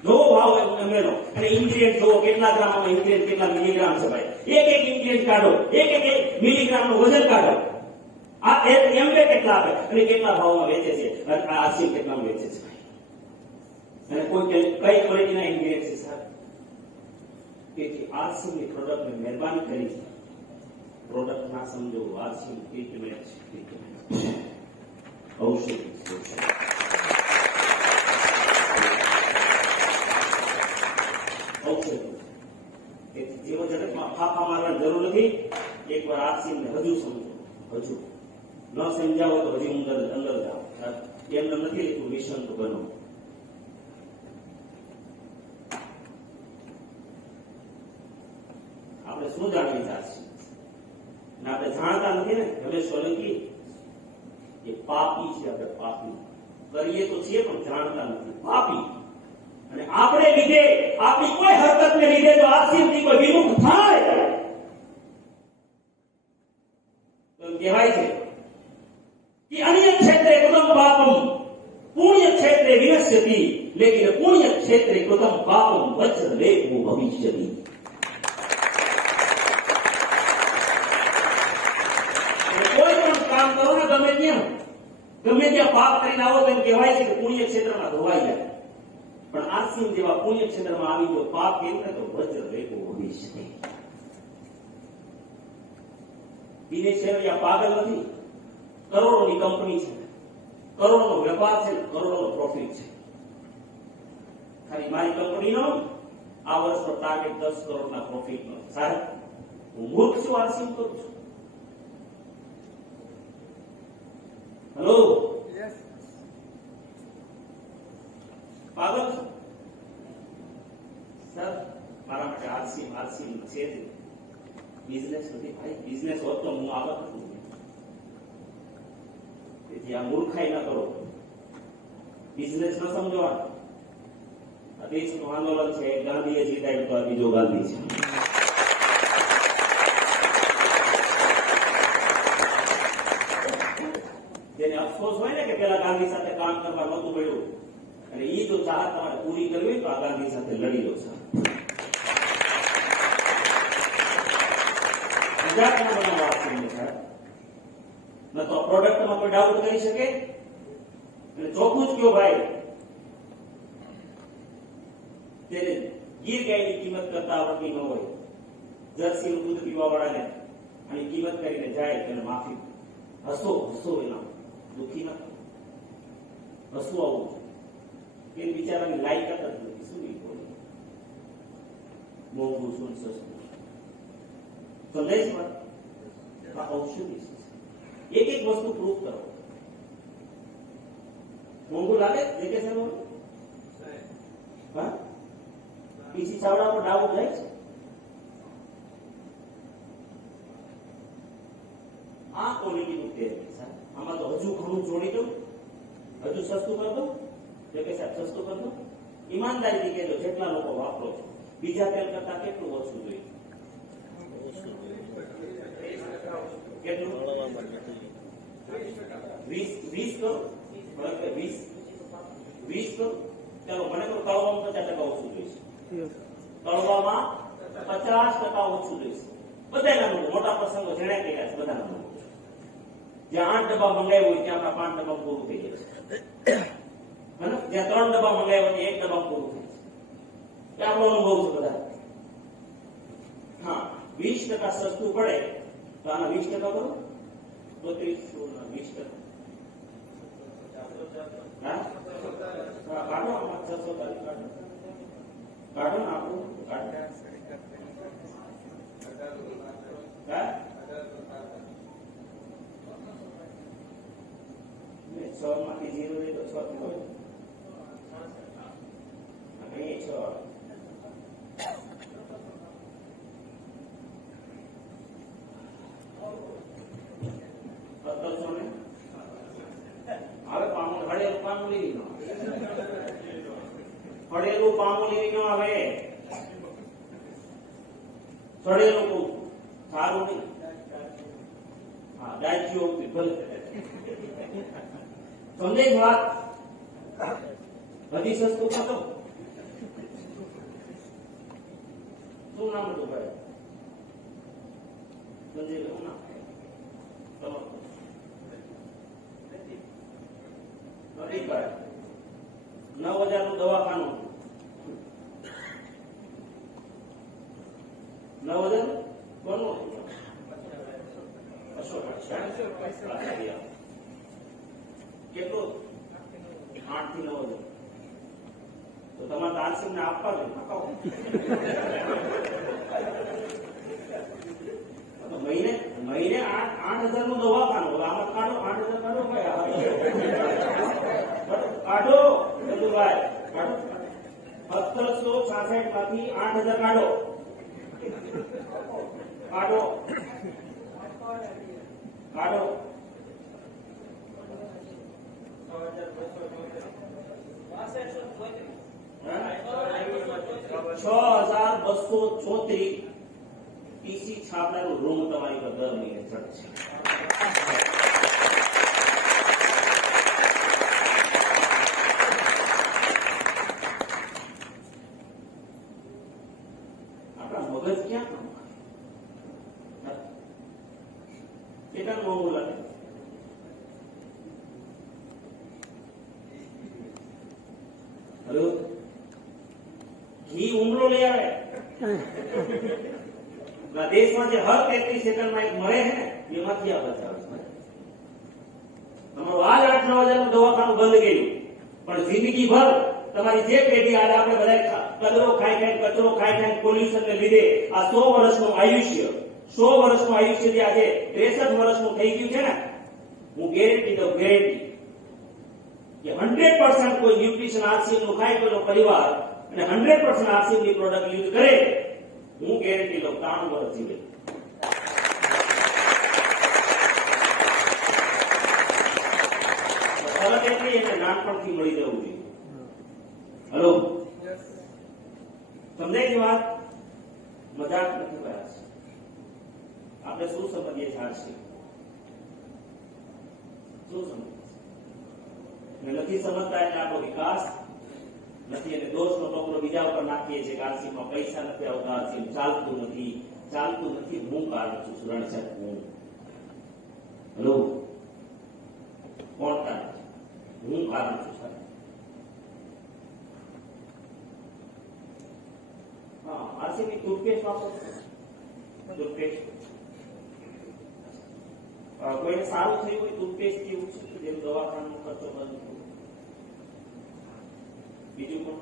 જોવો ભાવ એમએ નો, અને ઇન્ગ્રેડિયન્ટ જોવો કેટલા ગ્રામમાં ઇન્ગ્રેડિયન્ટ કેટલા મિલીગ્રામ છે ભાઈ. એક ઇન્ગ્રેડિયન્ટ કાઢો, એક મિલીગ્રામ નું વજન કાઢો. આ એમએ કેટલા આપે અને કેટલા ભાવમાં વેચે છે, અને આ આરસીએમ કેટલામાં વેચે છે અને કોઈ કઈ ક્વોલિટીના ઇન્ગ્રેડિયન્ટ છે સર. તેથી આરસીએમ ની પ્રોડક્ટ ને મહેરબાની કરી પ્રોડક્ટ ના સમજો. આરસીએમ ટ્રીટમેન્ટ ઔષધિ તેથી જેવો જગતમાં ફાફા મારવાની જરૂર નથી. એકવાર આરસીએમ ને હજુ સમજો, હજુ ન સમજાવો તો હજી અંદર જાઓ. એમને નથી લીધું મિશન તો બનો. આપણે શું જાણવી ચાલશે? આપણે જાણતા નથી ને. રમેશ સોલંકી એ પાપી છે. આપણે પાપી કરીએ તો છીએ પણ જાણતા નથી, પાપી. અને આપણે લીધે, આપણી કોઈ હરકતને લીધે જો આરસીએમથી કોઈ વિમુખ થાય તો કહેવાય છે कि अन्य क्षेत्रे कृतं पापं पुण्य क्षेत्रे विनश्यति, लेकिन पुण्य क्षेत्रे कृतं पापं वज्रलेपो भविष्यति. કોઈ પણ કામ કરો ને ગમે ત્યાં પાપ કરીને આવો તો એમ કહેવાય છે કે પુણ્ય ક્ષેત્રમાં ધોવાઈ જાય. પણ આરસીએમ જેવા પુણ્ય ક્ષેત્રમાં આવી જો પાપ કેમ ને તો વજ્રલેપો ભવિષ્યતિ. વિદેશી પાગલ નથી. કરોડોની કંપની છે, કરોડોનો વેપાર છે, કરોડોનો પ્રોફિટ છે. ખાલી મારી કંપનીનો આ વર્ષનો ટાર્ગેટ 10 કરોડના પ્રોફિટનો. સાહેબ હું મૂર્ખ છું? આરસીએમ કરું છું? હેલો, પાગલ છું સર? મારા માટે આરસીએમ છે જ બિઝનેસ નથી ભાઈ. બિઝનેસ હોત તો હું આગળ હતું. તેથી આ મૂર્ખાઈ ના કરો, બિઝનેસ ન સમજો. આ દેશનું આંદોલન છે. ગાંધીએ જીતાડ્યું તો આ બીજો ગાંધી છે. જેને અફસોસ હોય ને કે પેલા ગાંધી સાથે કામ કરવા નહોતું મળ્યું, અને એ જો ચાહત તમારે પૂરી કરવી તો આ ગાંધી સાથે લડી લો. ગુજરાતના બનાવવા આપશે ન તો પ્રોડક્ટમાં કોઈ ડાઉટ કરી શકે. અને ચોખ્ખું જ કયો ભાઈ, તેને ગીર ગાયની કિંમત કરતા આવડતી ન હોય, જર્સીનું દૂધ પીવા વાળાને આની કિંમત કરીને જાય તેને માફી. હસો એના દુઃખી ના હસવું આવું એ બિચારાની લાયકાત જ નથી. શું નહીં બોલે, મોંઘું શું સસ્તું સમજાય છે વાત? આ ઔષધિ એક વસ્તુ પ્રૂફ કરો. મોંઘું લાગે જે કે હા પીસી ચાવડા પર ડાઉટ જાય છે. આ ક્વોલિટીનું તેલ આમાં તો હજુ ઘણું જોડી દઉં, હજુ સસ્તું કરી દઉં. જે કે સાહેબ સસ્તું કરી દઉં. ઈમાનદારીથી કહેજો જેટલા લોકો વાપરો છો બીજા તેલ કરતા કેટલું ઓછું જોઈએ? કેટલું? 20 કરો. 20 કરો. ચાલો મને તો તળવામાં 50% ઓછું જોઈશે. તળવામાં 50% ઓછું જોઈશે. બધાના મોટા પ્રસંગો જેણે કર્યા છે બધાના. જ્યાં 8 ડબ્બા મંગાવ્યું હોય ત્યાં આપણા 5 ડબ્બા પૂરું થઈ જાય છે. જ્યાં 3 ડબ્બા મંગાવ્યા હોય 1 ડબ્બા પૂરું થાય છે. આપણો અનુભવ છે બધા. હા 20% સસ્તું પડે તો આના 20% કરો. 32 20% હા? હા, કાઢો આમાં 600 તારીખ કાઢો. કાઢો ને આપણું કાઢો. હા? 6 માંથી 0 લે તો 6 થાય. અહીં 6 પડેલું પામુલી નો આવે. ચડેલું બહુ સારું નહીં. હા, દાજ્યો ભલે સમજે વાત. બધી સસ્તું થતો. શું નામ હતું ભાઈ? સમજે ના નથી કરે. 9,000 નું દવાખાનું. 9,000 કોનું? કેટલું? 8 થી 9,000. તો તમારે દાનસિંહ ને આપવા જોઈએ. મહિને 8,000 નું દવાખાનું. આમાં કાઢો 8,000 કાઢો ભાઈ. કાઢો ચંદુભાઈ, કાઢો. 1766 માંથી 8,000 કાઢો. કાઢો કાઢો. 6,234 પીસી છાપનારું રૂમ તમારી પર દર મહિને ચડશે. આપણા મગજ ક્યાં કામ કરે? કેટલા મોંઘું લાગે? હલો, ઘી ઉમરો લઈ આવે. દેશમાં જે હર 33 સેકન્ડમાં એક મળે છે ને એમાંથી આ બચાવ છે. તમારું આજ 8-9 હજારનું દવાખાનું બંધ કર્યું, પણ જિંદગી ભર તમારી જે પેઢી આજે આપણે બધા કચરો ખાઈ પોલ્યુશન ને લીધે આ 100 વર્ષનું આયુષ્ય જે આજે 63 વર્ષનું થઈ ગયું છે ને, હું ગેરંટી દઉં કે 100% કોઈ ન્યુટ્રિશન આરસીએમ નું ખાય કોઈનો પરિવાર અને 100% આરસીએમ ની પ્રોડક્ટ યુઝ કરે, હું ગેરંટી લઉં 3 વર્ષ જીવે. ફરક એટલી એને નાનપણથી મળી જવું જોઈએ. હલો, સમજાય છે વાત? મજાક નથી પ્રયાસ. આપણે શું સમજીએ છીએ? શું સમજીએ નથી સમજતા એટલે આપણો વિકાસ નથી, અને દોષનો ટોકરો બીજા ઉપર નાખીએ છીએ કે આરસીમાં પૈસા નથી આવતા, આરસી ચાલતું નથી. હું કારણ છું સુરણ સાહેબ. હું હલો, કોણ કારણ છે? હું કારણ છું સાહેબ. હા, આરસીની ટૂથપેસ્ટ વાપરો. ટૂથપેસ્ટ કોઈને સારું થયું હોય ટૂથપેસ્ટ કેવું છે જેમ દવાખાનાનો ખર્ચો બંધ થયો. બીજું પણ